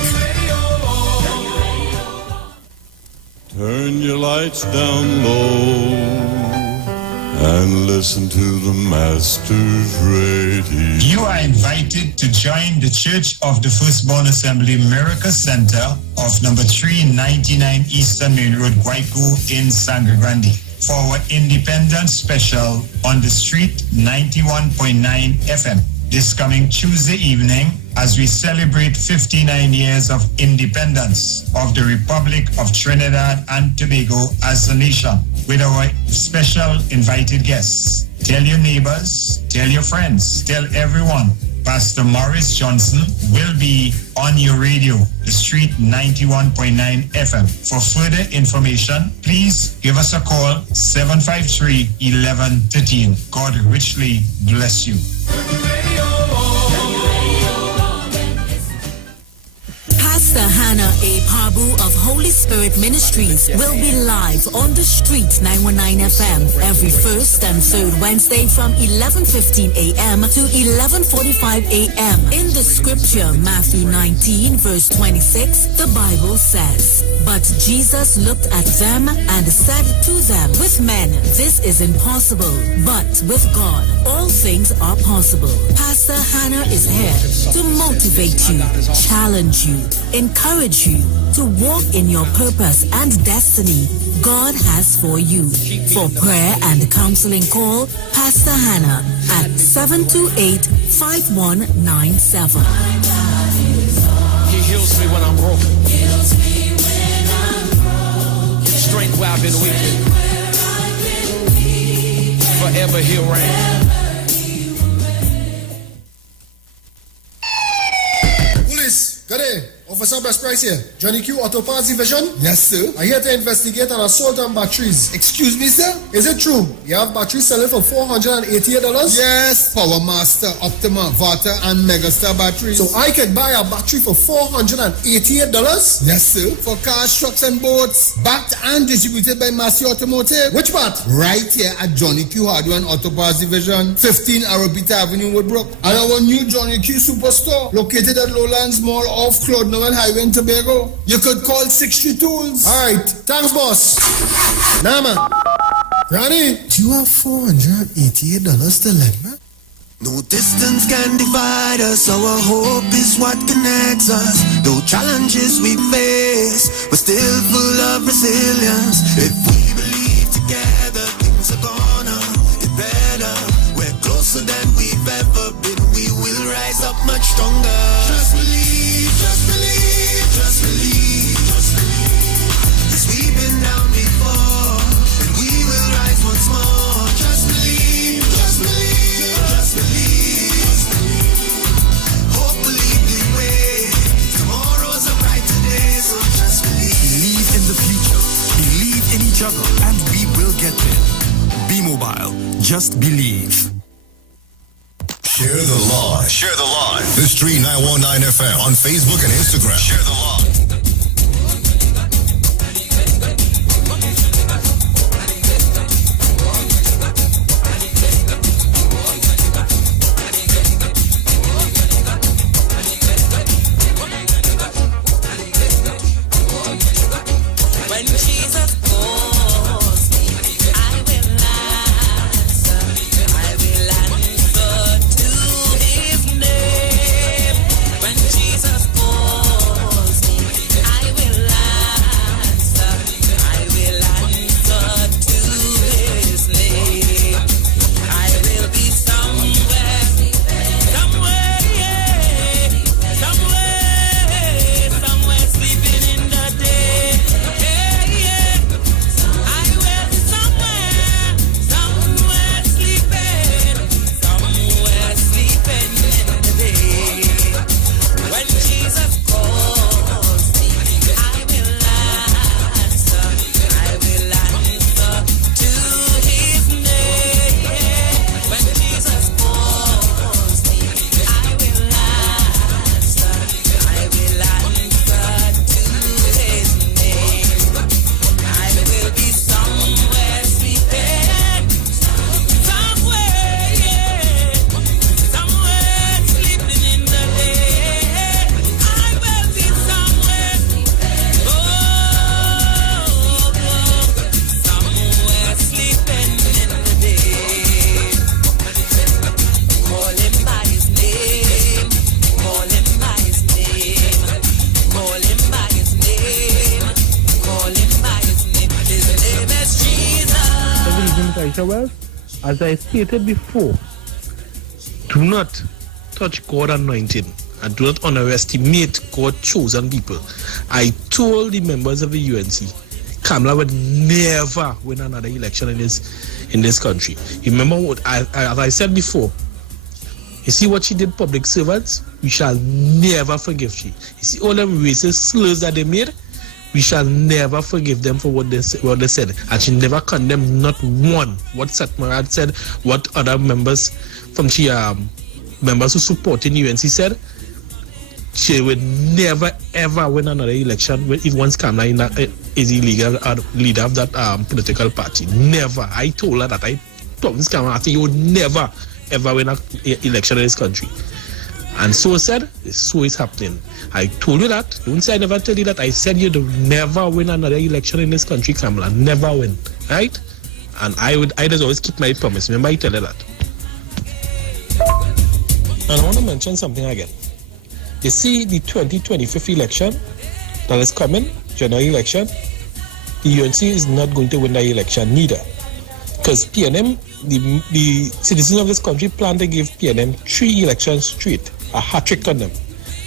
Turn your lights down low and listen to the Master's Radio. You are invited to join the Church of the Firstborn Assembly Miracle Center of number 399 Eastern Main Road, Guayco in Sangre Grande for our Independence Special on the Street 91.9 FM. this coming Tuesday evening as we celebrate 59 years of independence of the Republic of Trinidad and Tobago as a nation with our special invited guests. Tell your neighbors, tell your friends, tell everyone. Pastor Morris Johnson will be on your radio, the Street 91.9 FM. For further information, please give us a call, 753-1113. God richly bless you. Pastor Hannah A. Pabu of Holy Spirit Ministries will be live on the Street 919 FM every first and third Wednesday from 11:15 a.m. to 11:45 a.m. In the scripture, Matthew 19 verse 26, the Bible says, "But Jesus looked at them and said to them, with men this is impossible, but with God all things are possible." Pastor Hannah is here to motivate you, challenge you, encourage you to walk in your purpose and destiny God has for you. For prayer and counseling, call Pastor Hannah at 728-5197. He heals me when I'm broken. Strength where I've been weak. Forever he'll reign. Police, good day. Officer Best Price here. Johnny Q Auto Parts Division? Yes, sir. I'm here to investigate an assault on batteries. Excuse me, sir? Is it true? You have batteries selling for $488? Yes, Power Master, Optima, Vata, and Megastar batteries. So I can buy a battery for $488? Yes, sir. For cars, trucks, and boats. Backed and distributed by Massey Automotive. Which part? Right here at Johnny Q Hardware and Auto Parts Division, 15 Arabita Avenue, Woodbrook. And our new Johnny Q Superstore, located at Lowlands Mall off Claude Noel Highway in Tobago. You could call 63 Tools. Alright, thanks, boss. Nah, man. Ronnie, do you have $488 to lend, man? No distance can divide us. Our hope is what connects us. Though challenges we face, we're still full of resilience. If we believe together, things are gonna get better. We're closer than we've ever been. We will rise up much stronger. Just believe, just believe, just believe, just believe. 'Cause we've been down before, and we will rise once more. Just believe, just believe, just believe, just believe. Hope will lead the way. Tomorrow's a brighter day, so just believe. Believe in the future, believe in each other, and we will get there. Be mobile, just believe. Share the live. Share the live. The Street 919 FM on Facebook and Instagram. Share the live. When Jesus calls me, I will answer. I will answer to his name. When Jesus calls me, I will answer. I will answer to his name. I will be somewhere, somewhere, yeah, somewhere sleeping in the day. Well, as I stated before, do not touch God anointing and do not underestimate God chosen people. I told the members of the UNC, Kamala would never win another election in this country. Remember what as I said before. You see what she did, public servants? We shall never forgive she. You see all them racist slurs that they made? We shall never forgive them for what they said. And she never condemned not one. What Satmarad said, what other members from she members who supported UNC said, she would never ever win another election if once Kamala is illegal leader of that political party. Never. I told her that. I promised Kamala, I think you would never ever win an election in this country. And so said, so is happening. I told you that. Don't say I never tell you that. I said you'd never win another election in this country, Kamala. Never win. Right? And I just always keep my promise. Remember I tell you that. And I want to mention something again. You see the 2025 election that is coming, general election, the UNC is not going to win that election neither. Because PNM, the citizens of this country plan to give PNM 3 elections straight, a hat-trick on them,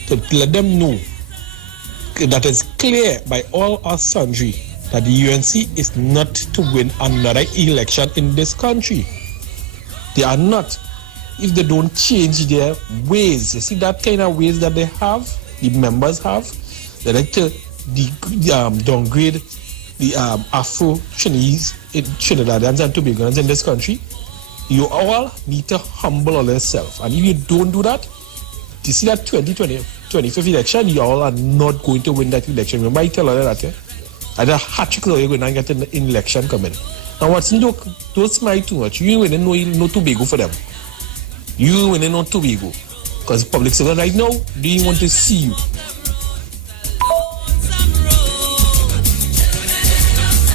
to let them know that it's clear by all our sundry that the UNC is not to win another election in this country. They are not. If they don't change their ways, you see that kind of ways that they have, the members have, they like to downgrade the Afro-Chinese Trinidadians and Tobagonians in this country. You all need to humble yourself. And if you don't do that, you see that 2025 election, you all are not going to win that election. Remember I tell her that, yeah? Either hat-trick or you're going to get an election coming. Now what's in don't smile too much. You ain't no Tobago for them. You ain't no Tobago. Because public servant right now, they want to see you.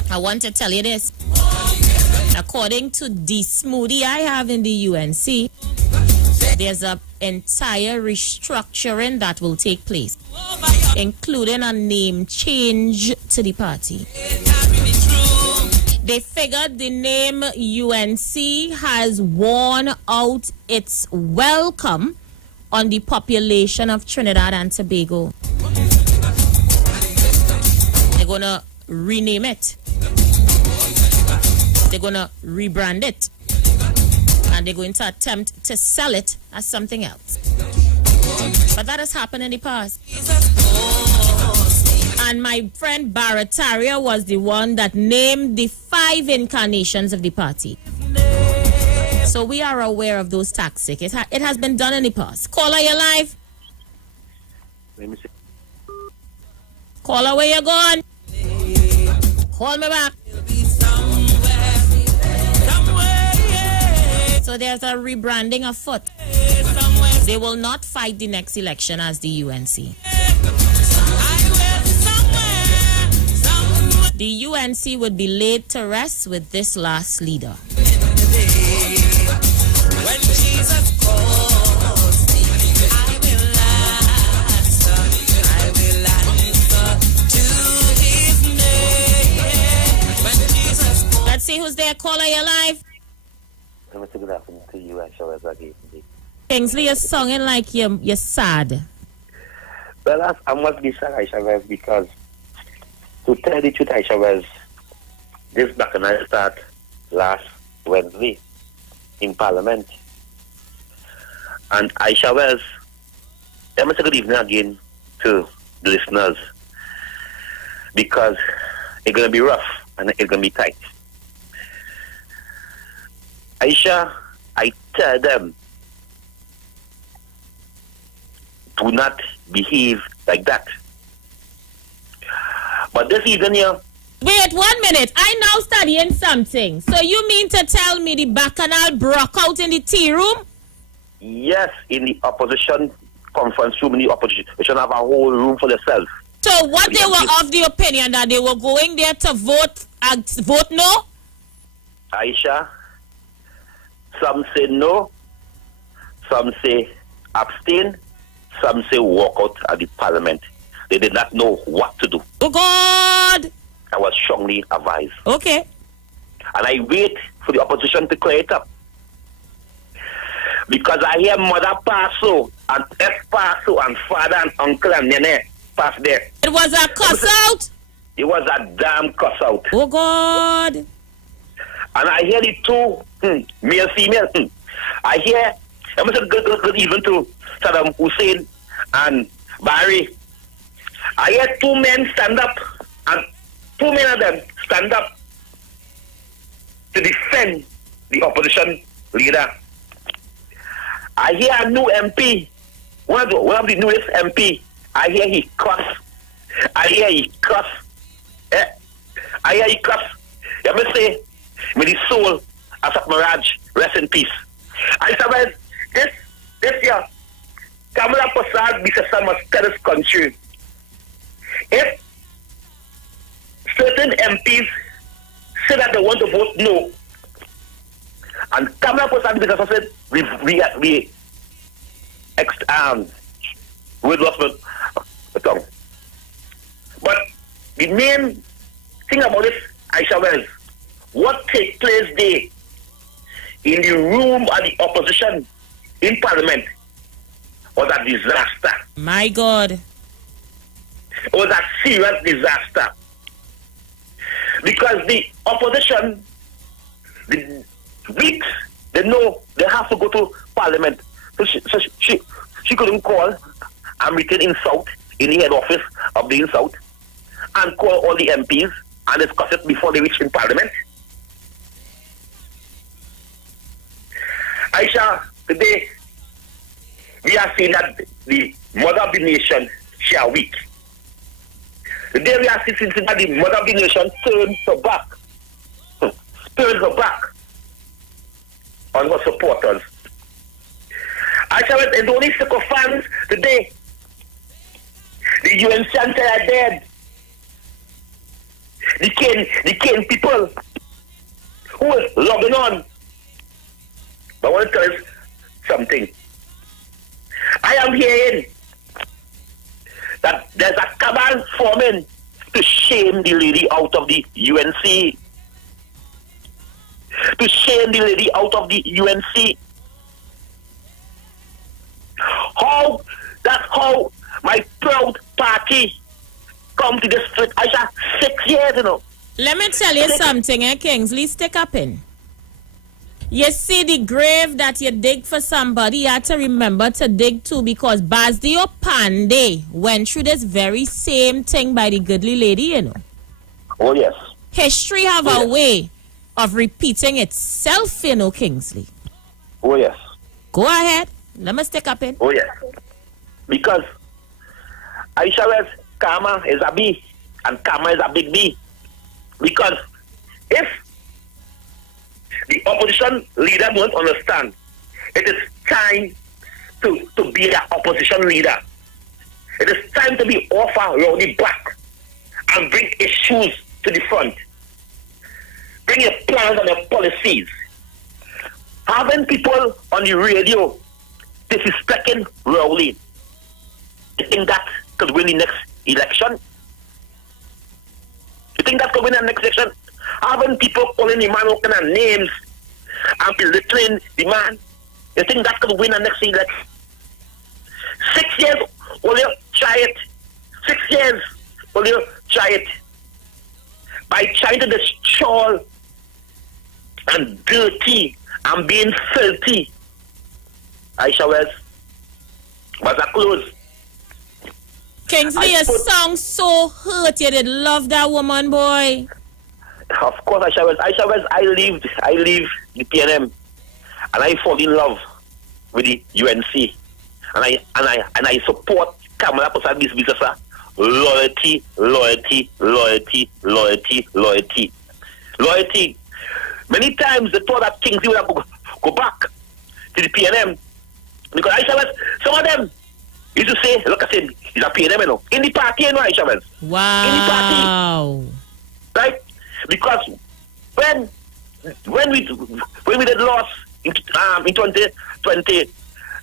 I want to tell you this. According to the smoothie I have in the UNC, there's an entire restructuring that will take place, including a name change to the party. They figured the name UNC has worn out its welcome on the population of Trinidad and Tobago. They're going to rename it. They're going to rebrand it. And they're going to attempt to sell it as something else. But that has happened in the past. And my friend Barataria was the one that named the 5 incarnations of the party. So we are aware of those tactics. It has been done in the past. Caller, you live? Let me see. Caller, where you going? Call me back. So there's a rebranding afoot. They will not fight the next election as the UNC. The UNC would be laid to rest with this last leader. When Jesus calls me, I will answer. I will answer to his name. When Jesus calls. Let's see who's there. Caller, you live? Let me say good afternoon to you and Shawez again. Kingsley, you're singing like you're sad. Well, I must be sad, Shawez, because to tell the truth, Shawez, this bacchanal start last Wednesday in Parliament. And Shawez, let me say good evening again to the listeners, because it's going to be rough and it's going to be tight. Aisha, I tell them, do not behave like that. But this evening here... Wait 1 minute. I now studying something. So you mean to tell me the bacchanal broke out in the tea room? Yes, in the opposition conference room, in the opposition. They should have a whole room for themselves. So what they were of the opinion that they were going there to vote no? Aisha, some say no, some say abstain, some say walk out of the parliament. They did not know what to do. Oh God! I was strongly advised. Okay. And I wait for the opposition to clear it up. Because I hear mother pass so, and F pass so, and father and uncle and nene pass there. It was a cuss out? It was a damn cuss out. Oh, God. And I hear the two, male, female. I hear, I must have good even to Saddam Hussein and Barry. I hear two men stand up, and two men of them stand up to defend the opposition leader. I hear a new MP, one of the newest MP, I hear he cuss. I hear he cuss. I hear he cuss. Let me say, may the soul of Satmaraj rest in peace. I said, this year, Kamala Prasad Bisasa must tell this country, if certain MPs say that they want to vote no, and Kamala Prasad Bisasa said, we lost the tongue. But the main thing about this, Aisha, was what takes place there in the room of the opposition in Parliament was a disaster. My God. It was a serious disaster. Because the opposition, the weeks, they know they have to go to Parliament. So she couldn't call a meeting in South, in the head office of the South, and call all the MPs and discuss it before they reach in Parliament. Aisha, today we are seeing that the mother of the nation, she are weak. Today we are seeing that the mother of the nation turns her back on her supporters. Aisha, it's only sycophants today. The UN Center are dead. The cane people who is logging on. But I want to tell you something. I am hearing that there's a cabal forming to shame the lady out of the UNC. To shame the lady out of the UNC. That's how my proud party come to this street. Aisha, 6 years, you know. Let me tell you something, Kingsley, stick up in. You see the grave that you dig for somebody, you have to remember to dig too, because Basdio Pandey went through this very same thing by the goodly lady, you know. Oh, yes. History have a way of repeating itself, you know, Kingsley. Oh, yes. Go ahead. Let me stick up in. Oh, yes. Because Aisha West, karma is a B, and karma is a big B. Because if the opposition leader don't understand, it is time to be the opposition leader. It is time to be off around the back and bring issues to the front. Bring your plans and your policies. Having people on the radio disrespecting Rowley, you think that could win the next election? You think that could win the next election? Having people calling the man all kind of names and belittling the man, you think that could win the next election? 6 years, will you try it? 6 years, will you try it? By trying to destroy and dirty and being filthy, Aisha West was a close. Kingsley, you sound so hurt. You did love that woman, boy. Of course, Aisha West. Aisha West, I leave the PNM, and I fall in love with the UNC, and I support Kamala Prasad Bisasa. Loyalty. Many times they thought that Kingsley would have go back to the PNM, because Aisha West, some of them used to say, look at him, he's a PNM, you know. In the party, you know, Aisha West. Wow. In the party. Right? Because when we did loss in 2020,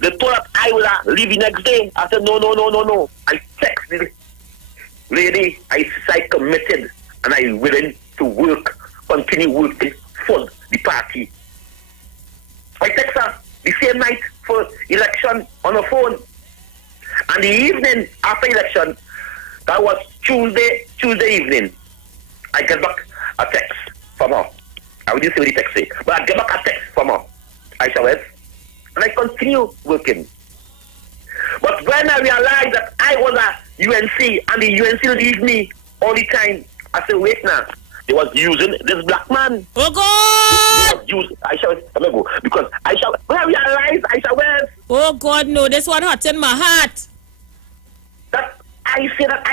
they thought that I would leave the next day. I said, no. I texted the lady, I committed, and I'm willing to continue working for the party. I text her, the same night for election on the phone. And the evening after election, that was Tuesday evening, I get back a text from her. I would just say what the text say, but I get back a text from her, Aisha West, and I continue working. But when I realized that I was a UNC and the UNC leave me all the time, I said, wait now. They was using this black man. Oh God! They was using Aisha West. Let me go. Because when I realized Aisha West. Oh God, no, this one hurt in my heart. That I say that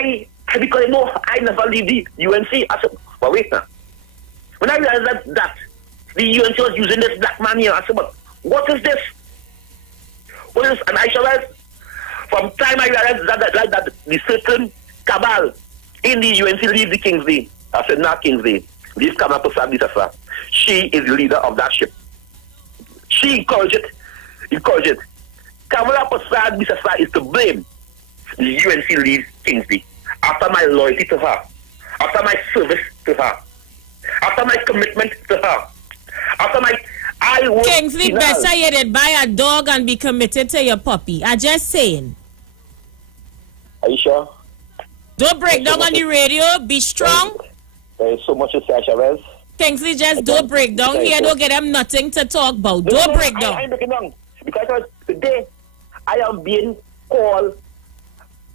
because I never leave the UNC. I said, but wait now. When I realized that the UNC was using this black man here, I said, but what is this? What is this? And Aisha West, from time I realized that the certain cabal in the UNC leave the Kingsley. I said, not Kingsley. Leave Kamala Prasad Bisasa. She is the leader of that ship. She encouraged it. Kamala Prasad Bisasa is to blame. The UNC leaves Kingsley. After my loyalty to her. After my service to her. After my commitment to her. After my... Kingsley, better you did buy a dog and be committed to your puppy. I just saying. Are you sure? Don't break down on the radio. Be strong. There is so much to say, Chavez. Kingsley, just don't break down here. Don't get them nothing to talk about. Don't break down. I'm breaking down. Because today, I am being called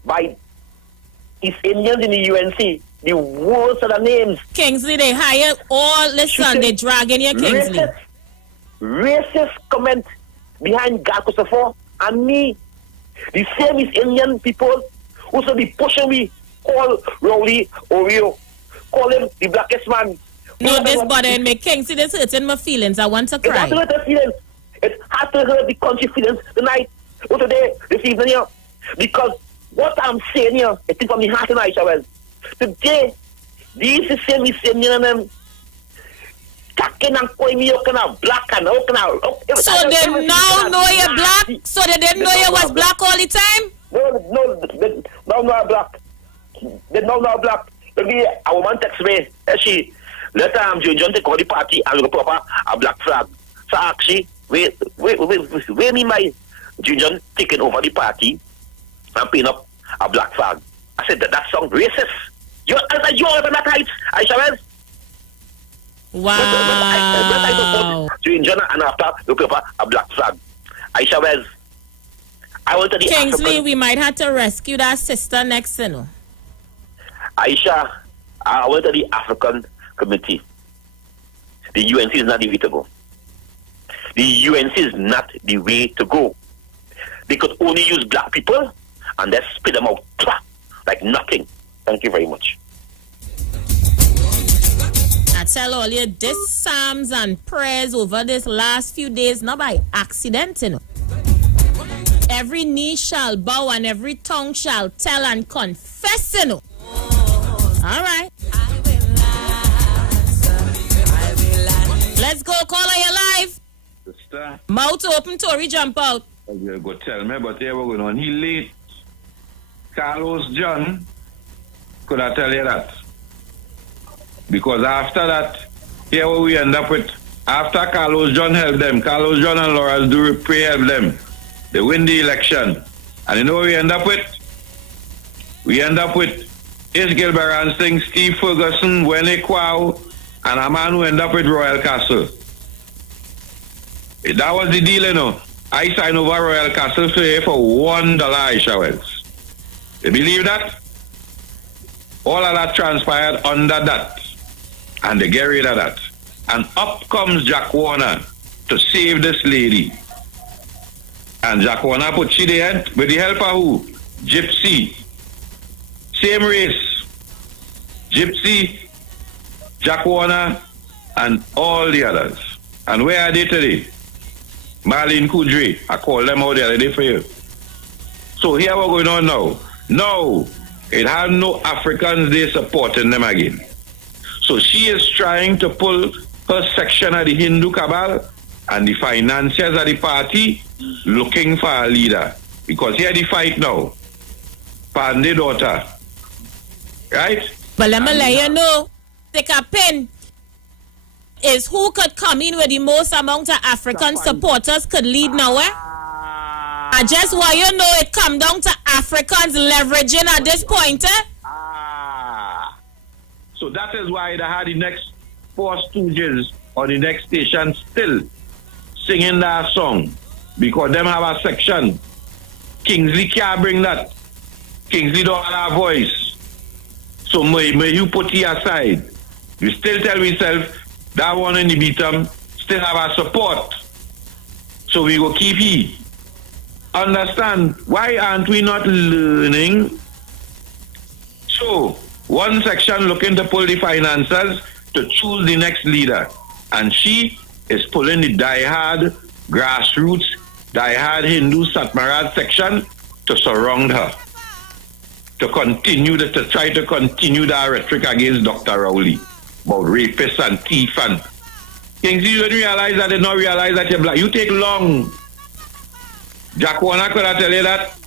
by East Indians in the UNC. The worst of the names. Kingsley, they hire all, listen, they dragging you, Kingsley. Racist comment behind God Christopher and me. The same East Indian people who should be pushing me, call Rowley Oreo, call him the blackest man. No, this bothering me. Kingsley, this hurting my feelings. I want to cry. It has to hurt the feelings. It has to hurt the country feelings tonight, or today, this evening here. Because what I'm saying here, it is from the heart and Aisha Wells. Today, these is same East Indian and them talking and calling me black and so they now know you're black? So they didn't know you was black all the time? No, they don't know I'm black. They don't know I'm black. Maybe a woman text me, she let John take over the party and we go proper a black flag. So actually, wait me my John taking over the party and putting up a black flag. I said that sounds racist. You're on that height, Aisha Wells. Wow. John and after we put up a black flag. Aisha Wells. I want to the Kingsley, African. we might have to rescue that sister next, you know. Aisha, I went to the African committee. The UNC is not the way to go. The UNC is not the way to go. They could only use black people and then spit them out like nothing. Thank you very much. I tell all you, this psalms and prayers over this last few days, not by accident, you know. Every knee shall bow and every tongue shall tell and confess, you know. All right. Let's go. Call on your live. Sister. Mouth open, Tory, jump out. You go tell me, but here we're going on. He late. Carlos John, could I tell you that? Because after that, here we end up with, after Carlos John helped them, Carlos John and Laura Dupree helped them. They win the election. And you know what we end up with? We end up with Ish Gilbert Singh, Steve Ferguson, Winnie Kwao, and a man who end up with Royal Castle. That was the deal, you know. I signed over Royal Castle for $1, Aisha Wells. You believe that? All of that transpired under that. And they get rid of that. And up comes Jack Warner to save this lady. And Jack Warner put she there with the help of who? Gypsy. Same race. Gypsy, Jack Warner, and all the others. And where are they today? Marlene Kudri. I called them out the other day for you. So here we're going on now. No, it had no Africans there supporting them again. So she is trying to pull her section of the Hindu cabal and the financiers of the party looking for a leader. Because here the fight now. Pandey daughter. Right? But let me let you know, take a pen. is who could come in with the most amount of African supporters could lead nowhere. I just want you to know it come down to Africans leveraging at this point. So that is why they had the next 4 stooges or the next station still singing that song, because them have a section. Kingsley can't bring that. Kingsley don't have a voice. So may you put it aside. You still tell yourself that one in the bottom still have our support. So we go keep he. Understand, why aren't we not learning? So, one section looking to pull the finances to choose the next leader. And she is pulling the die-hard grassroots, die-hard Hindu Satmaraj section to surround her. To try to continue the rhetoric against Dr. Rowley about rapists and thief and Kingsley, you didn't realize that, did not realize that you're black. You take long. Jack Warner could have tell you that.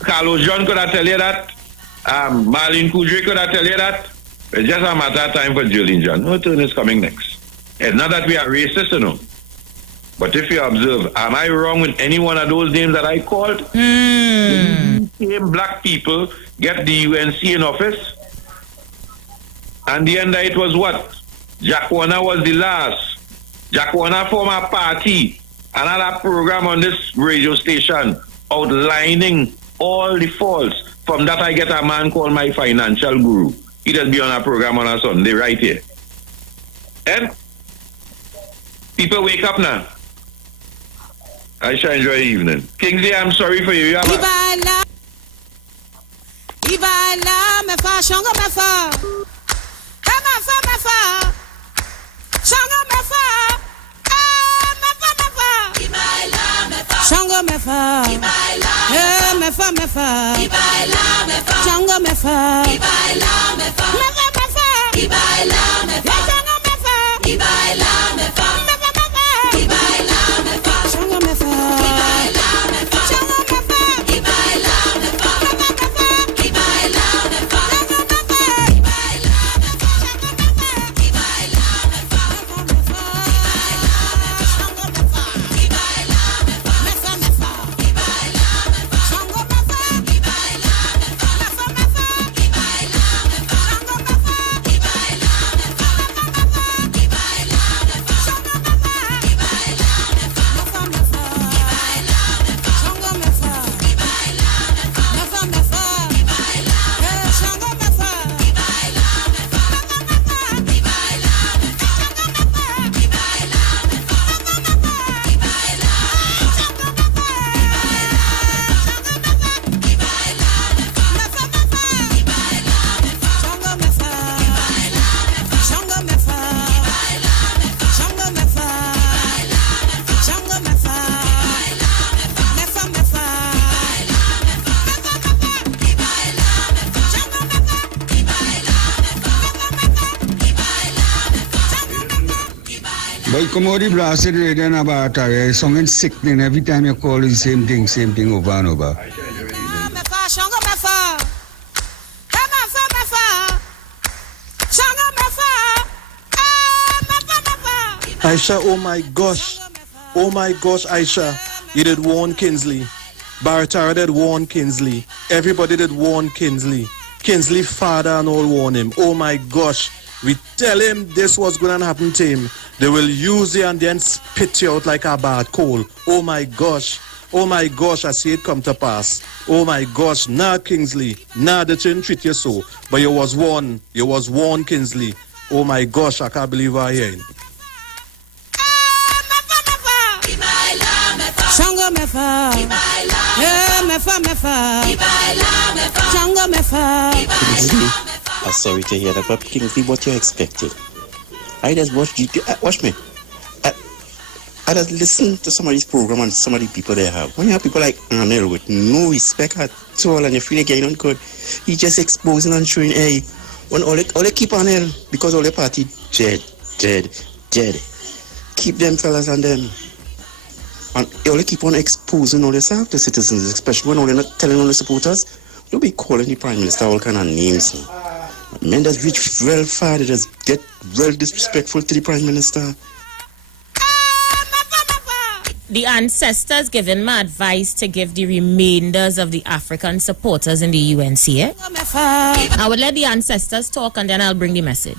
Carlos John could have tell you that. Marlene Kudry could have tell you that. It's just a matter of time for Julian John. No turn is coming next. It's not that we are racist, you know. But if you observe, am I wrong with any one of those names that I called? The same black people get the UNC in office. And the end of it was what? Jack Warner was the last. Jack Warner formed a party, another program on this radio station outlining all the faults. From that I get a man called my financial guru. He just be on a program on a Sunday right here. And people wake up now. I shall enjoy the evening. Kingsley, I'm sorry for you. You have Shango mefa, mefa mefa, Shango mefa, mefa mefa, Shango mefa, Shango mefa, But come out the blasted radio and about it, something sickening every time you call it the same thing over and over. Aisha, oh my gosh, Aisha, you did warn Kingsley. Baratara did warn Kingsley. Everybody did warn Kingsley. Kingsley father and all warn him. Oh my gosh, we tell him this was going to happen to him. They will use you and then spit you out like a bad coal. Oh my gosh, I see it come to pass. Oh my gosh, nah Kingsley, nah, they didn't treat you so. But you was warned, Kingsley. Oh my gosh, I can't believe I hear it. Shango mefa, mefa, Shango mefa. Kingsley, I'm sorry to hear that, but Kingsley, what you expected? I just watch me. I just listen to some of these programs and some of the people they have. When you have people like Arnell with no respect at all and you feel like you're not good, he just exposing and showing, hey, when all they keep Arnell because all the party dead. Keep them fellas and them. And all they keep on exposing all the South citizens, especially when all they're not telling all the supporters, they'll be calling the Prime Minister all kind of names. Men that reach well far, they just get well disrespectful to the Prime Minister. The ancestors giving my advice to give the remainders of the African supporters in the UNC. I would let the ancestors talk and then I'll bring the message.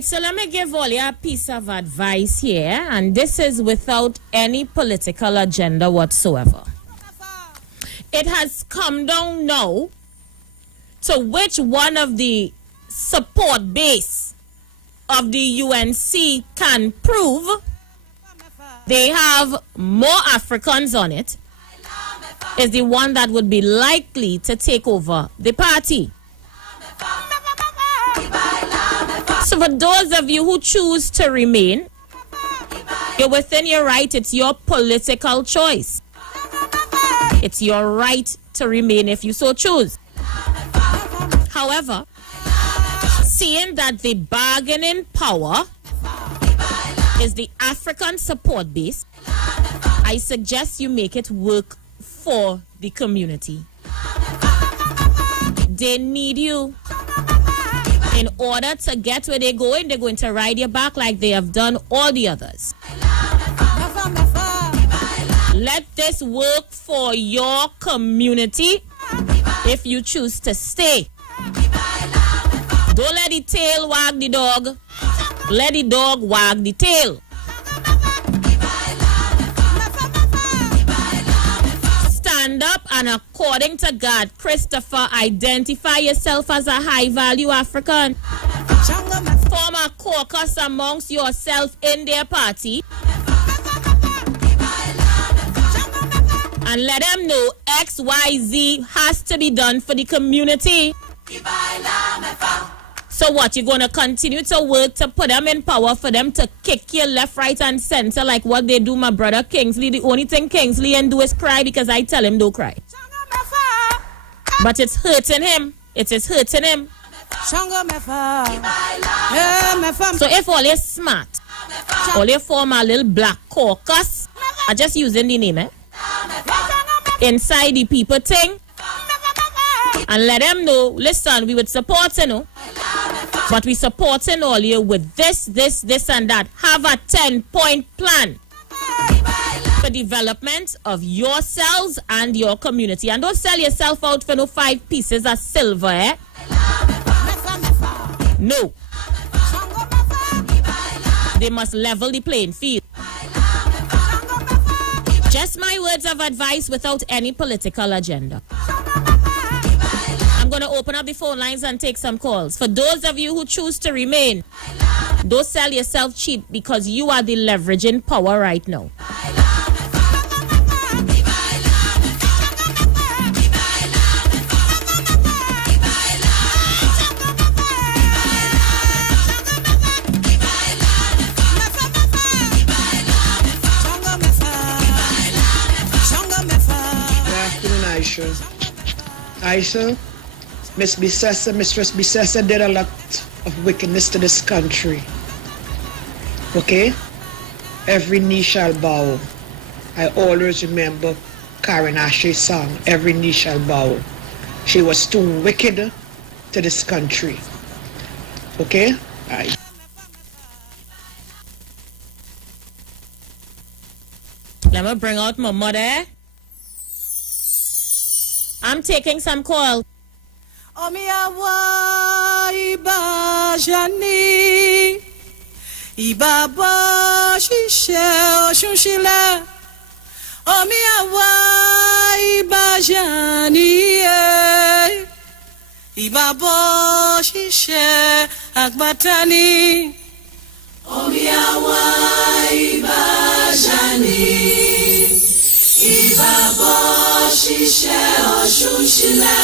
So let me give all you a piece of advice here, and this is without any political agenda whatsoever. It has come down now to which one of the support base of the UNC can prove they have more Africans on it is the one that would be likely to take over the party. So for those of you who choose to remain, you're within your right. It's your political choice. It's your right to remain if you so choose. However, seeing that the bargaining power is the African support base, I suggest you make it work for the community. They need you. In order to get where they're going to ride your back like they have done all the others. Let this work for your community if you choose to stay. Don't let the tail wag the dog. Let the dog wag the tail. Stand up and, according to God, Christopher, identify yourself as a high-value African. Form a caucus amongst yourself in their party. And let them know XYZ has to be done for the community. So what, you're going to continue to work to put them in power for them to kick you left, right, and center like what they do my brother Kingsley? The only thing Kingsley and do is cry because I tell him don't cry. But it's hurting him. It is hurting him. So if all is smart, all you form a little black caucus, I'm just using the name, inside the people thing, and let them know, listen, we would support you, but we supporting all you with this, and that. Have a 10-point plan for development of yourselves and your community. And don't sell yourself out for no 5 pieces of silver, eh? No. They must level the playing field. Just my words of advice without any political agenda. I'm going to open up the phone lines and take some calls. For those of you who choose to remain, don't sell yourself cheap because you are the leveraging power right now. Aisha, Mistress Bissessa did a lot of wickedness to this country. Okay? Every knee shall bow. I always remember Karen Ashley's song, Every Knee Shall Bow. She was too wicked to this country. Okay? Let me bring out my mother. I'm taking some call. Omiawa ibajani ibaba shishe oshushila Omiawa ibajani ibaba shishe akbatani Omiawa ibajani ibaba shishe oshushila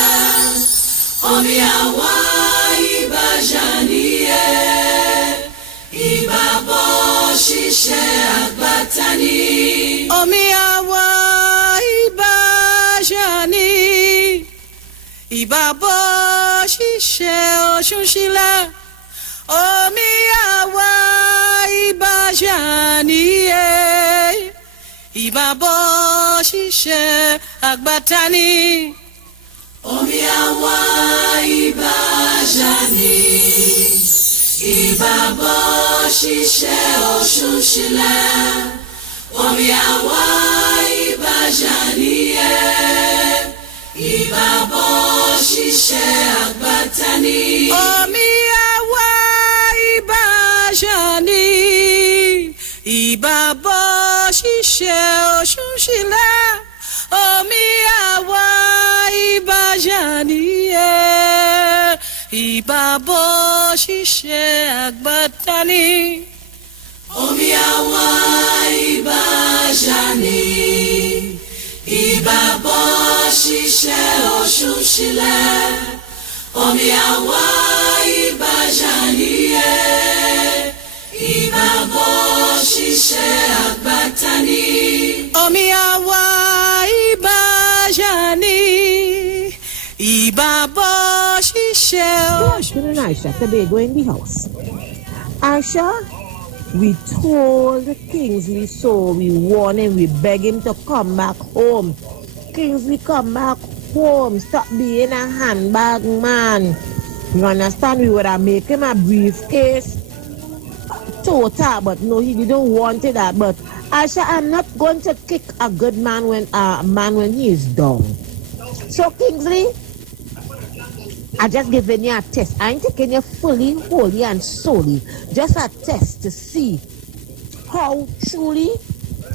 Omiawa ibajaniye ibabo shishe akbatani Omiawa ibajani ibabo shishe oshushila Omiawa ibajaniye ibabo shishe akbatani Omiawa ibajani ibabo shishe oshushile Omiawa ibajani ibabo shishe akbatani Omiawa ibajani ibabo shishe oshushile Omiawa ibajaniye ibabo shishe akbatani Omiawa ibajani ibabo shishe oshushile Omiawa ibajaniye ibabo shishe akbatani Omiawa ibajani ibabo shishe Good Aisha, today go in the house. Aisha, we told Kingsley so, we warned him, we begged him to come back home. Kingsley, come back home. Stop being a handbag man. You understand? We would have made him a briefcase. Total, but no, he didn't want that. But Aisha, I'm not going to kick a good man when he is down. So Kingsley, I just giving you a test. I ain't taking you fully, wholly, and solely. Just a test to see how truly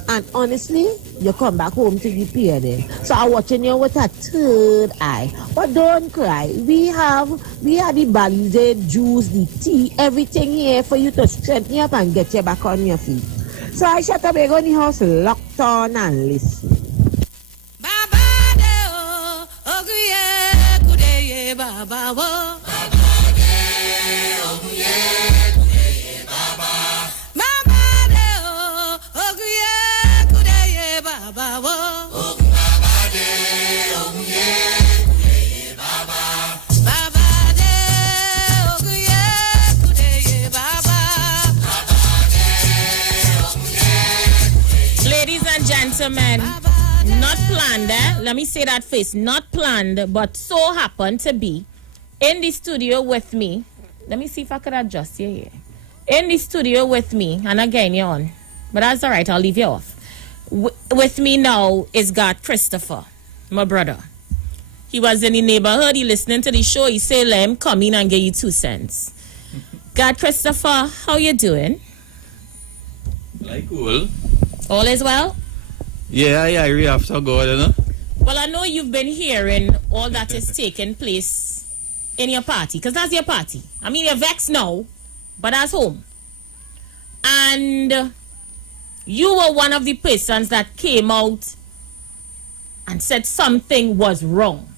and honestly you come back home to the period. So I'm watching you with a third eye. But don't cry. We have the balls, the juice, the tea, everything here for you to strengthen you up and get you back on your feet. So I shut up, go in the house, locked on and listen. Baba wo Ladies and gentlemen, not planned, let me say that first, not planned, but so happened to be in the studio with me. Let me see if I could adjust you here. In the studio with me, and again you're on, but that's all right, I'll leave you off. With me now is God Christopher, my brother. He was in the neighborhood, he listening to the show, he said, let him come in and give you 2 cents. God Christopher, how you doing? Like cool. All is well? Yeah, we have to go, you know. Well, I know you've been hearing all that is taking place in your party, because that's your party. I mean, you're vexed now, but that's home. And you were one of the persons that came out and said something was wrong.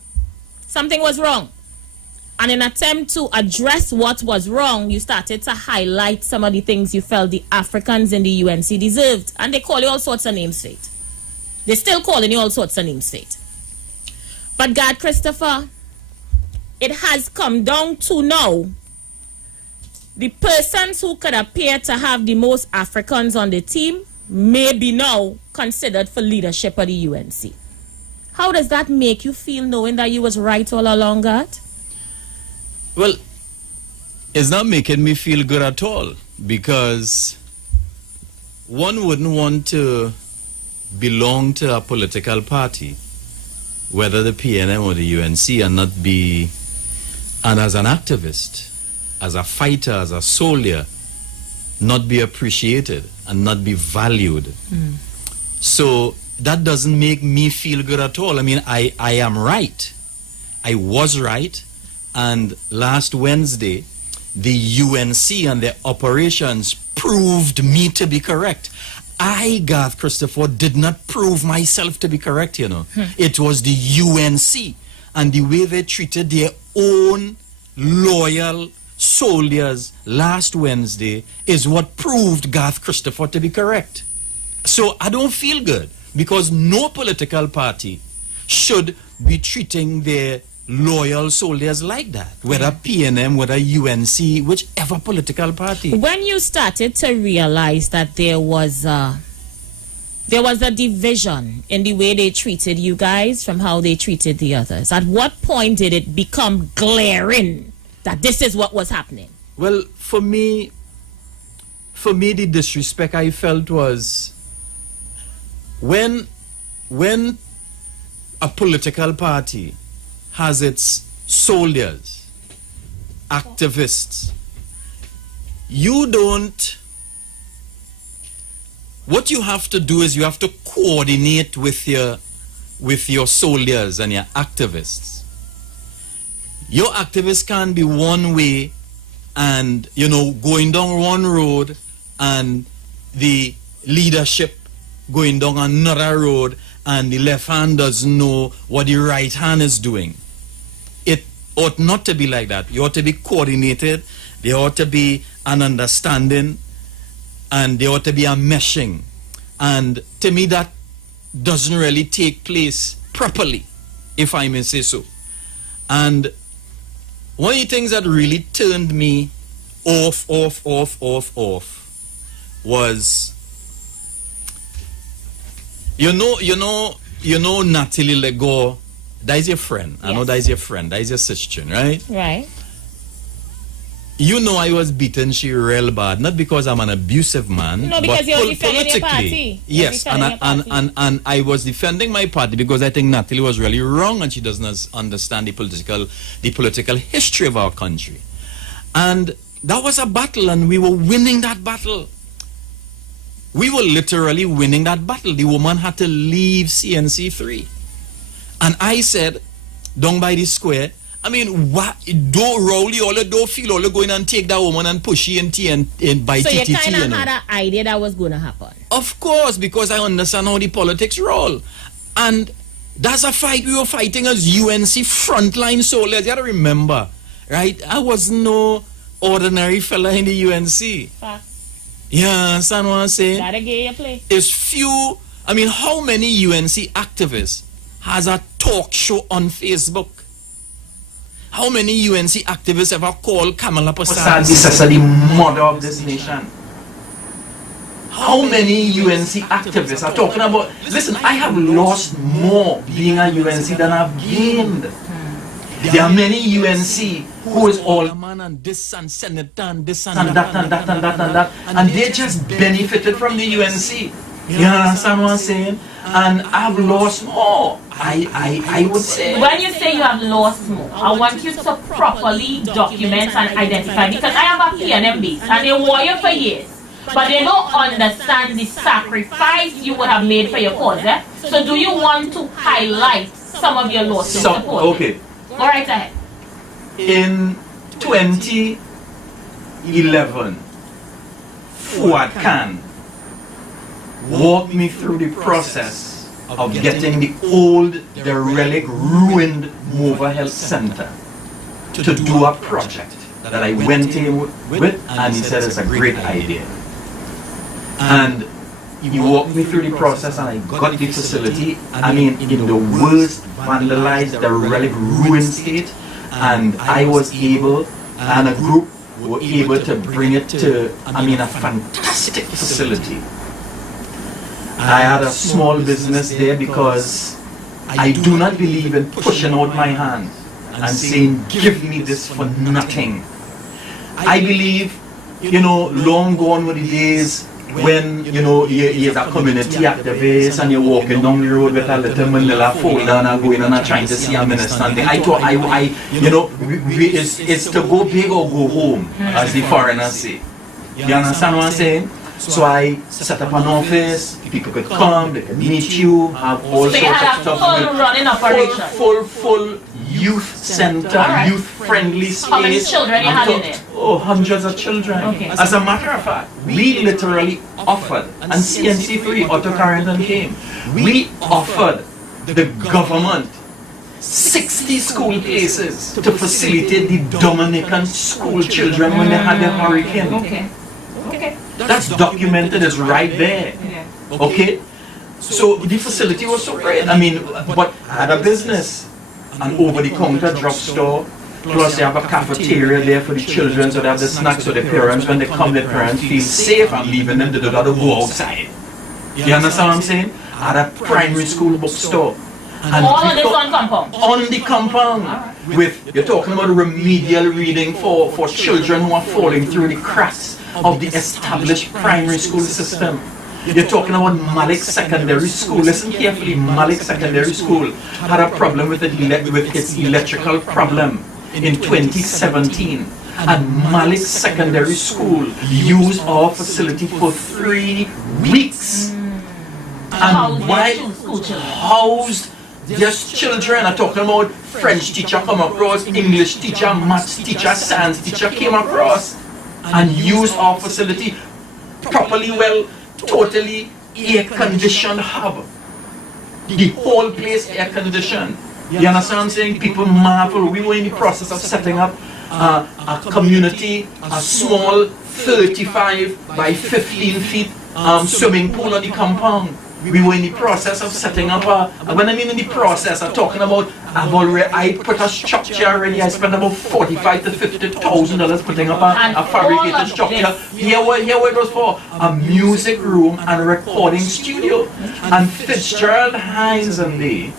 Something was wrong. And in an attempt to address what was wrong, you started to highlight some of the things you felt the Africans in the UNC deserved. And they call you all sorts of names for it. They're still calling you all sorts of names for it. But God, Christopher, it has come down to now, the persons who could appear to have the most Africans on the team may be now considered for leadership of the UNC. How does that make you feel knowing that you was right all along, God? Well, it's not making me feel good at all, because one wouldn't want to belong to a political party, whether the PNM or the UNC, and not be, and as an activist, as a fighter, as a soldier, not be appreciated and not be valued. So that doesn't make me feel good at all. I mean, I am right. I was right. And last Wednesday, the UNC and their operations proved me to be correct. I, Garth Christopher, did not prove myself to be correct, you know. It was the UNC and the way they treated their own loyal soldiers last Wednesday is what proved Garth Christopher to be correct. So I don't feel good, because no political party should be treating their loyal soldiers like that, whether PNM, whether UNC, whichever political party. When you started to realize that there was a division in the way they treated you guys from how they treated the others, at what point did it become glaring that this is what was happening? Well, for me, the disrespect I felt was when a political party has its soldiers, activists, what you have to do is you have to coordinate with your soldiers and your activists. Your activists can't be one way and, going down one road and the leadership going down another road and the left hand doesn't know what the right hand is doing. It ought not to be like that. You ought to be coordinated. There ought to be an understanding, and there ought to be a meshing. And to me, that doesn't really take place properly, if I may say so. And one of the things that really turned me off was, you know Natalie Lego, that is your friend. Yes. I know that is your friend. That is your sister, right? Right. You know I was beaten she real bad, not because I'm an abusive man. No, because but you're defending your party. Yes, and I was defending my party because I think Natalie was really wrong and she doesn't understand the political history of our country. And that was a battle, and we were winning that battle. We were literally winning that battle. The woman had to leave CNC3. And I said, down by the square, I mean, what? Don't roll you all, don't feel all going and take that woman and push she in by so TTT. So you kind of had an idea that was going to happen? Of course, because I understand how the politics roll. And that's a fight we were fighting as UNC frontline soldiers. You got to remember, right? I was no ordinary fella in the UNC. Fact. Yeah, understand what I'm saying? Gotta get your play. It's few. I mean, how many UNC activists has a talk show on Facebook? How many UNC activists ever call Kamala Prasad the mother of this nation? How many UNC activists are talking about? Listen, I have lost more being a UNC than I've gained. There are many UNC who is all man and this and senator and this and that and that and that and that, and they just benefited from the UNC. You understand what I'm saying? And I've lost more. I would say. When you say you have lost more, I want you to properly document and identify, because I have a PNM base and they wore you for years, but they don't understand the sacrifice you would have made for your cause. Eh? So do you want to highlight some of your losses? Okay. All right, ahead. In 2011, Fuad Khan walked me through the process of getting the old, derelict, ruined Mova Health Center to do a project that I went in with, and he said it's a great idea. And he walked me through the process, and I got the facility, I mean, in the worst, vandalized, derelict, ruined state, and I was able, and a group were able to bring it to, I mean, a fantastic facility. I had a small business there because I do not believe in pushing out my hand and saying, give me this for nothing. I believe, long gone were the days when you're a community activist and you're walking down the road with a little manila folder and going and trying to see a minister, and I thought it's to go big or go home, as the foreigners say. You understand what I'm saying? So I set up an office, people could come, they could meet you, have all sorts of stuff. Full running operation. Full youth center, youth-friendly space. How many children you had in it? Oh, hundreds of children. Okay. As a matter of fact, we literally offered, and CNC3, Otto Carrington came, we offered the government 60 school places to facilitate the Dominican school children when they had their hurricane. Okay. That's documented, it's right there. Okay? So the facility was so great. I mean, but I had a business, an over-the-counter drugstore, plus they have a cafeteria there for the children, so they have the snacks, so the parents, when they come, their parents feel safe and leaving them, they don't have to go outside. You understand what I'm saying? I had a primary school bookstore. And all on this one compound? On the compound. With, you're talking about remedial reading for children who are falling through the cracks of the established primary school system. You're talking about Malik Secondary School. Listen carefully, Malik Secondary School had a problem with its electrical problem in 2017. And Malik Secondary School used our facility for 3 weeks. And why housed just children are talking about French teacher come across, English teacher, maths teacher, science teacher came across and used our facility properly, well, totally air-conditioned hub. The whole place air-conditioned. You understand what I'm saying? People marvel. We were in the process of setting up a community, a small 35 by 15 feet swimming pool on the compound. We were in the process of setting up when I mean in the process, I'm talking about, I put a structure already. I spent about $45,000 to $50,000 putting up a fabricated structure. Here what it was for, a music room and a recording studio. And Fitzgerald Hines and they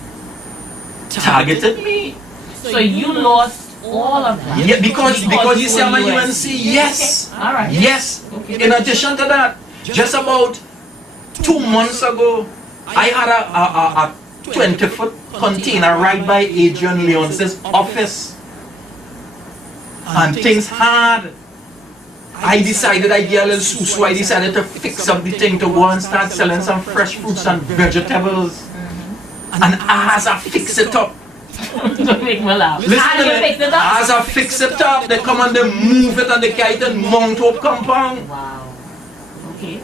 targeted me. So you lost all of that? Yeah, because you see I'm a UNC, yes. Okay. All right. Yes. Okay. In addition to that, just about 2 months ago, I had a 20-foot container right by Adrian Leonce's office. And things hard. I decided I get a little so I decided to fix up the thing to go and start selling some fresh fruits and vegetables. And as I fix it up, don't make me laugh. As I fix it up, they come and they move it and they carry it and mount up compound. Wow. Okay.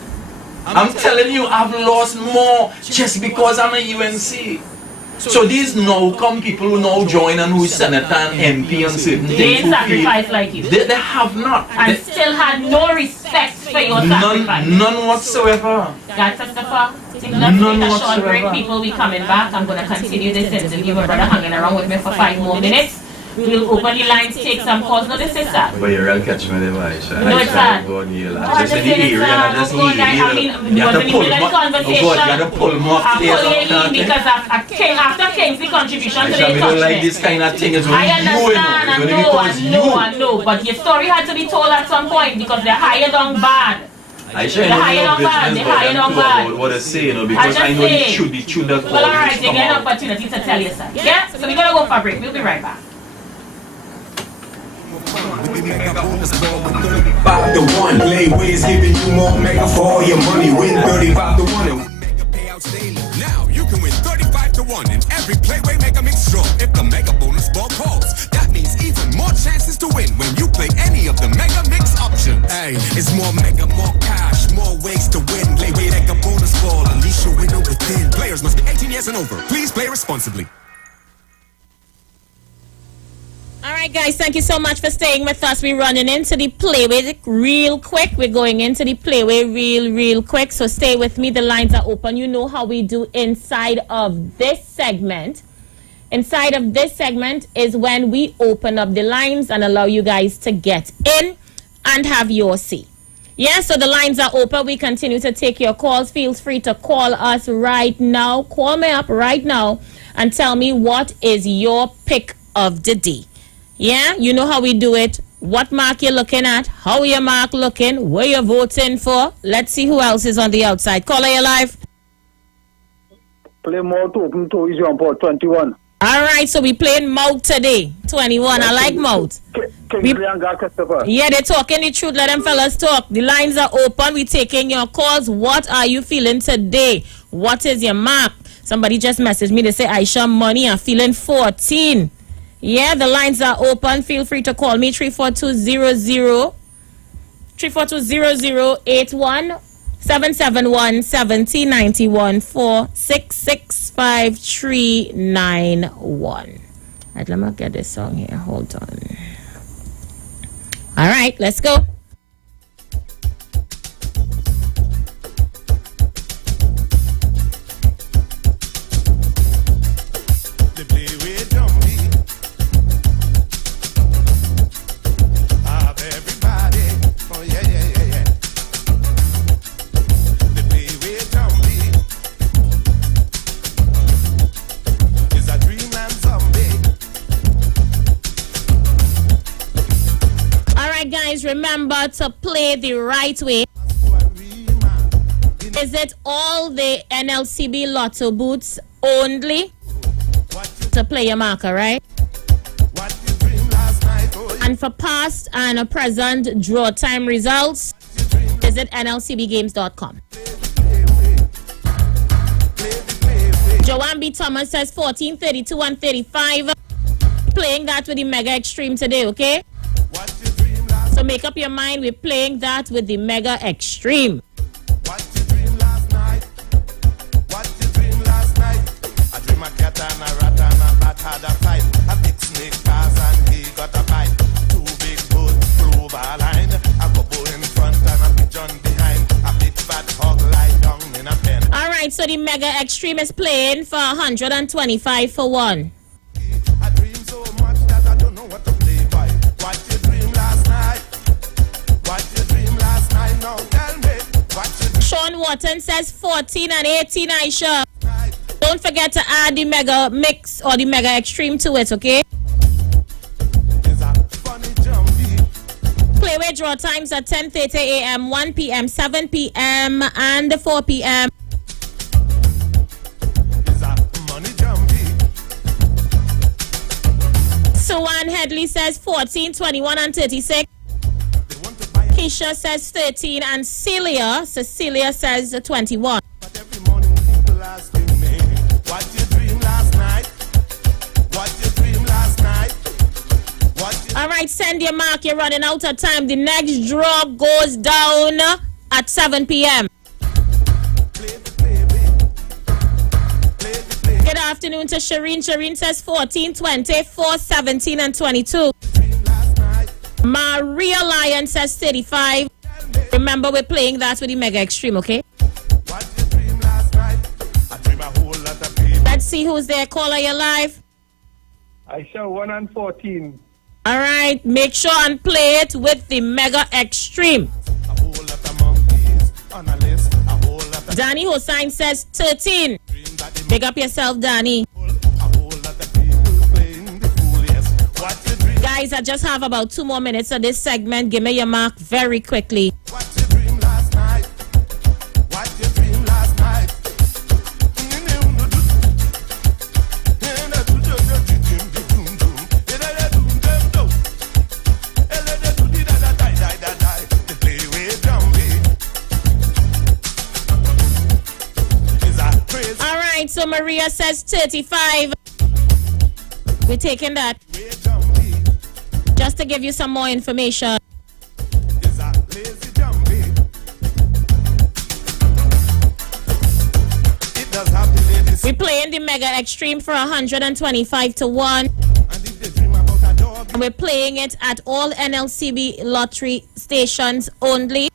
I'm telling you, I've lost more just because I'm a UNC. So these now come people who now join and who is senator and MP and certain things. They sacrifice like you. They have not. And still had no respect for your sacrifice. None whatsoever. God, Christopher, let's take a short break. People, we coming back. I'm going to continue this interview. My brother hanging around with me for 5 more minutes. We'll open the lines, take some calls. No, this is sad. But you're real catch me there, Aisha. No, it's sad. Just in the area, just in the area. I mean, you want to pull the conversation. Oh God, you got to pull more. I'm pulling in because after Kingsley's contribution today, we don't like this kind of thing. I understand, I know, but your story had to be told at some point because they're hired on bad. Aisha, they hired on bad. What I say, because I know the truth that well, alright, you get an opportunity to tell your side. Yeah? So we're going to go for a break. We'll be right back. 35 to 1, layways giving you more mega for all your money. Win 35 to 1 and mega payouts daily. Now you can win 35 to 1 in every Playway Mega Mix draw if the Mega Bonus Ball calls. That means even more chances to win when you play any of the Mega Mix options. Hey, it's more mega, more cash, more ways to win. Playway Mega Bonus Ball, unleash your winner within. Players must be 18 years and over. Please play responsibly. All right, guys, thank you so much for staying with us. We're running into the Playway real quick. We're going into the Playway real quick. So stay with me. The lines are open. You know how we do inside of this segment. Inside of this segment is when we open up the lines and allow you guys to get in and have your say. Yeah, so the lines are open. We continue to take your calls. Feel free to call us right now. Call me up right now and tell me what is your pick of the day. Yeah, you know how we do it. what mark you're looking at, how your mark looking, where you're voting for. Let's see who else is on the outside. Caller, you live. Play mouth open to is on port 21. All right, so we playing mouth today. 21. I like mouth. Kingsley and God Christopher. Yeah, they're talking the truth. Let them fellas talk. The lines are open. We taking your calls. What are you feeling today? What is your mark? Somebody just messaged me. They say, Aisha, money, I'm feeling 14. Yeah, the lines are open. Feel free to call me 34200 3420081 771 7091 4665 Right, let me get this song here. Hold on. All right, let's go. Guys, remember to play the right way. Is it all the NLCB lotto booths only to play your marker, right? And for past and present draw time results, visit nlcbgames.com. Joanne B. Thomas says 14, 32, and 35. Playing that with the Mega Extreme today, okay? So make up your mind, we're playing that with the Mega Extreme. What you dream last night? What you dream last night? I dream a cat and a rat and a bat had a fight. A big snake pass and he got a bite. Two big boats flew over a line. A couple in front and a pigeon behind. A big fat hog lie down in a pen. All right, so the Mega Extreme is playing for 125 for one. I dream so much that I don't know what to play by. What you dream last night? What you dream last night? Now tell me what you dream. Sean Wharton says 14 and 18, Aisha. Don't forget to add the Mega Mix or the Mega Extreme to it, okay? Play with draw times at 10:30 a.m., 1 p.m., 7 p.m., and 4 p.m. Suwan Headley says 14, 21, and 36. Keisha says 13, and Cecilia says 21. What you dream last night? What you dream last night? All right, send your mark. You're running out of time. The next draw goes down at 7 p.m. Good afternoon to Shireen. Shireen says 14, 20, 4, 17, and 22. Maria Lyon says 35. Remember, we're playing that with the Mega Extreme, okay? Let's see who's there. Caller, you're live. Aisha 1 and 14. All right, make sure and play it with the Mega Extreme. Danny Hossain says 13. Pick up yourself, Danny. Guys, I just have about 2 more minutes of this segment. Give me your mark very quickly. So Maria says 35. We're taking that. Just to give you some more information. We're playing the Mega Extreme for 125 to 1. And we're playing it at all NLCB lottery stations only.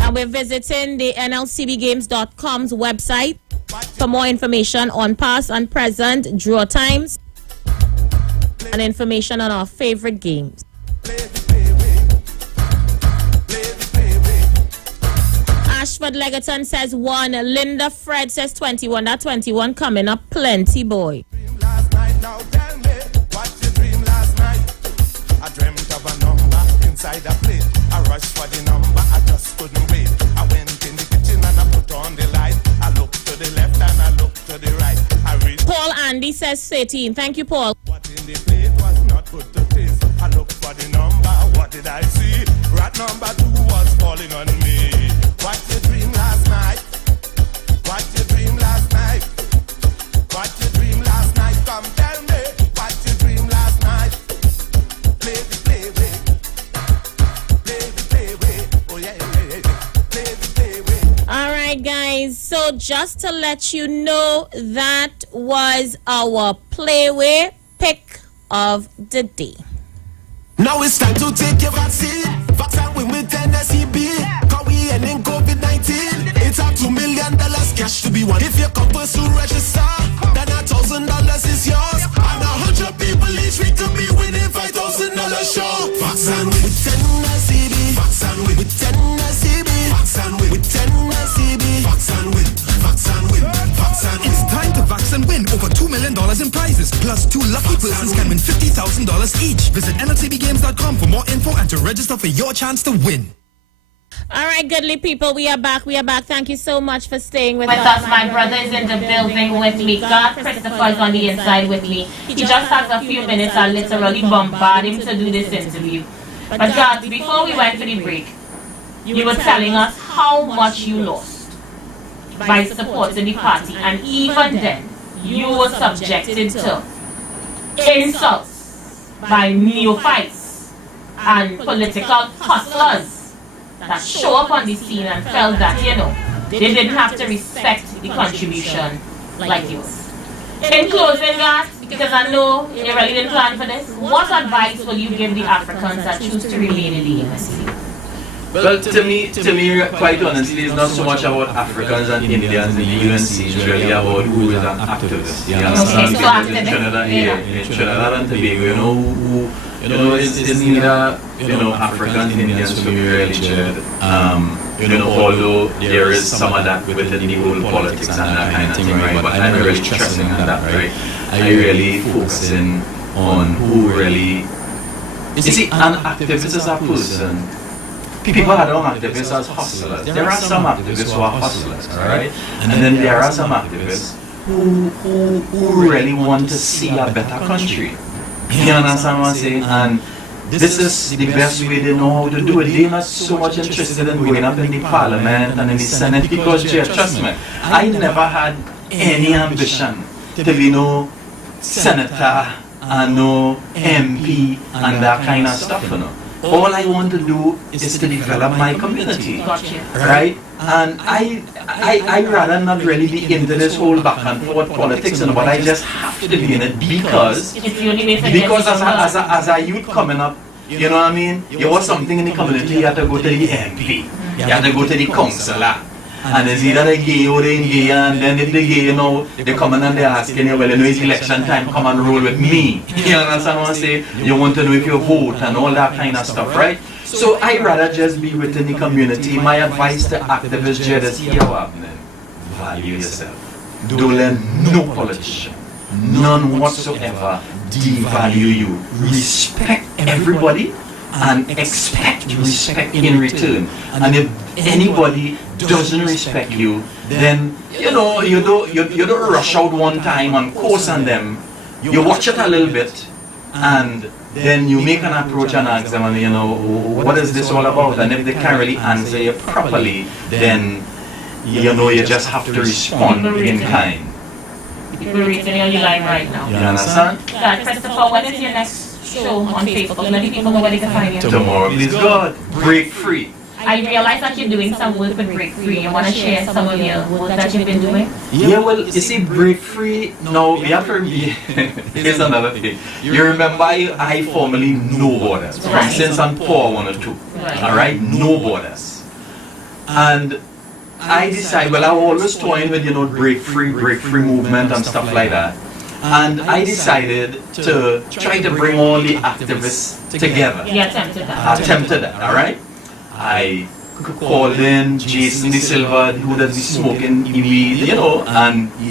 And we're visiting the nlcbgames.com's website for more information on past and present draw times and information on our favorite games. Ashford Legaton says 1. Linda Fred says 21. That 21 coming up plenty, boy. inside the plate. I rushed for the number, I just couldn't wait. I went in the kitchen and I put on the light. I looked to the left and I looked to the right. I reached. Paul Andy says 13. Thank you, Paul. What in the plate was not good to taste. I looked for the number, what did I see? Rat number 2 was falling on me. What you dream last night? What you dream last night? What you dream last night? Come tell me. What you dream last night? Play the play way. Play the play way. Oh yeah, yeah, yeah. Play the play way. All right, guys. So just to let you know, that was our playway pick of the day. Now it's time to take your vaccine. Vaccine with Tennessee B. Cause we ending COVID-19. It's up $2 million cash to be won. If you come first to register, then $1,000 is yours. And 100 people each week could be winning $5,000 sure. Vaccine with Tennessee B. Vaccine with Tennessee B. Vaccine with Tennessee B. Vaccine with. It's time to vax and win over $2 million in prizes. Plus, 2 lucky persons can win $50,000 each. Visit nltbgames.com for more info and to register for your chance to win. All right, goodly people, we are back. Thank you so much for staying with us. My brother is in the building with me. God, Christopher is on the inside with me. He just has a few minutes. I literally bombarded him to do this interview. But God, before we went for the break, you were telling us how much you lost by supporting the party, and even then, you were subjected to insults by neophytes and political hustlers that show up on the scene and felt that, they didn't have to respect the contribution like yours. In closing, guys, because I know you really didn't plan for this, what advice will you give the Africans that choose to remain in the ANC? Well, to me, quite honestly, it's not so much about Africans and Indians in the UNC. It's really about who is an activist. You understand? Because in Trinidad and Tobago, who is neither, Africans, Indians to be really shared. Although there is some of that within the whole politics and that kind of thing, right? But I'm really stressing on that, right? I really focusing on who really. You see, an activist is a person. People are not activists as hustlers. There are some activists who are hustlers, alright? And then there are some activists who really want to see a better country. You understand what I'm saying? And this is the best way they know how to do it. They're not so much interested in going up in the parliament and in the senate because, trust me, I never had any ambition to be no senator and no MP and that kind of stuff, All I want to do is to develop my community, right? And I rather not really be into this whole back and forth politics, but I just have to be in it because as a youth coming up, you know what I mean? You want something in the community, you have to go to the MP, you have to go to the councillor. And it's either they gay or they gay, and then if they gay, they come in and they're asking you, well, it's election time, come and roll with me. You understand what I'm saying? You want to know if you vote and all that kind of stuff, right? So I rather just be within the community. My advice to activists is here, value yourself. Don't let no politician, none whatsoever, devalue you. Respect everybody and expect respect in return. And if anybody doesn't respect you, then you don't rush out one time and course on them. You watch it a little bit, and then you make an approach and ask them, what is this all about? And if they can't really answer you properly, then you just have to respond in kind. People reading on your line right now. You understand? Christopher, when is your next show on Facebook? Let people know where they can find you. Tomorrow, please God, Break Free. I realize that you're doing some work with Break Free. You want to share some of your work that you've been doing? Yeah, well, you see, Break Free, no, we have to be. Here's another thing. You remember, I formerly No Borders, from Since and Poor 102. Alright, No Borders. And I decided, well, I always toying with, Break Free movement and stuff like that. And I decided to try to bring all the activists together. You attempted that. Alright? I called in Jason De Silva, who does be smoking weed, you know, and he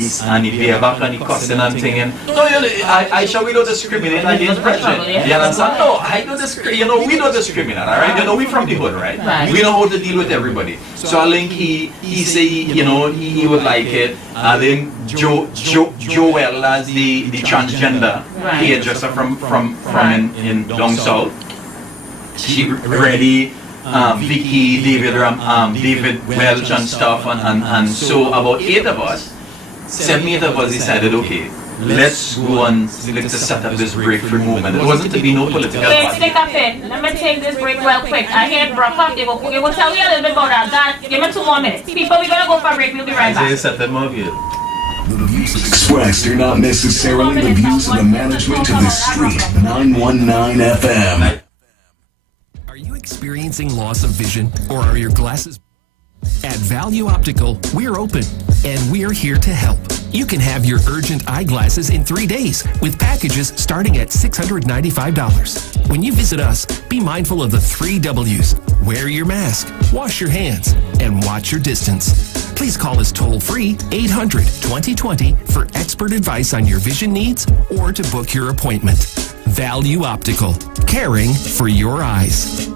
lay back and he cussing and thing. No, Aisha, we don't discriminate against brethren. You understand? No, I don't discriminate. You know, we don't discriminate, all right? You know, we from the hood, right? We know how to deal with everybody. So I think he say, you know, he would like it. I think Joel as the transgender hairdresser from in down south. She ready. Vicky, David Welch and stuff, and so about 8 of us, 7, 8 of us decided, okay, let's go and let's set up this breakthrough movement. It wasn't to be no political party. Wait, let me take this break real quick. I hear Brock up. They will tell you a little bit about that. Give me 2 more minutes. People, we're gonna go for a break. We'll be right back. Set them up here. The views expressed are not necessarily the views of the management of the Street 919 FM. Experiencing loss of vision, or are your glasses? At Value Optical, we're open and we're here to help. You can have your urgent eyeglasses in 3 days with packages starting at $695. When you visit us, be mindful of the 3 W's. Wear your mask, wash your hands, and watch your distance. Please call us toll-free 800-2020 for expert advice on your vision needs or to book your appointment. Value Optical, caring for your eyes.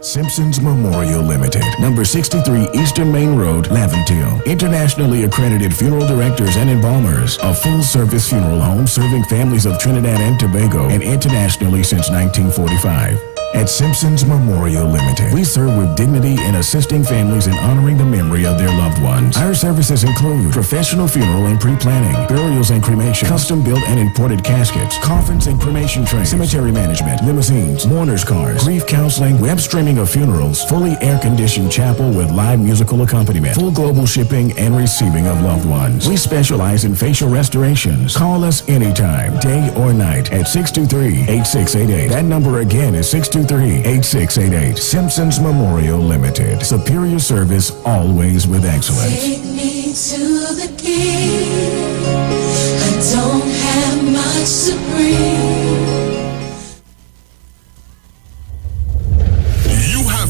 Simpsons Memorial Limited, number 63 Eastern Main Road, Laventille. Internationally accredited funeral directors and embalmers. A full-service funeral home serving families of Trinidad and Tobago and internationally since 1945. At Simpsons Memorial Limited, we serve with dignity in assisting families in honoring the memory of their loved ones. Our services include professional funeral and pre-planning, burials and cremation, custom-built and imported caskets, coffins and cremation trays, cemetery management, limousines, mourners cars, grief counseling, web streaming of funerals, fully air-conditioned chapel with live musical accompaniment, full global shipping and receiving of loved ones. We specialize in facial restorations. Call us anytime, day or night, at 623-8688. That number again is 623-8688. Simpsons Memorial Limited. Superior service, always with excellence. Take me to the king. I don't have much to bring.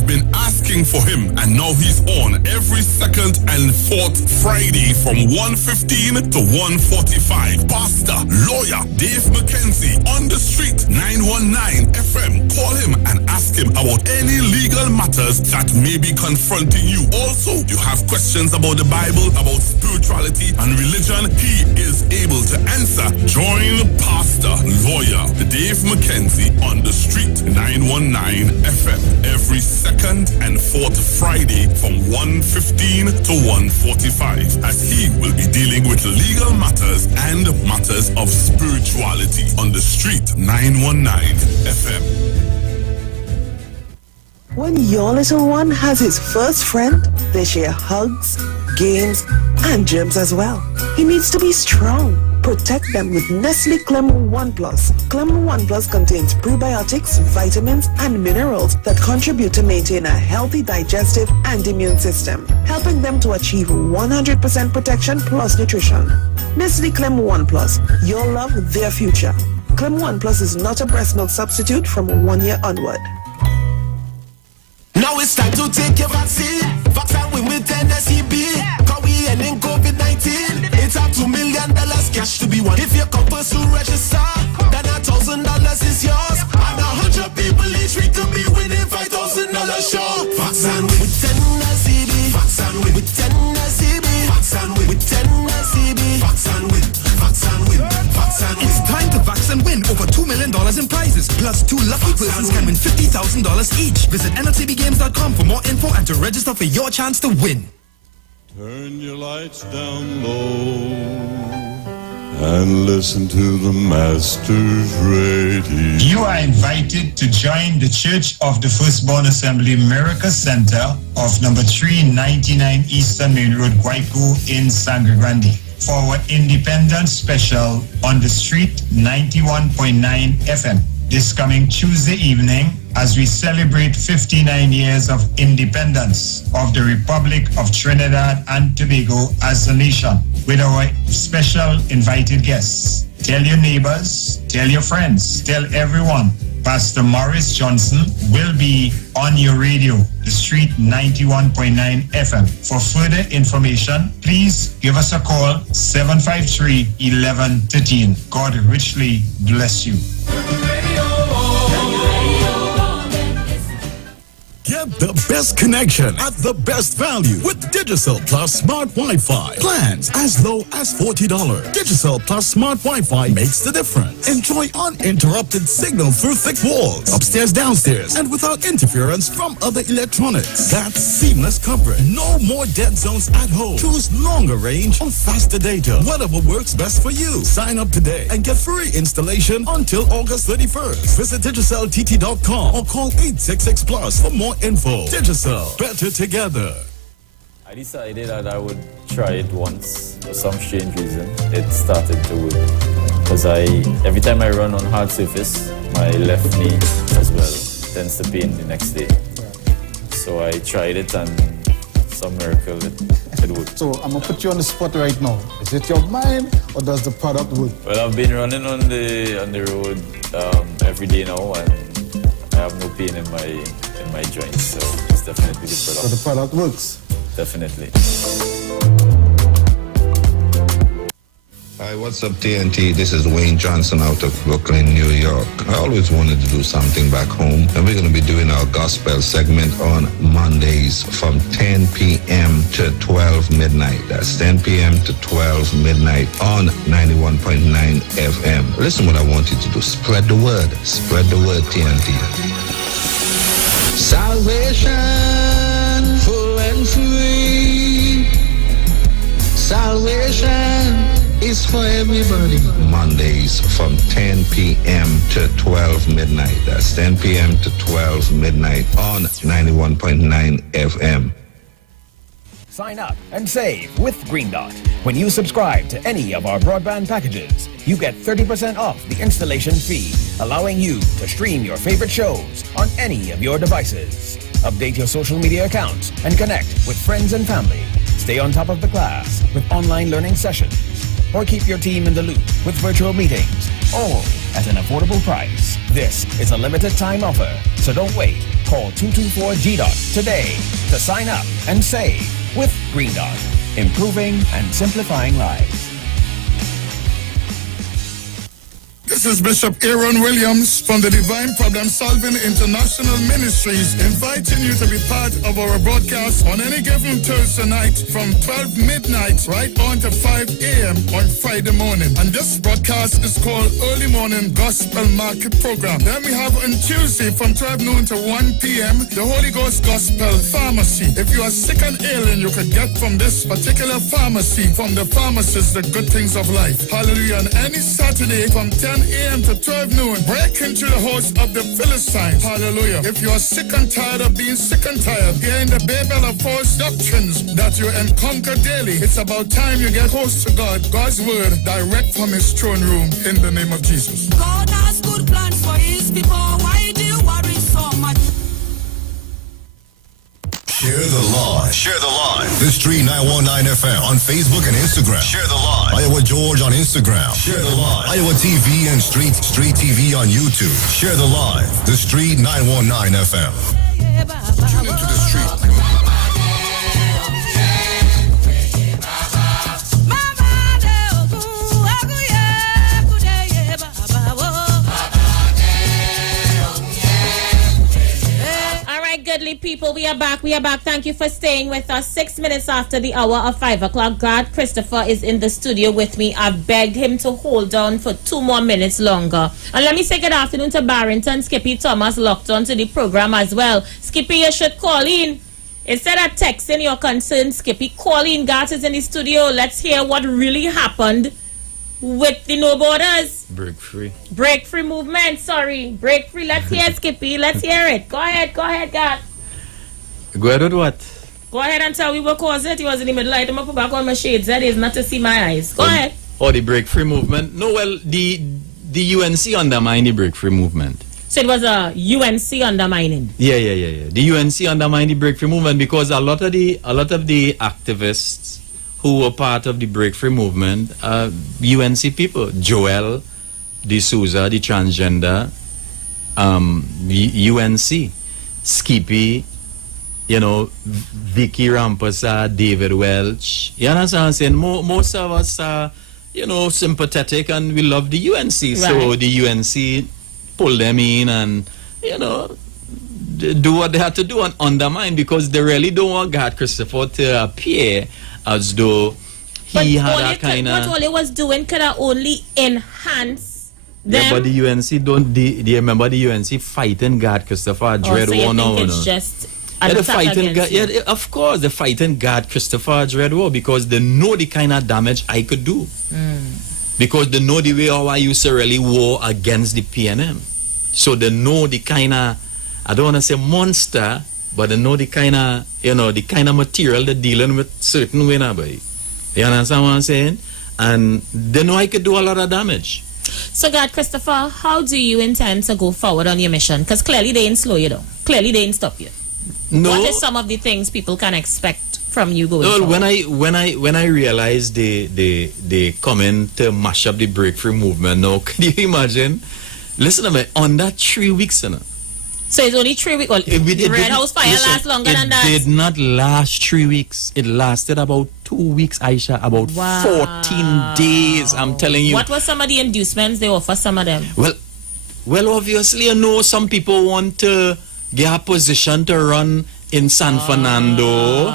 Been asking for him, and now he's on every second and fourth Friday from 1:15 to 1:45. Pastor, lawyer Dave McKenzie on the Street 919 FM. Call him and ask him about any legal matters that may be confronting you. Also, you have questions about the Bible, about spirituality and religion, he is able to answer. Join Pastor, lawyer Dave McKenzie on the Street 919 FM every second and fourth Friday from 1:15 to 1:45, as he will be dealing with legal matters and matters of spirituality on the Street 919 FM. When your little one has his first friend, they share hugs, games, and germs as well. He needs to be strong. Protect them with Nestle Clem 1 Plus. Clem 1 Plus contains prebiotics, vitamins, and minerals that contribute to maintain a healthy digestive and immune system, helping them to achieve 100% protection plus nutrition. Nestle Clem 1 Plus, your love, their future. Clem 1 Plus is not a breast milk substitute from 1 year onward. Now it's time to take your vaccine. Vaccine with NSEB. Cause we ending COVID-19. It's up $2 million cash to be won. If you come first to register, then $1,000 is yours. And 100 people each week could be winning $5,000 sure. Vaccine with NSEB. Vaccine with NSEB. Vaccine with NSEB. Vaccine with. It's time to vax and win over $2 million in prizes. Plus 2 lucky persons can win $50,000 each. Visit NLTBGames.com for more info and to register for your chance to win. Turn your lights down low and listen to the Master's Radio. You are invited to join the Church of the Firstborn Assembly Miracle Center of number 399 Eastern Main Road, Guayco in Sangre Grande for our Independence Special on the Street 91.9 FM this coming Tuesday evening as we celebrate 59 years of independence of the Republic of Trinidad and Tobago as a nation with our special invited guests. Tell your neighbors, tell your friends, tell everyone Pastor Morris Johnson, will be on your radio, the Street 91.9 FM. For further information, please give us a call, 753-1113. God richly bless you. Get the best connection at the best value with Digicel Plus Smart Wi-Fi. Plans as low as $40. Digicel Plus Smart Wi-Fi makes the difference. Enjoy uninterrupted signal through thick walls, upstairs, downstairs, and without interference from other electronics. That's seamless coverage. No more dead zones at home. Choose longer range or faster data. Whatever works best for you. Sign up today and get free installation until August 31st. Visit DigicelTT.com or call 866 Plus for more info. Digicel, better together. I decided that I would try it once for some strange reason. It started to work because every time I run on hard surface, my left knee as well tends to pain the next day. So I tried it and some miracle it worked. So I'm gonna put you on the spot right now. Is it your mind or does the product work? Well, I've been running on the road every day now, and I have no pain in my joints, so it's definitely good product. So the product works? Definitely. Hi, what's up, TNT? This is Wayne Johnson out of Brooklyn, New York. I always wanted to do something back home, and we're going to be doing our gospel segment on Mondays from 10 p.m. to 12 midnight. That's 10 p.m. to 12 midnight on 91.9 FM. Listen what I want you to do. Spread the word. Spread the word, TNT. Salvation, full and free. Salvation is for everybody. Mondays from 10 p.m. to 12 midnight. That's 10 p.m. to 12 midnight on 91.9 FM. Sign up and save with Green Dot. When you subscribe to any of our broadband packages, you get 30% off the installation fee, allowing you to stream your favorite shows on any of your devices. Update your social media accounts and connect with friends and family. Stay on top of the class with online learning sessions. Or keep your team in the loop with virtual meetings, all at an affordable price. This is a limited time offer, so don't wait. Call 224-GDOT today to sign up and save with Green Dot, improving and simplifying lives. This is Bishop Aaron Williams from the Divine Problem Solving International Ministries, inviting you to be part of our broadcast on any given Thursday night from 12 midnight right on to 5 a.m. on Friday morning. And this broadcast is called Early Morning Gospel Market Program. Then we have on Tuesday from 12 noon to 1 p.m. the Holy Ghost Gospel Pharmacy. If you are sick and ill, and you can get from this particular pharmacy, from the pharmacist, the good things of life. Hallelujah. And any Saturday from 10 a.m. to 12 noon, break into the house of the Philistines. Hallelujah. If you are sick and tired of being sick and tired, hearing the babel of false doctrines that you encounter daily, it's about time you get close to God, God's word, direct from his throne room, in the name of Jesus. God has good plans for his people. Why do you worry so much? Share the live. Share the live. The Street 919 FM on Facebook and Instagram. Share the live. Iowa George on Instagram. Share the live. Iowa TV and Street TV on YouTube. Share the live. The Street 919 FM. Tune into the Street. Goodly people, we are back. Thank you for staying with us. 6 minutes after the hour of 5 o'clock, God Christopher is in the studio with me. I've begged him to hold on for 2 more minutes longer. And let me say good afternoon to Barrington. Skippy Thomas locked on to the program as well. Skippy, you should call in. Instead of texting your concerns, Skippy, call in. God is in the studio. Let's hear what really happened with the No Borders. Break free movement, sorry. Break free. Let's hear Skippy. Let's hear it. Go ahead, God. Go ahead with what? Go ahead and tell me what caused it. He was in the middle. I'm going to put back on my shades. That is not to see my eyes. Go ahead. Oh, the break free movement? No, well, the UNC undermined the break free movement. So it was a UNC undermining? Yeah. The UNC undermined the break free movement because a lot of the activists who were part of the break free movement are UNC people. Joel, the Souza, the transgender, UNC, Skippy, you know, Vicky Rampasa, David Welch. You understand what I'm saying? Most of us are, you know, sympathetic and we love the UNC. So Right. the UNC pull them in and, you know, do what they have to do and undermine, because they really don't want God Christopher to appear as though he had a kind What of... all it was doing could have only enhanced them. Yeah, but the UNC don't... Do you remember the UNC fighting God Christopher Dread so you War now? think it's no? just Yeah, an they're attack fighting against God, you? yeah, of course, they're fighting God Christopher Dread War because they know the kind of damage I could do. Because they know the way how I used to really war against the PNM. So they know the kind of, I don't want to say monster, but they know the kind of, you know, the kind of material they're dealing with certain way now, boy. You understand what I'm saying? And they know I could do a lot of damage. So, God, Christopher, how do you intend to go forward on your mission? Because clearly they didn't slow you down. Clearly they didn't stop you. No. What is some of the things people can expect from you going Well, forward? when I realized they come in to mash up the breakthrough movement, now can you imagine? Listen to me, on that 3 weeks, you know. So it's only 3 weeks. Well, the Red House fire lasts longer than that. It did not last 3 weeks. It lasted about 2 weeks, Aisha, about 14 days, I'm telling you. What were some of the inducements they offer some of them? Well, obviously, you know, some people want to get a position to run in San Fernando.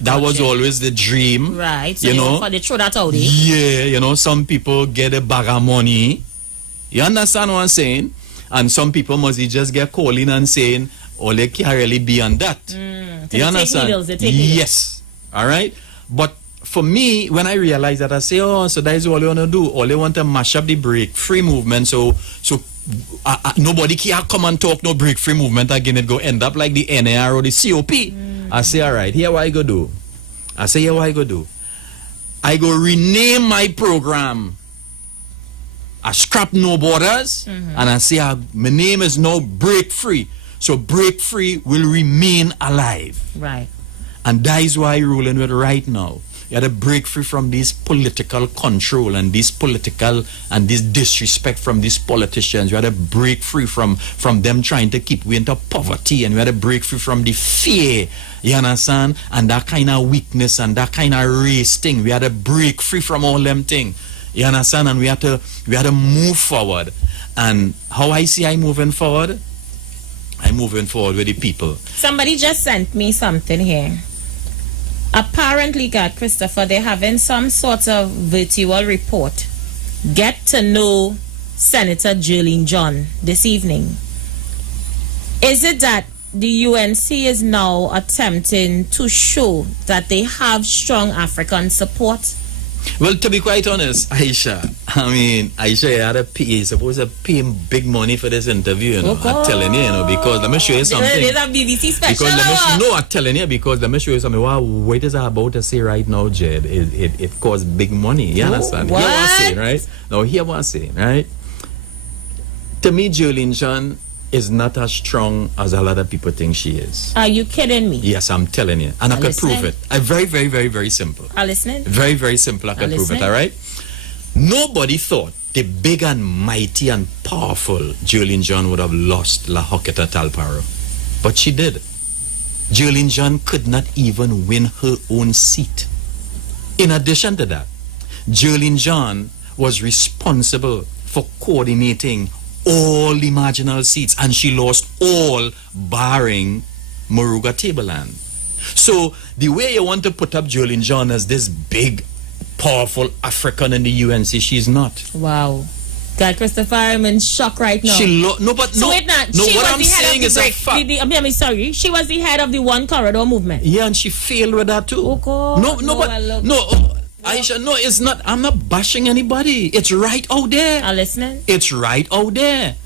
That was always the dream. Right. So you know, they throw that out there. yeah, you know, some people get a bag of money. You understand what I'm saying? And some people must just get calling and saying, oh, they can't really be on that. So You understand? they take needles. Yes. All right. But for me, when I realize that, I say, oh, so that is all they want to do. All they want to mash up the break-free movement. So nobody can come and talk no break-free movement again. It go end up like the NAR or the COP. I say, all right, here what I go do. I say, here what I go do. I go rename my program. I scrap No Borders, and I say, my name is now Break Free. So Break Free will remain alive. Right. And that is why I'm ruling with right now. You had to break free from this political control and this political and this disrespect from these politicians. You had to break free from them trying to keep we into poverty, and you had to break free from the fear, you understand? And that kind of weakness and that kind of race thing. We had to break free from all them things. You understand? And we had to move forward. And how I see I moving forward? I'm moving forward with the people. Somebody just sent me something here. Apparently, God, Christopher, they're having some sort of virtual report. Get to know Senator Jolene John this evening. Is it that the UNC is now attempting to show that they have strong African support? Well, to be quite honest, Aisha, you had to pay, supposed to pay him big money for this interview, you know. I'm telling you, you know, because let me show you something. There's a BBC special. I'm telling you, because let me show you something. What is I about to say right now, Jed? It costs big money. You understand? What? Hear what I'm saying, right? Now, hear what I'm saying, right? To me, Jolene John is not as strong as a lot of people think she is. Are you kidding me? Yes, I'm telling you. And I could prove it. Very, very, very, very simple. I'm listening. Very, very simple. I can prove it, all right? Nobody thought the big and mighty and powerful Jolene John would have lost La Hoqueta Talparo. But she did. Jolene John could not even win her own seat. In addition to that, Jolene John was responsible for coordinating all the marginal seats, and she lost all barring Moruga Tableland. So the way you want to put up Jolene John as this big, powerful African in the UNC, she's not. Wow. God, Christopher, I'm in shock right now. Wait, what I'm saying is a fact. I'm sorry. She was the head of the One Corridor movement. Yeah, and she failed with that too. Oh God. Aisha, no, it's not. I'm not bashing anybody. It's right out there. I'm listening. It's right out there.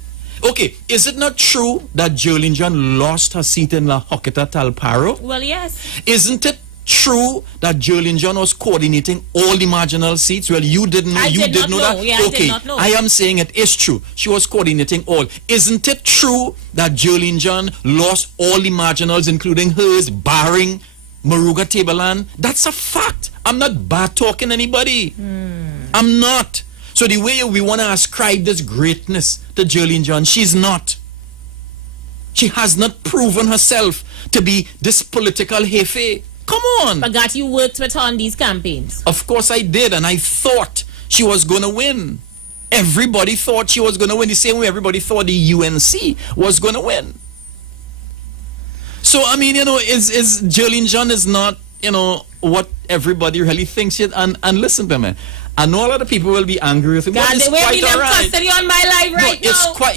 Okay, is it not true that Jolene John lost her seat in La Hoqueta Talparo? Well, yes. Isn't it true that Jolene John was coordinating all the marginal seats? Well, you didn't know. I did not know that. Yeah, okay, I did not know. I am saying it is true. She was coordinating all. Isn't it true that Jolene John lost all the marginals, including hers, barring Moruga Tableland? That's a fact. I'm not bad talking anybody. I'm not. So the way we want to ascribe this greatness to Jolene John, she's not. She has not proven herself to be this political jefe. Come on. But you worked with her on these campaigns. Of course I did, and I thought she was going to win. Everybody thought she was going to win the same way everybody thought the UNC was going to win. So, I mean, is Jolene John is not, what everybody really thinks yet. And listen to me. I know a lot of people will be angry with me. God, but it's they will quite be them all right. custody on my live right now.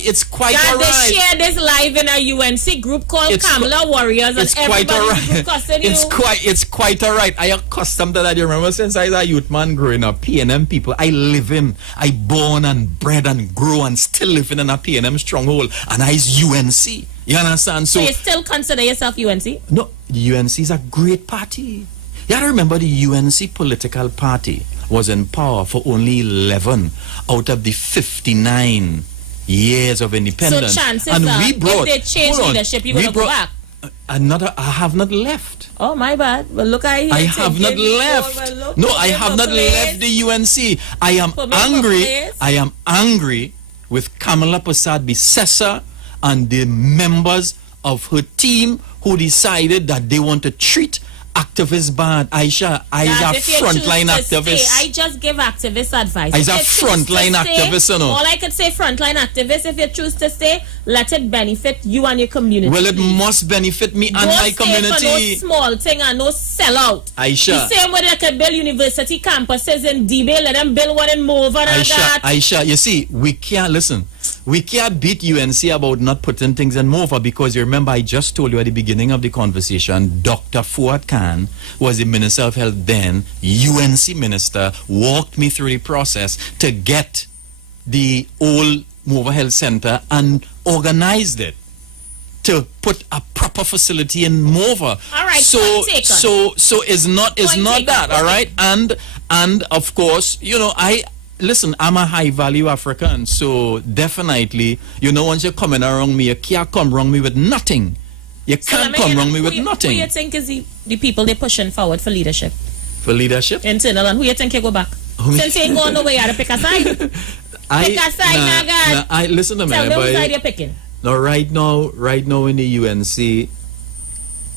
It's quite God, all right. they share this live in a UNC group called Kamala Warriors, and everybody's group custody. It's quite all right. I accustomed to that. You remember since I was a youth man growing up, PNM people, I born and bred and grow and still living in a PNM stronghold, and I is UNC. You understand? So you still consider yourself UNC? No, the UNC is a great party. You gotta remember the UNC political party was in power for only 11 out of the 59 years of independence. So chances and are, we brought, if they change leadership, you're going to go back? I have not left. Oh, my bad. Well, look, I have not left. No, I have not left the UNC. I am angry. I am angry with Kamala Persad-Bissessar and the members of her team who decided that they want to treat activists bad. Aisha, I is a frontline activist. I just give activists advice. I is a frontline activist, All I could say, frontline activist, if you choose to stay, let it benefit you and your community. Well, it must benefit me and my community. For no small thing and no sellout. Aisha. The same way they could build university campuses in DB, let them build one in Mover and that. Aisha, you see, we can't beat UNC about not putting things in Mover, because you remember I just told you at the beginning of the conversation, Dr. Fuad Khan was the Minister of Health then, UNC Minister, walked me through the process to get the old Mover Health Center and organized it to put a proper facility in Mover. All right, so it's not that, all right? And of course, listen, I'm a high value African, so definitely, once you're coming around me, you can't come around me with nothing. You can't come around me with nothing. Who you think is the people they're pushing forward for leadership? For leadership? Internal, and who you think you go back? Since you ain't going nowhere, you have to pick a side. Pick a side, God. Listen to me. Tell me whose side you're picking. Now, right now in the UNC,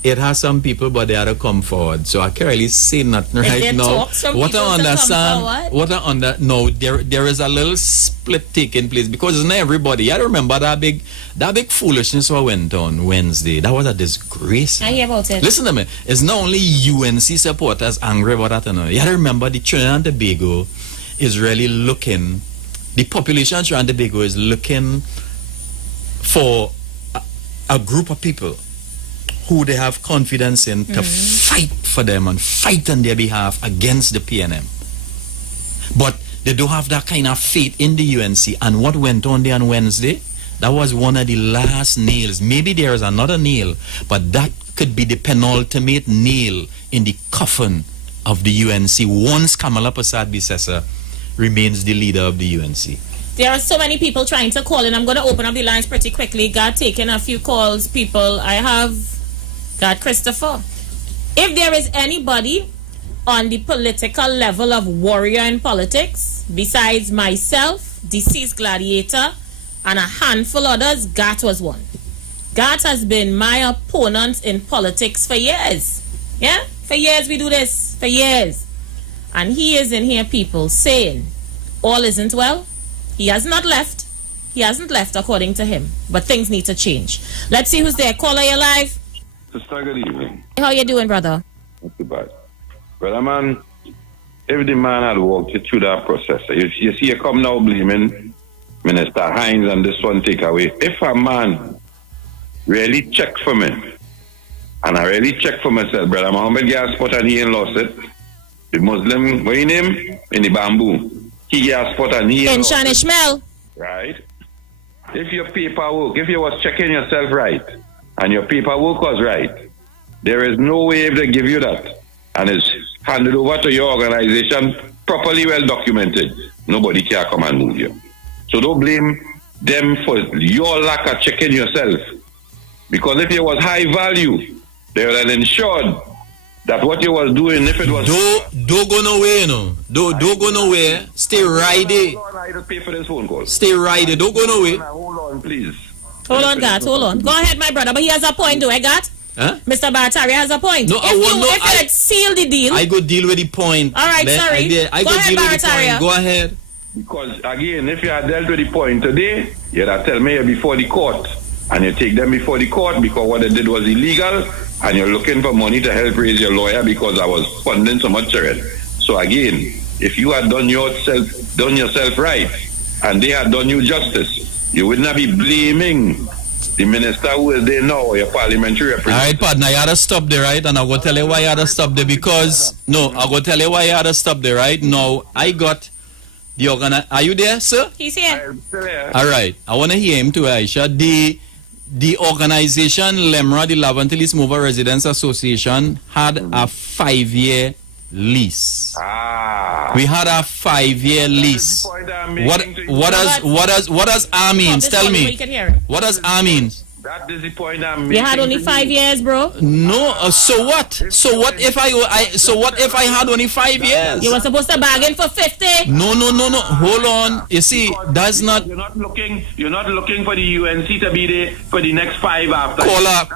it has some people, but they have to come forward. So I can't really say nothing right now. What I understand, no, there is a little split taking place, because it's not everybody. I remember that big foolishness what went on Wednesday. That was a disgrace. I hear about it. Listen to me. It's not only UNC supporters angry about that. You have to remember the Trinidad and Tobago is really looking. The population of Trinidad and Tobago is looking for a group of people who they have confidence in to fight for them and fight on their behalf against the PNM. But they don't have that kind of faith in the UNC. And what went on there on Wednesday, that was one of the last nails. Maybe there is another nail, but that could be the penultimate nail in the coffin of the UNC once Kamala Persad-Bissessar remains the leader of the UNC. There are so many people trying to call, and I'm going to open up the lines pretty quickly. God, taking a few calls, people. I have God Christopher. If there is anybody on the political level of warrior in politics, besides myself, deceased gladiator, and a handful others, Gat was one. Gat has been my opponent in politics for years. Yeah? For years we do this. For years. And he is in here, people, saying all isn't well. He has not left. He hasn't left, according to him. But things need to change. Let's see who's there. Caller, you live. Sister, good evening. How you doing, brother? Not too bad. Brother, man, if the man had walked you through that process, you see you come now blaming Minister Hines and this one take away. If a man really checked for me, and I really checked for myself, brother, Mohammed gas spot and he ain't lost it. The Muslim, what you name? In the bamboo. He gas spot and he ain't lost it. Ishmael. Right? If your paperwork, if you was checking yourself right, and your paperwork was right, there is no way if they give you that and it's handed over to your organization properly well documented, nobody can come and move you. So don't blame them for your lack of checking yourself, because if it was high value, they would have ensured that what you was doing, if it was... Don't go nowhere, you know. Don't go nowhere. Stay right there. I don't pay for this phone call. Stay right there. Don't go nowhere. Hold on, please. Hold on, God. Hold on. Go ahead, my brother. But he has a point, though, God. Huh? Mr. Barataria has a point. No, If you had sealed the deal. I go deal with the point. All right, sorry. I go go ahead, deal with the Barataria. point. Go ahead. Because, again, if you had dealt with the point today, you'd have tell me before the court. And you take them before the court because what they did was illegal, and you're looking for money to help raise your lawyer because I was funding so much of it. So, again, if you had done yourself right, and they had done you justice, you would not be blaming the minister who is there now, your parliamentary representative. All right, partner, you had to stop there, right? And I'm going to tell you why you had to stop there because... No, I'm going to tell you why you had to stop there, right? Now, I got the Are you there, sir? He's here. I'm still here. All right. I want to hear him too, Aisha. The organization, LEMRA, the Lavantilis Mover Residents Association, had a 5-year lease. We had a 5-year lease. What does R means? Tell me. What does R means? That is the point I'm You had only 5 years, bro. No. So what? So what if I had only 5 years? You were supposed to bargain for 50. No. Hold on. You see, that's not. You're not looking for the UNC to be there for the next 5 after. Caller.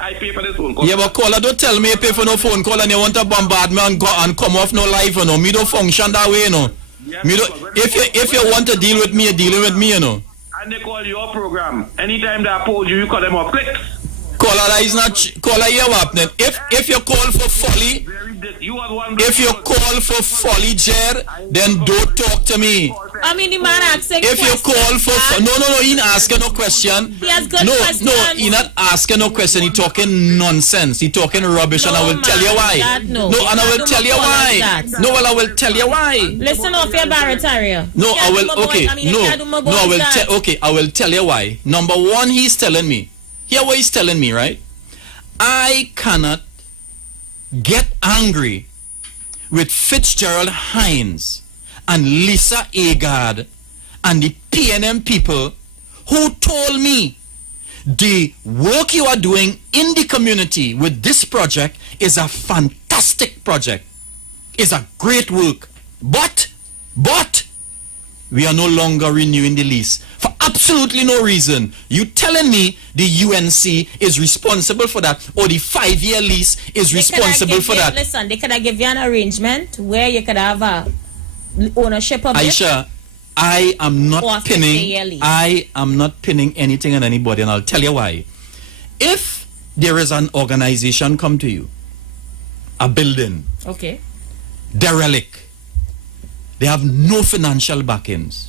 I pay for this phone call. Yeah, but caller, don't tell me you pay for no phone call and you want to bombard me and come off no live, you know. Me don't function that way, you know. If you want to deal with me, you're dealing with me, you know. And they call your program. Anytime they oppose you, you call them off clicks. Caller, that is not. Caller, you happening. If you call for folly, Jer, then don't talk to me. I mean, the man asking if you call for no, he ain't asking no question. He has good questions. No, he not asking no question. He talking nonsense. He talking rubbish, and I will tell you why. And I will tell you why. No, well, I will tell you why. Listen off your Barataria. No, I will. Okay, I will. Okay, I will tell you why. Number one, he's telling me. Hear what he's telling me, right? I cannot get angry with Fitzgerald Hines and Lisa Agard and the PNM people who told me the work you are doing in the community with this project is a fantastic project. It's a great work. But we are no longer renewing the lease for absolutely no reason. You telling me the UNC is responsible for that, or the 5-year lease is responsible for that? Listen, they could have given you an arrangement where you could have ownership of Aisha, it. I am not pinning anything on anybody, and I'll tell you why. If there is an organization come to you, a building, okay, derelict, they have no financial backings.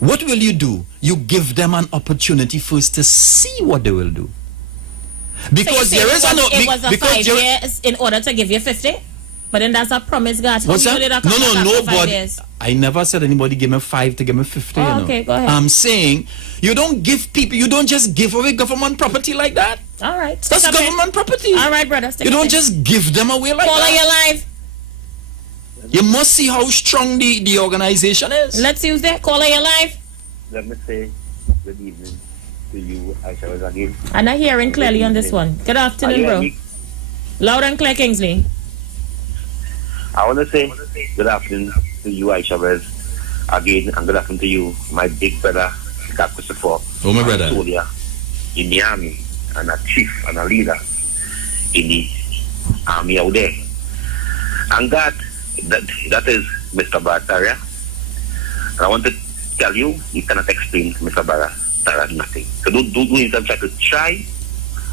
What will you do? You give them an opportunity first to see what they will do. Because so there is it was a 5 years in order to give you 50? But then that's a promise, God. What's that? No, but I never said anybody give me 5 to give me 50. Okay, go ahead. I'm saying you don't give people, you don't just give away government property like that. All right. That's government property. All right, brother. You don't just give them away like Caller, that. you're live. You must see how strong the organization is. Let's use that. Caller, you're live. Let me say good evening to you, Aisha, again. I'm not hearing clearly on this one. Good afternoon, bro. Loud and clear, Kingsley. I want to say good afternoon to you, Aisha, again, and good afternoon to you, my big brother, Scott Christopher. Oh, my brother. Soldier in the army, and a chief and a leader in the army out there. And God, that is Mr. Barataria. And I want to tell you, you cannot explain to Mr. Barataria nothing. So don't even try to try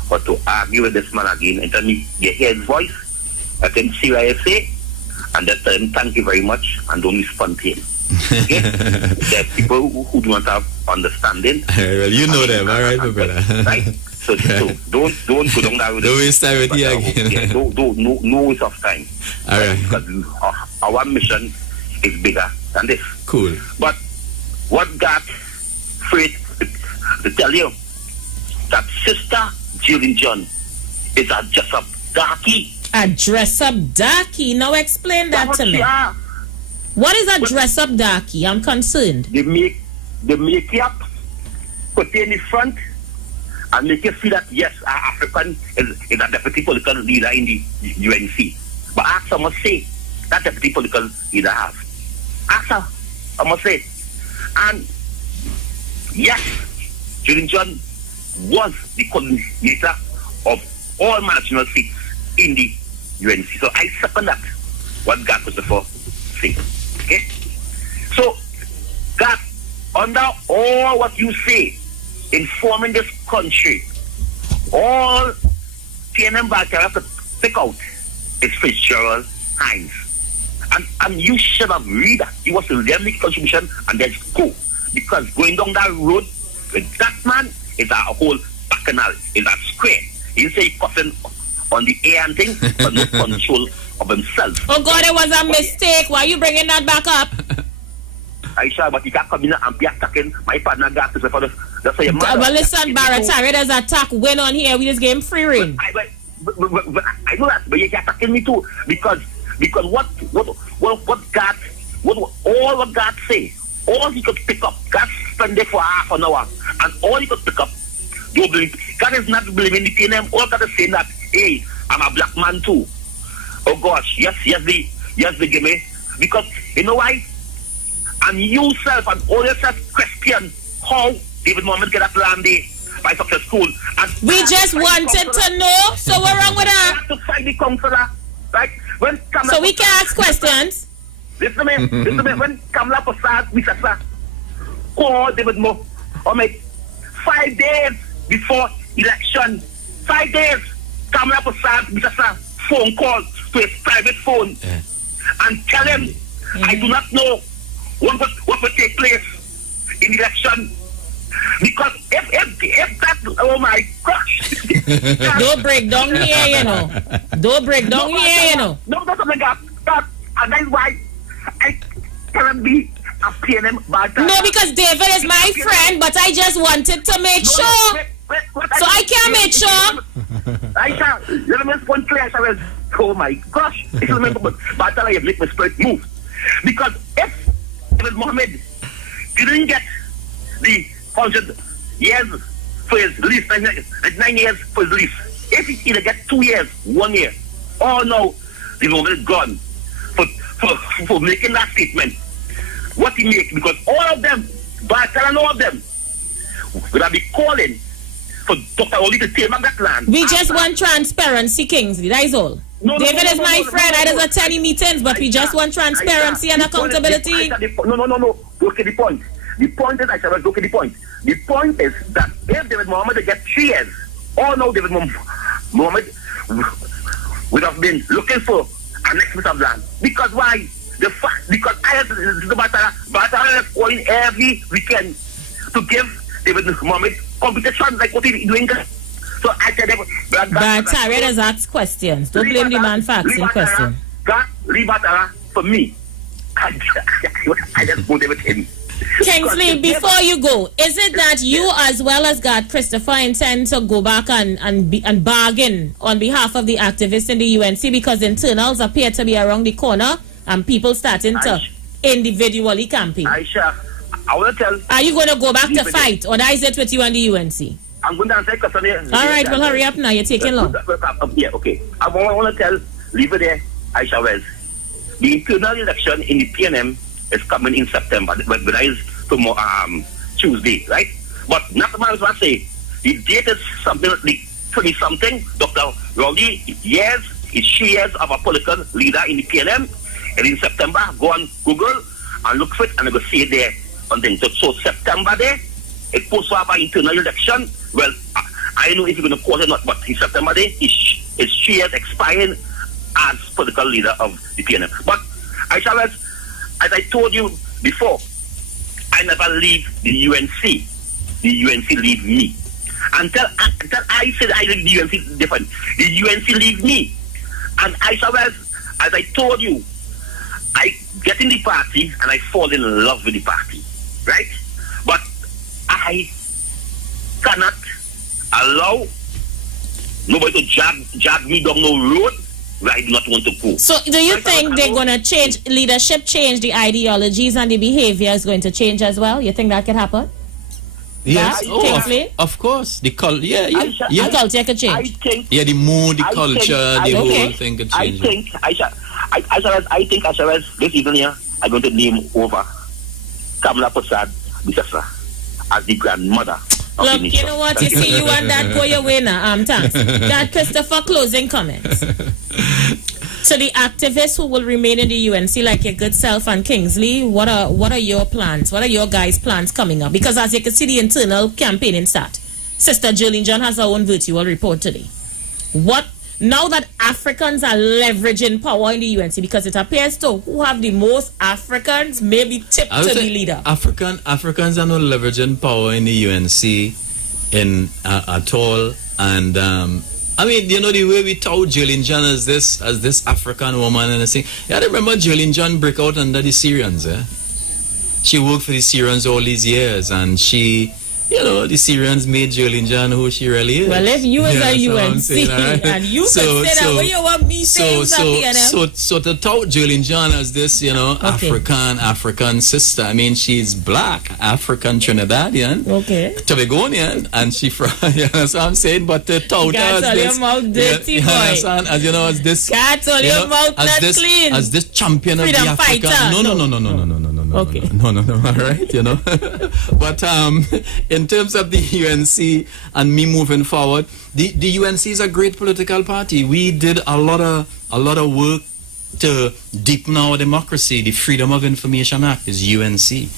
or to argue with this man again and tell me you hear his voice. I can see what I say, and then tell him thank you very much and don't respond to him. Okay? There are people who do not have understanding. Well, you know them, all right, my brother. Right? So don't go down that road. Don't waste time with you again. Yeah, no waste of time. All right. Because our mission is bigger than this. Cool. But what got Fred to tell you that Sister Jillian John is a dress-up darky. A dress-up darky? Now explain that to me. What is a dress-up darky? I'm concerned. They make you up, put you in the front, and make you feel that, yes, African is a deputy political leader in the UNC. But ask her, I must say, that deputy political leader have. Ask her, I must say. And, yes, Julian John was the coordinator of all managerial seats in the UNC. So I second that, what God Christopher said. Okay? So, God, under all what you say, informing this country, all PNM Barter have to pick out is Fitzgerald Hines. And you should have read that. He was a learning contribution and then go. Because going down that road with that man is a whole bacchanal, is a square. He say he cussing on the air and thing, but no control of himself. Oh God, it was a mistake. Why are you bringing that back up? Aisha, but you can't come in and be attacking my partner. That's why your mother. Well, listen, Barrett, there's an attack win on here. We just gave him free reign. I know that, but you're attacking me too because what God, all what God say, all he could pick up, God spend it for half an hour, and all he could pick up, don't believe. God is not believing the PNM. All God is saying that, hey, I'm a black man too. Oh gosh, yes, the give me, because you know why? And you self and all yourself question how David Mohammed get that land there by success school. And we just wanted to know. So what's wrong with that? To find the counselor, right? When Kamala so we can ask questions. Listen to me. When Kamala Prasad, Mr. call David Mohammed, 5 days before election, 5 days, Kamala Prasad, Mr. phone call to his private phone and tell him, I do not know what will take place in the election. Because if that, oh my gosh. Don't break down here, you know. Don't break down here, you know. No, that's something that, and that's why I cannot be a PNM Barter. No, because David is my friend, but I just wanted to make sure. So I can't make sure. I can't. Let me respond clear. Oh my gosh. But I make my spirit move. Because if David Mohammed didn't get the 100 years for his lease, 9 years for his lease, if he either get 2 years, 1 year, oh no, David Mohammed is gone for making that statement. What he make, because all of them, but all of them, would I be calling for Dr. Oli to take back that land. We just want transparency, Kingsley, that is all. David is my friend. I doesn't attend any meetings, but we just want transparency and accountability. No. Look at the point. The point is, look at the point. The point is that if David Mohammed get 3 years, all now David Mohammed would have been looking for an next piece of land. Because why? Because I have the Barter is calling every weekend to give David Mohammed competition like what he's doing. So I tell them, but Tariq has asked questions. Don't blame the man for asking questions. God, leave Batara for me. I just go there with him. Kingsley, before you go, is it that you as well as God Christopher intend to go back and bargain on behalf of the activists in the UNC because internals appear to be around the corner and people starting to individually campaign? Aisha, I want to tell. Are you going to go back to fight or is it with you and the UNC? I'm going to answer a question. All right, well, hurry up now. You're taking long. Yeah, okay. I want to tell, leave it there, Aisha Wells. The internal election in the PNM is coming in September, but that is tomorrow, Tuesday, right? But not much I say. The date is something like 20-something. Dr. Rowley, years, is 3 years of a political leader in the PNM. And in September, go on Google and look for it, and you will see it there. So September there, it posts for our internal election. Well, I don't know if you're going to call it or not, but in September there, it's 3 years expiring as political leader of the PNM. But I shall, as I told you before, I never leave the UNC. The UNC leave me. Until I said I leave the UNC different. The UNC leave me. And I shall, as I told you, I get in the party and I fall in love with the party. Right? But I cannot allow nobody to jab me down no road where I do not want to go. So do you think they're going to change, leadership change, the ideologies and the behavior is going to change as well? You think that could happen? Yes, Kingsley? Of course. The culture, The culture could change. I think, the mood, the culture, the whole thing could change. I think this evening here, I'm going to name over Kamala Prasad Bisasa as the grandmother Look, you know what? You see, you and that go your way now. Thanks. That Christopher, closing comments. So the activists who will remain in the UNC, like your good self and Kingsley, what are your plans? What are your guys' plans coming up? Because as you can see, the internal campaigning start. Sister Jolene John has her own virtual report today. What now that Africans are leveraging power in the UNC, because it appears to who have the most Africans maybe tipped to be leader. Africans are not leveraging power in the UNC at all, and I mean, you know, the way we tout Jolene John as this African woman and everything. Yeah, I remember Jolene John break out under the Syrians. She worked for the Syrians all these years, and she. You know, the Syrians made Jolene John who she really is. Well, if you as a UNC and you can say that, what you want me saying so to tout Jolene John as this, you know, African sister. I mean, she's black, African Trinidadian, Tobagonian, and she from, you know what I'm saying? But to tout her as this, your mouth dirty, boy. As you know, as this, your mouth not clean. As this champion of the African. No. Okay. No. All right, you know. But in terms of the UNC and me moving forward, the UNC is a great political party. We did a lot of work to deepen our democracy. The Freedom of Information Act is UNC.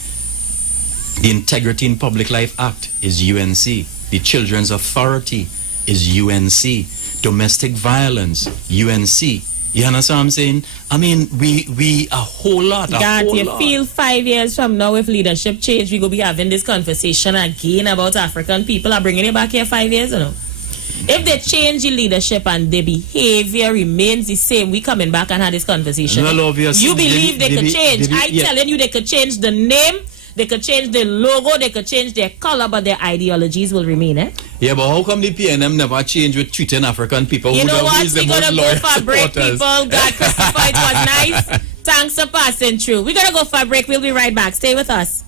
The Integrity in Public Life Act is UNC. The Children's Authority is UNC. Domestic violence, UNC. You understand what I'm saying? I mean, we a whole lot. Feel 5 years from now, if leadership change, we go be having this conversation again about African people. Are bringing it back here 5 years, you know? If they change the leadership and the behavior remains the same, we coming back and have this conversation. Well, obviously, you believe they could change? Telling you they could change the name. They could change the logo, they could change their color, but their ideologies will remain, Yeah, but how come the PNM never change with treating African people? You know what? We're going to go for a break, people. God, Christopher, it was nice. Thanks for passing through. We're going to go for a break. We'll be right back. Stay with us.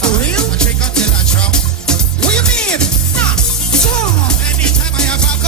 For real? What you mean? Nah. So, anytime I have a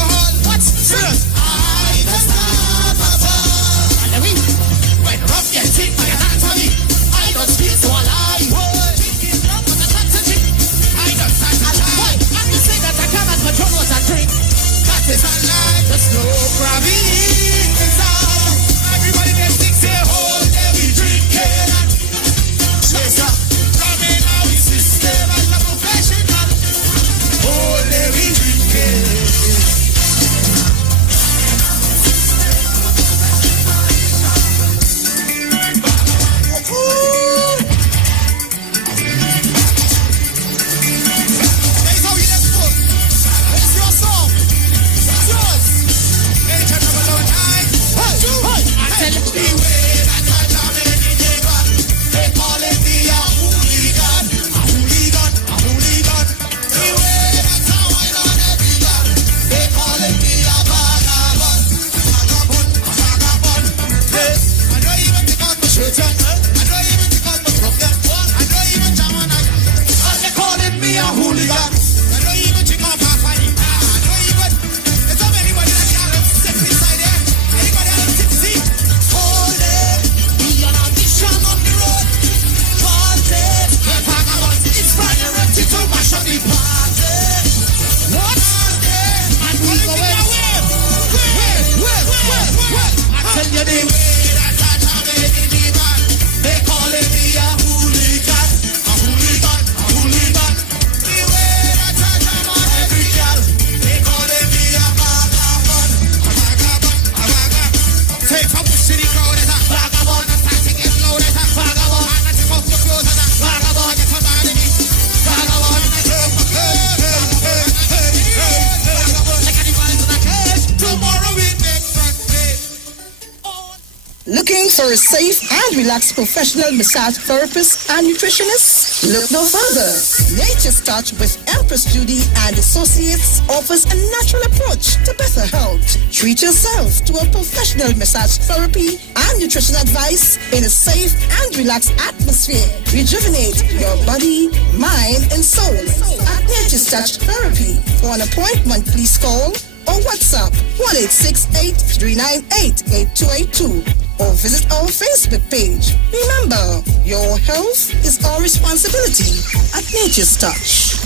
for a safe and relaxed professional massage therapist and nutritionist? Look no further. Nature's Touch with Empress Judy and Associates offers a natural approach to better health. Treat yourself to a professional massage therapy and nutrition advice in a safe and relaxed atmosphere. Rejuvenate your body, mind, and soul at Nature's Touch Therapy. For an appointment, please call or WhatsApp 1-868-398-8282 or visit our Facebook page. Remember, your health is our responsibility at Nature's Touch.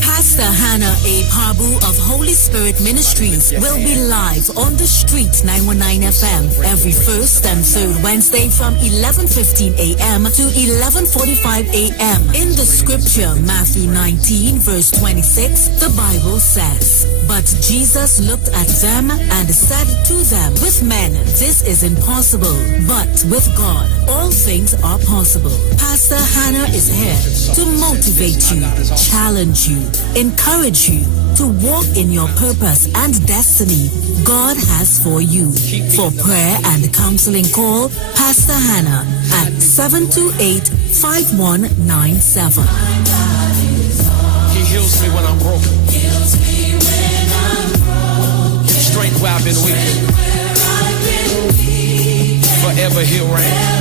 Pastor Hannah A. Pabu of Holy Spirit Ministries will be live on the street 919 FM every first and third Wednesday from 11:15 a.m. to 11:45 a.m. In the scripture, Matthew 19 verse 26, the Bible says, "But Jesus looked at them and said to them, with men this is impossible, but with God all things are possible." Pastor Hannah is here to motivate you, challenge you, encourage you to walk in your purpose and destiny God has for you. For prayer and counseling, call Pastor Hannah at 728-5197. He heals me when I'm broken. Gives strength where I've been weak. Forever he'll reign.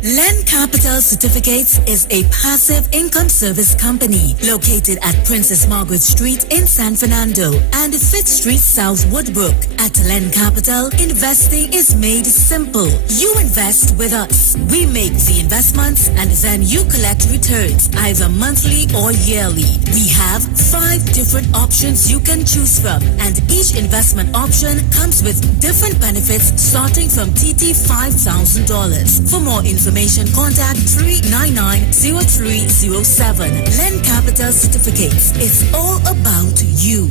Len Capital Certificates is a passive income service company located at Princess Margaret Street in San Fernando and 5th Street South Woodbrook. At Len Capital, investing is made simple. You invest with us. We make the investments and then you collect returns either monthly or yearly. We have 5 different options you can choose from, and each investment option comes with different benefits starting from TT $5,000. For more information, contact 399-0307. Len Capital Certificates. It's all about you.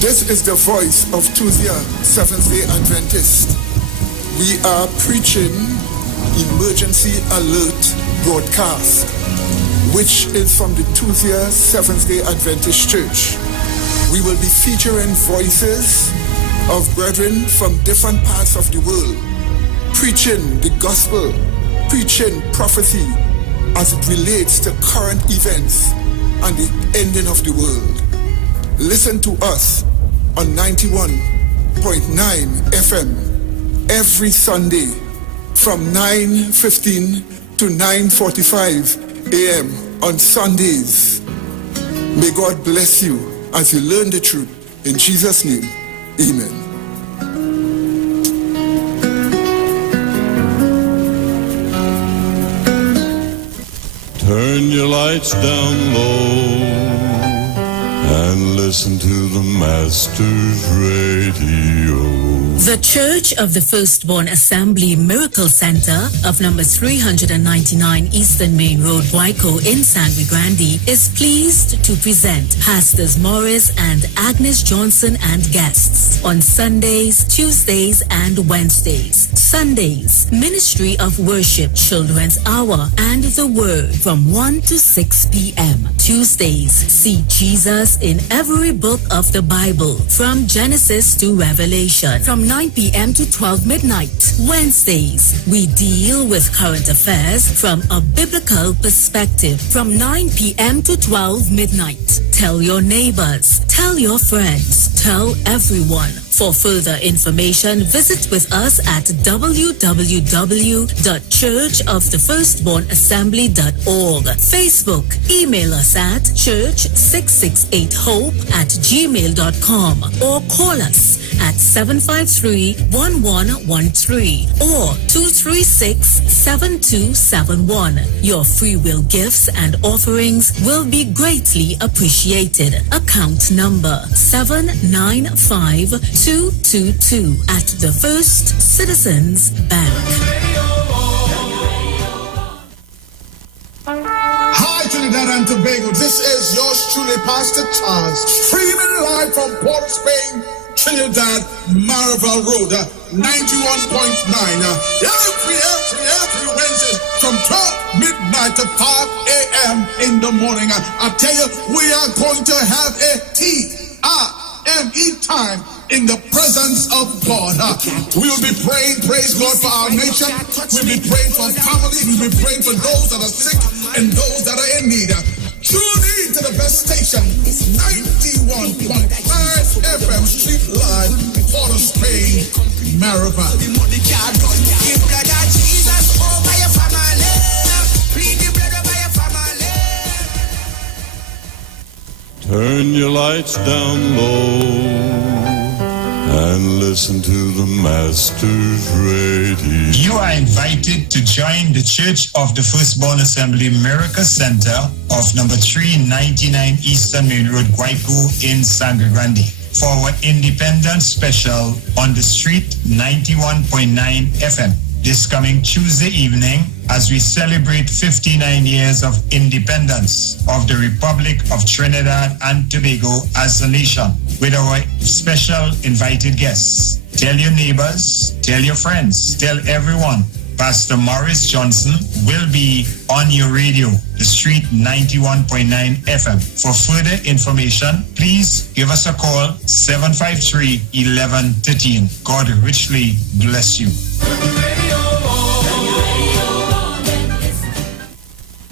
This is the voice of Tuesday, Seventh-day Adventist. We are preaching Emergency Alert broadcast, which is from the Tuesday, Seventh-day Adventist Church. We will be featuring voices of brethren from different parts of the world, preaching the gospel, preaching prophecy as it relates to current events and the ending of the world. Listen to us on 91.9 FM every Sunday from 9:15 to 9:45 a.m. on Sundays. May God bless you as you learn the truth. In Jesus' name, amen. Turn your lights down low and listen to the Master's radio. The Church of the Firstborn Assembly Miracle Center of number 399 Eastern Main Road, Waiko in San Grande is pleased to present Pastors Morris and Agnes Johnson and guests on Sundays, Tuesdays, and Wednesdays. Sundays, Ministry of Worship Children's Hour and the Word from 1 to 6 p.m. Tuesdays, see Jesus in every book of the Bible from Genesis to Revelation from 9 p.m. to 12 midnight. Wednesdays, we deal with current affairs from a biblical perspective from 9 p.m. to 12 midnight. Tell your neighbors, tell your friends, tell everyone. For further information, visit with us at www.churchofthefirstbornassembly.org. Facebook, email us at church668hope@gmail.com or call us at 753-1113 or 236-7271. Your free will gifts and offerings will be greatly appreciated. Account number 795222 at the First Citizens Bank. Hi, Trinidad and Tobago. This is yours truly, Pastor Charles, streaming live from Port of Spain, Trinidad, Marvel Road, 91.9. Every Wednesday from 12 midnight. start at 5 a.m. in the morning. I tell you, we are going to have a T-I-M-E time in the presence of God. We will be praying, praise God, for our nation. We'll be praying for families. We'll be praying for those that are sick and those that are in need. Tune in to the best station. It's 91.5 FM Street Live, Port of Spain, Marathon. Turn your lights down low and listen to the Master's Radio. You are invited to join the Church of the Firstborn Assembly Miracle Center of number 399 Eastern Main Road, Guayco in Sangre Grande for our Independence Special on the Street 91.9 FM this coming Tuesday evening as we celebrate 59 years of independence of the Republic of Trinidad and Tobago as a nation with our special invited guests. Tell your neighbors, tell your friends, tell everyone. Pastor Morris Johnson will be on your radio, the Street 91.9 FM. For further information, please give us a call, 753-1113. God richly bless you.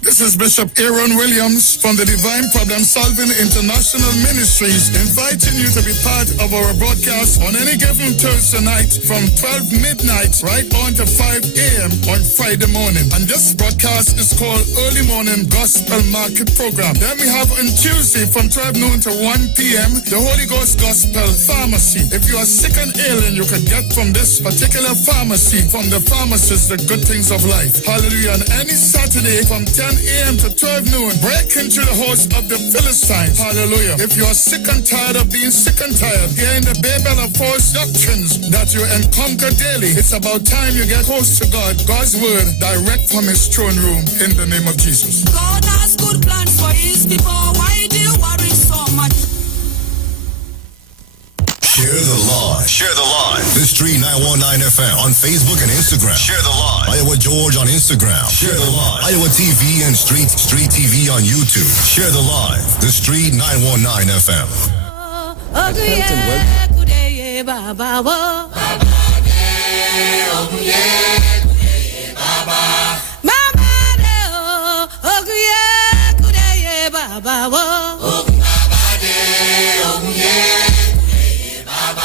This is Bishop Aaron Williams from the Divine Problem Solving International Ministries, inviting you to be part of our broadcast on any given Thursday night from 12 midnight right on to 5 a.m. on Friday morning. And this broadcast is called Early Morning Gospel Market Program. Then we have on Tuesday from 12 noon to 1 p.m. the Holy Ghost Gospel Pharmacy. If you are sick and ailing, you can get from this particular pharmacy, from the pharmacist, the good things of life. Hallelujah. And any Saturday from 10 a.m. to 12 noon, break into the host of the Philistines. Hallelujah. If you are sick and tired of being sick and tired, hearing the babel of false doctrines that you encounter daily, it's about time you get close to God. God's word direct from his throne room in the name of Jesus. God has good plans for his people. Why do you worry so much? Share the live. Share the live. The Street 919 FM on Facebook and Instagram. Share the live. Iowa George on Instagram. Share the live. Iowa TV and Street TV on YouTube. Share the live. The Street 919 FM.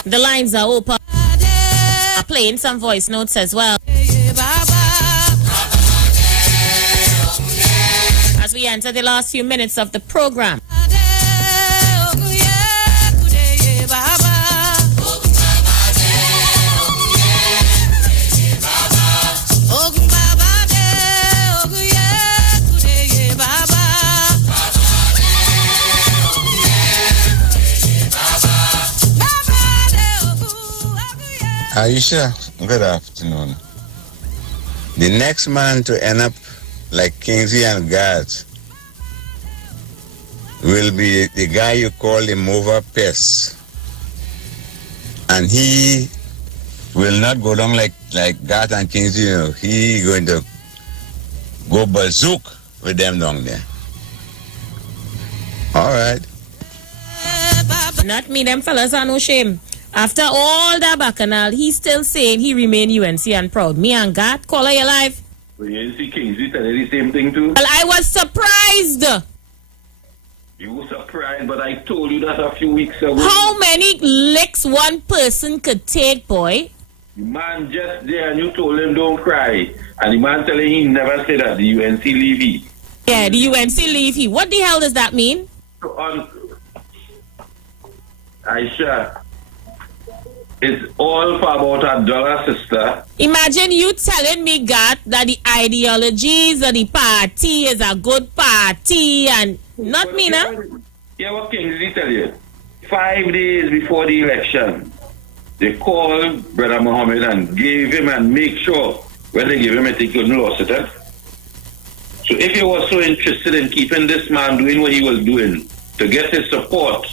The lines are open. I'm playing some voice notes as well. As we enter the last few minutes of the program. Aisha, good afternoon. The next man to end up like Kingsley and Guards will be the guy you call the mover pest. And he will not go down like Garth and Kingsley, you know. He going to go bazook with them down there. All right. Not me, them fellas are no shame. After all that bacchanal, he's still saying he remain UNC and proud. Me and God, call her alive. Well, UNC Kingsley tell you the same thing too? Well, I was surprised. You were surprised, but I told you that a few weeks ago. How many licks one person could take, boy? The man just there and you told him don't cry. And the man telling he never said that, the UNC Levy. Yeah, the UNC Levy. What the hell does that mean? Aisha, it's all for about $1, sister. Imagine you telling me, God, that the ideologies of the party is a good party and not me, now. Yeah, what Kingsley tell you? 5 days before the election, they called Brother Muhammad and gave him and make sure when they give him it, he couldn't lose it. So if you were so interested in keeping this man doing what he was doing to get his support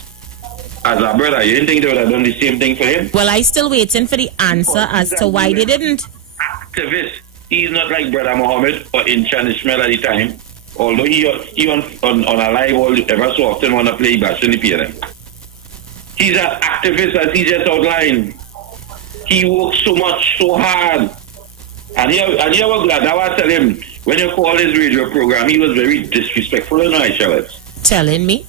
as a brother, you didn't think they would have done the same thing for him? Well, I still waiting for the answer as to why they didn't. Activist He's not like Brother Muhammad or in Chanishmel at the time. Although he on a live ever so often want to play bass in the PNM. He's an activist as he just outlined. He works so much, so hard. And you were glad. I was telling him, when you call his radio program, he was very disrespectful, you know, Aisha was. Telling me?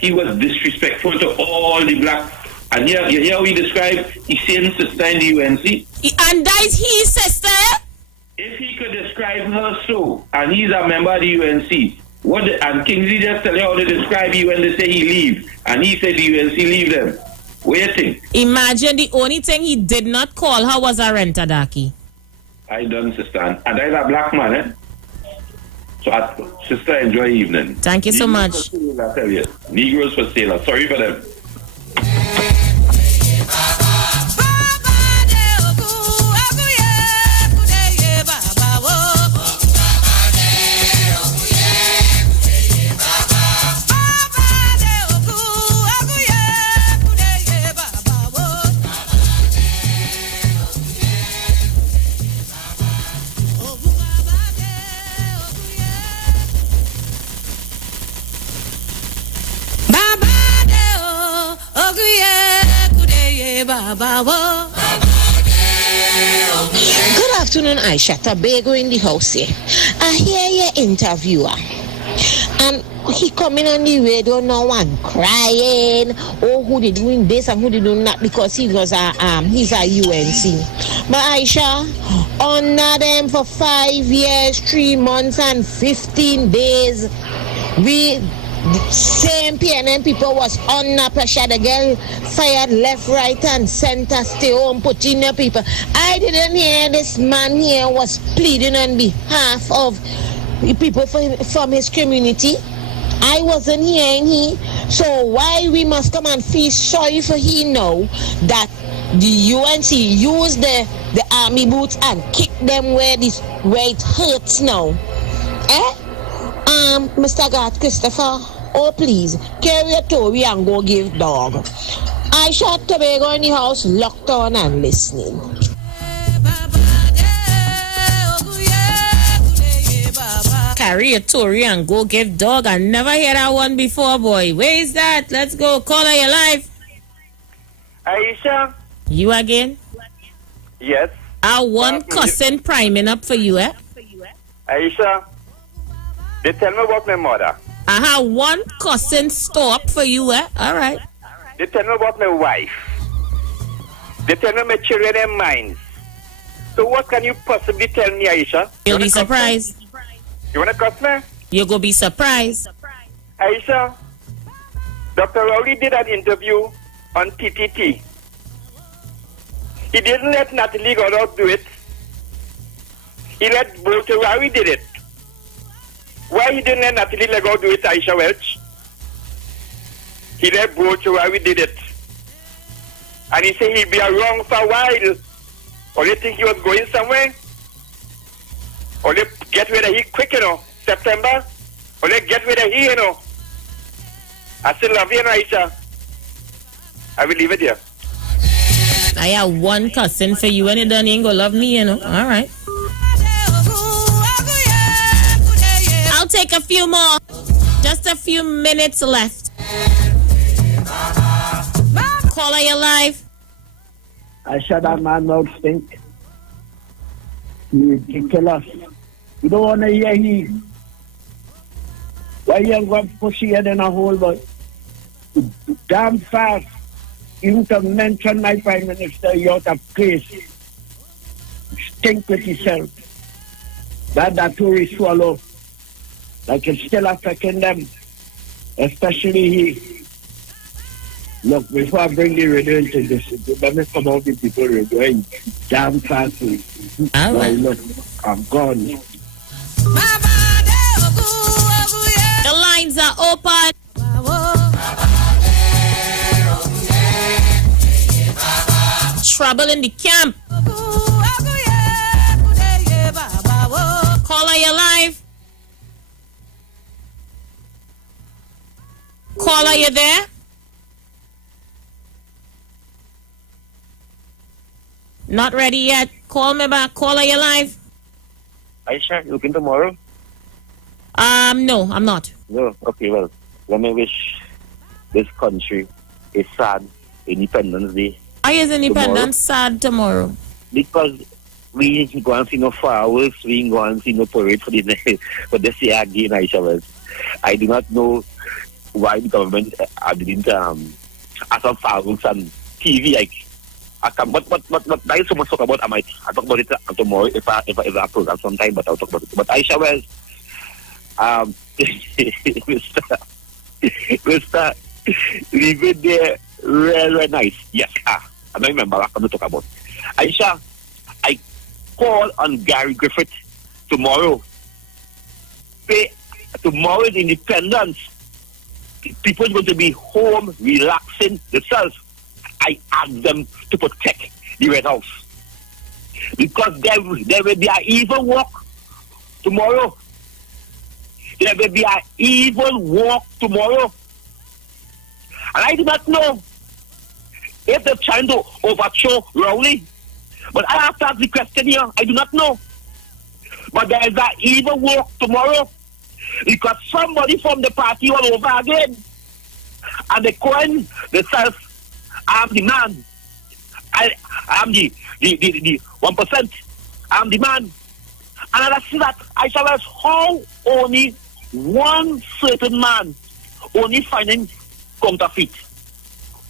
He was disrespectful to all the black. And you hear how he described his same sister in the UNC? And that is his sister? If he could describe her so, and he's a member of the UNC, and Kingsley just tell you how to describe you when they say he leave, and he said the UNC leave them. Waiting. Imagine the only thing he did not call her was a rentadaki. I don't understand. And that's a black man, eh? So, sister, enjoy evening. Thank you so much. For sale, I tell you. Negroes for sale. Sorry for them. Good afternoon, Aisha. Tobago in the house here. I hear your interviewer. And he coming on the radio now and crying. Oh, who they doing this and who they doing that because he's a UNC. But Aisha, under them for 5 years, 3 months and 15 days, the same PNM people was under pressure. The girl fired left, right, and center. Stay home, put in your people. I didn't hear this man here was pleading on behalf of the people from his community. I wasn't hearing he. So why we must come and feel sorry for he now that the UNC used the army boots and kick them where it hurts now? Mr. God Christopher, oh please, carry a Tory and go give dog. I shot Tobago in the house, locked on and listening. Carry a Tory and go give dog. I never hear that one before, boy. Where is that? Let's go. Caller, your life. Aisha? You again? Yes. Our one cousin priming up for you, eh? Aisha? They tell me about my mother. I have one cousin stop for you, eh? All right. They tell me about my wife. They tell me my children and mine. So what can you possibly tell me, Aisha? You'll be surprised. You want to cuss me? You're going to be surprised. Aisha, Dr. Rowley did an interview on TTT. He didn't let Natalie Goddard do it. He let Walter Rowley did it. Why he didn't let Natalie Lego do it, Aisha Welch? He let Brocho why we did it. And he said he'd be around for a while. Or you think he was going somewhere? Or they get rid of he quick, you know, September? Or they get rid of he, you know? I still love you, Aisha. I will leave it here. I have one cousin for you and you done ain't gonna love me, you know. All right. I'll take a few more. Just a few minutes left. Caller, you live. I shut that man mouth stink. Ridiculous. You don't want to hear him. Why you ain't going to push your head in a hole, but damn fast. Even to mention my Prime Minister, you're out of place. Stink with yourself. That Tory swallow. Like it's still affecting them. Especially he. Look, before I bring the radio into this, let me come out with people radio. Damn fast. All right. Look, I'm gone. The lines are open. Trouble in the camp. Caller, you live. Caller, you there? Not ready yet. Call me back. Caller, you live. Aisha, you looking tomorrow? No, I'm not. No. Okay, well, let me wish this country a sad Independence Day. Why is Independence sad tomorrow? Because we ain't go and see no fireworks, we ain't go and see no parade for this year again, Aisha. I do not know why the government didn't ask some fireworks on TV. But there is so much talk about. I'll talk about it tomorrow if I program sometime. But I'll talk about it. But Aisha, Mr. Leave it there, real nice. Yes, I don't remember what I'm going to talk about. Aisha, I call on Gary Griffith tomorrow. Tomorrow is Independence. People are going to be home relaxing themselves. I ask them to protect the Red House. Because there will be an evil walk tomorrow. There will be an evil walk tomorrow. And I do not know if they're trying to overthrow Rowley. But I have to ask the question here. I do not know. But there is an evil walk tomorrow. Because somebody from the party all over again. And they coin themselves, I'm the man. I'm the 1%. I'm the man. And I see that I shall ask how only one certain man only finding counterfeit.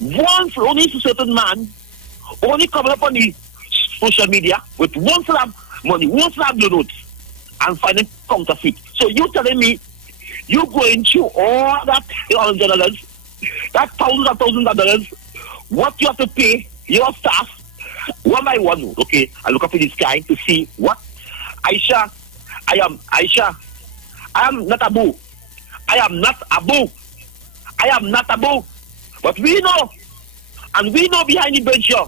Only certain man only coming up on the social media with one slab money, one slab notes and finding counterfeit. So you telling me you going through all that $100, that thousands of dollars, what you have to pay your staff one by one. Okay, I look up in the sky to see what Aisha. I am not a boo. I am not a boo. I am not a boo. But we know, and we know behind the bench here,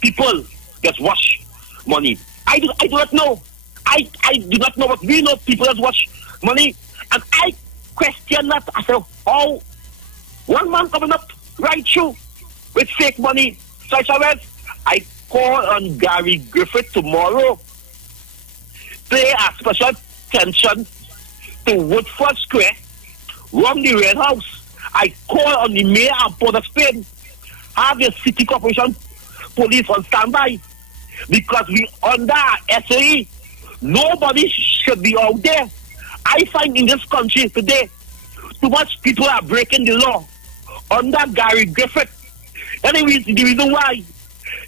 people just wash money. I do not know. I do not know, but we know people just wash money. And I question that. I say, how one man coming up right through with fake money. So I call on Gary Griffith tomorrow. Pay a special attention to Woodford Square, run the Red House. I call on the mayor and Port of Spain. Have your city corporation police on standby. Because we under SOE. Nobody should be out there. I find in this country today, too much people are breaking the law under Gary Griffith. Anyways, the reason why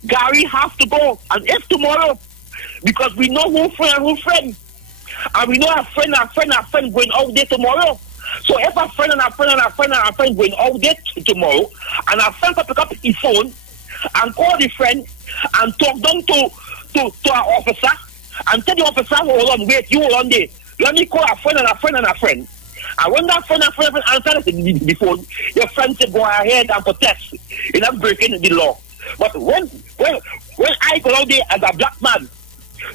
Gary has to go, and if tomorrow, because we know who friend, and we know a friend going out there tomorrow. So if a friend and a friend going out there tomorrow, and a friend can pick up his phone and call the friend and talk down to our officer and tell the officer, hold on, wait, you hold on there. Let me call a friend and a friend and a friend. And when that friend answers the phone, your friend said go ahead and protest. You're not breaking the law. But when I go out there as a black man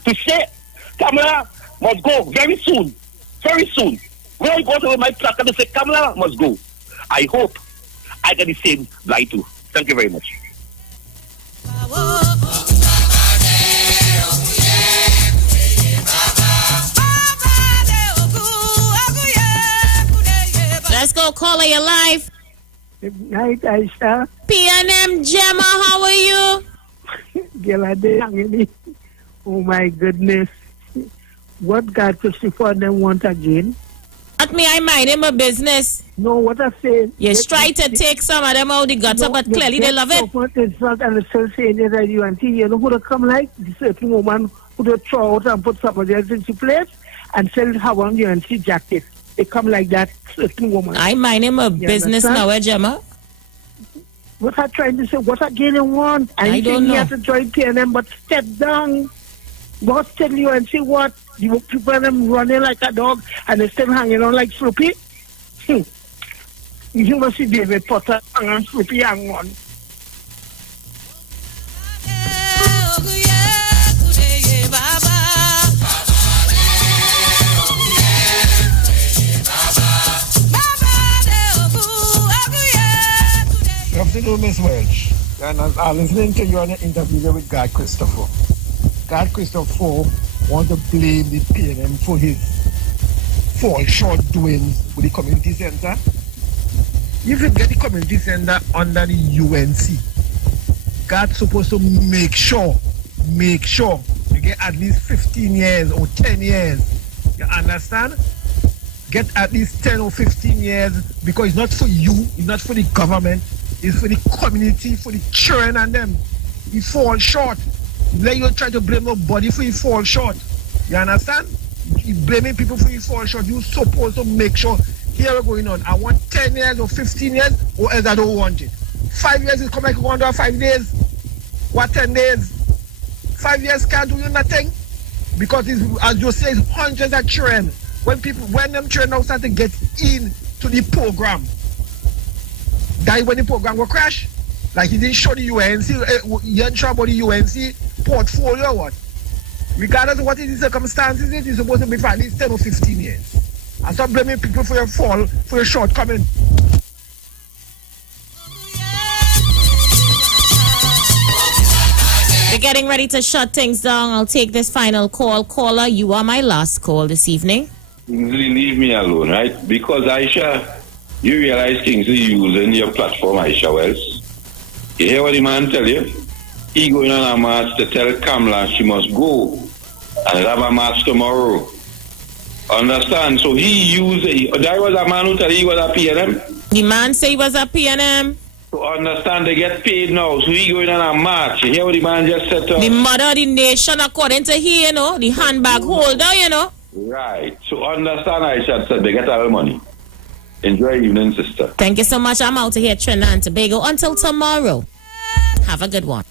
to say Kamala must go very soon. When I go to my placard and say Kamala must go, I hope I get the same lie too. Thank you very much. Let's go, caller, your life. Good night, Aisha. PNM Gemma, how are you? Oh my goodness. What God Christopher them want again? At me, I mind him a business. No, what I say. Yes, try to take some of them out the gutter, but clearly they love it. It's not and still saying it at you and see, you know who to come like this certain woman who to throw out and put somebody else into place and sell her on you and see jacket. They come like that certain woman. I mind him a business now, Gemma. What I trying to say, what again you want? I don't know. You have to join PNM, but step down. Boss tell you and see what? You people them running like a dog and they still hanging on like Sloopy. You must see David Potter hang on Sloopy hang on. Good afternoon, Miss Welch. And I'm listening to you on the interview with God Christopher. God Christopher want to blame the PNM for his fall short doings with the community center. If you get the community center under the UNC, God's supposed to make sure you get at least 15 years or 10 years. You understand? Get at least 10 or 15 years because it's not for you, it's not for the government, it's for the community, for the children and them. You fall short. Then you try to blame nobody for you fall short. You understand? You blaming people for you fall short. You're supposed to make sure here we're going on. I want 10 years or 15 years or else I don't want it. 5 years is come like 5 days. What 10 days? 5 years can't do you nothing. Because it's, as you say, it's hundreds of children. When them children now start to get into the program, that when the program will crash. Like he didn't show the UNC, you didn't show about the UNC portfolio or what. Regardless of what the circumstances is, it's supposed to be for at least 10 or 15 years. And stop blaming people for your fall, for your shortcoming. We're getting ready to shut things down. I'll take this final call. Caller, you are my last call this evening. Kingsley, leave me alone, right? Because Aisha, you realize Kingsley using your platform, Aisha Wells. You hear what the man tell you? He going on a march to tell Kamala she must go and have a march tomorrow. Understand? So he used it. There was a man who said he was a PNM. The man say he was a PNM. So understand, they get paid now. So he going on a march. You hear what the man just said to the mother of the nation, according to he, you know, the handbag holder, you know. Right. So understand, Aisha said they get our money. Enjoy your evening, sister. Thank you so much. I'm out of here, Trinidad and Tobago. Until tomorrow. Have a good one.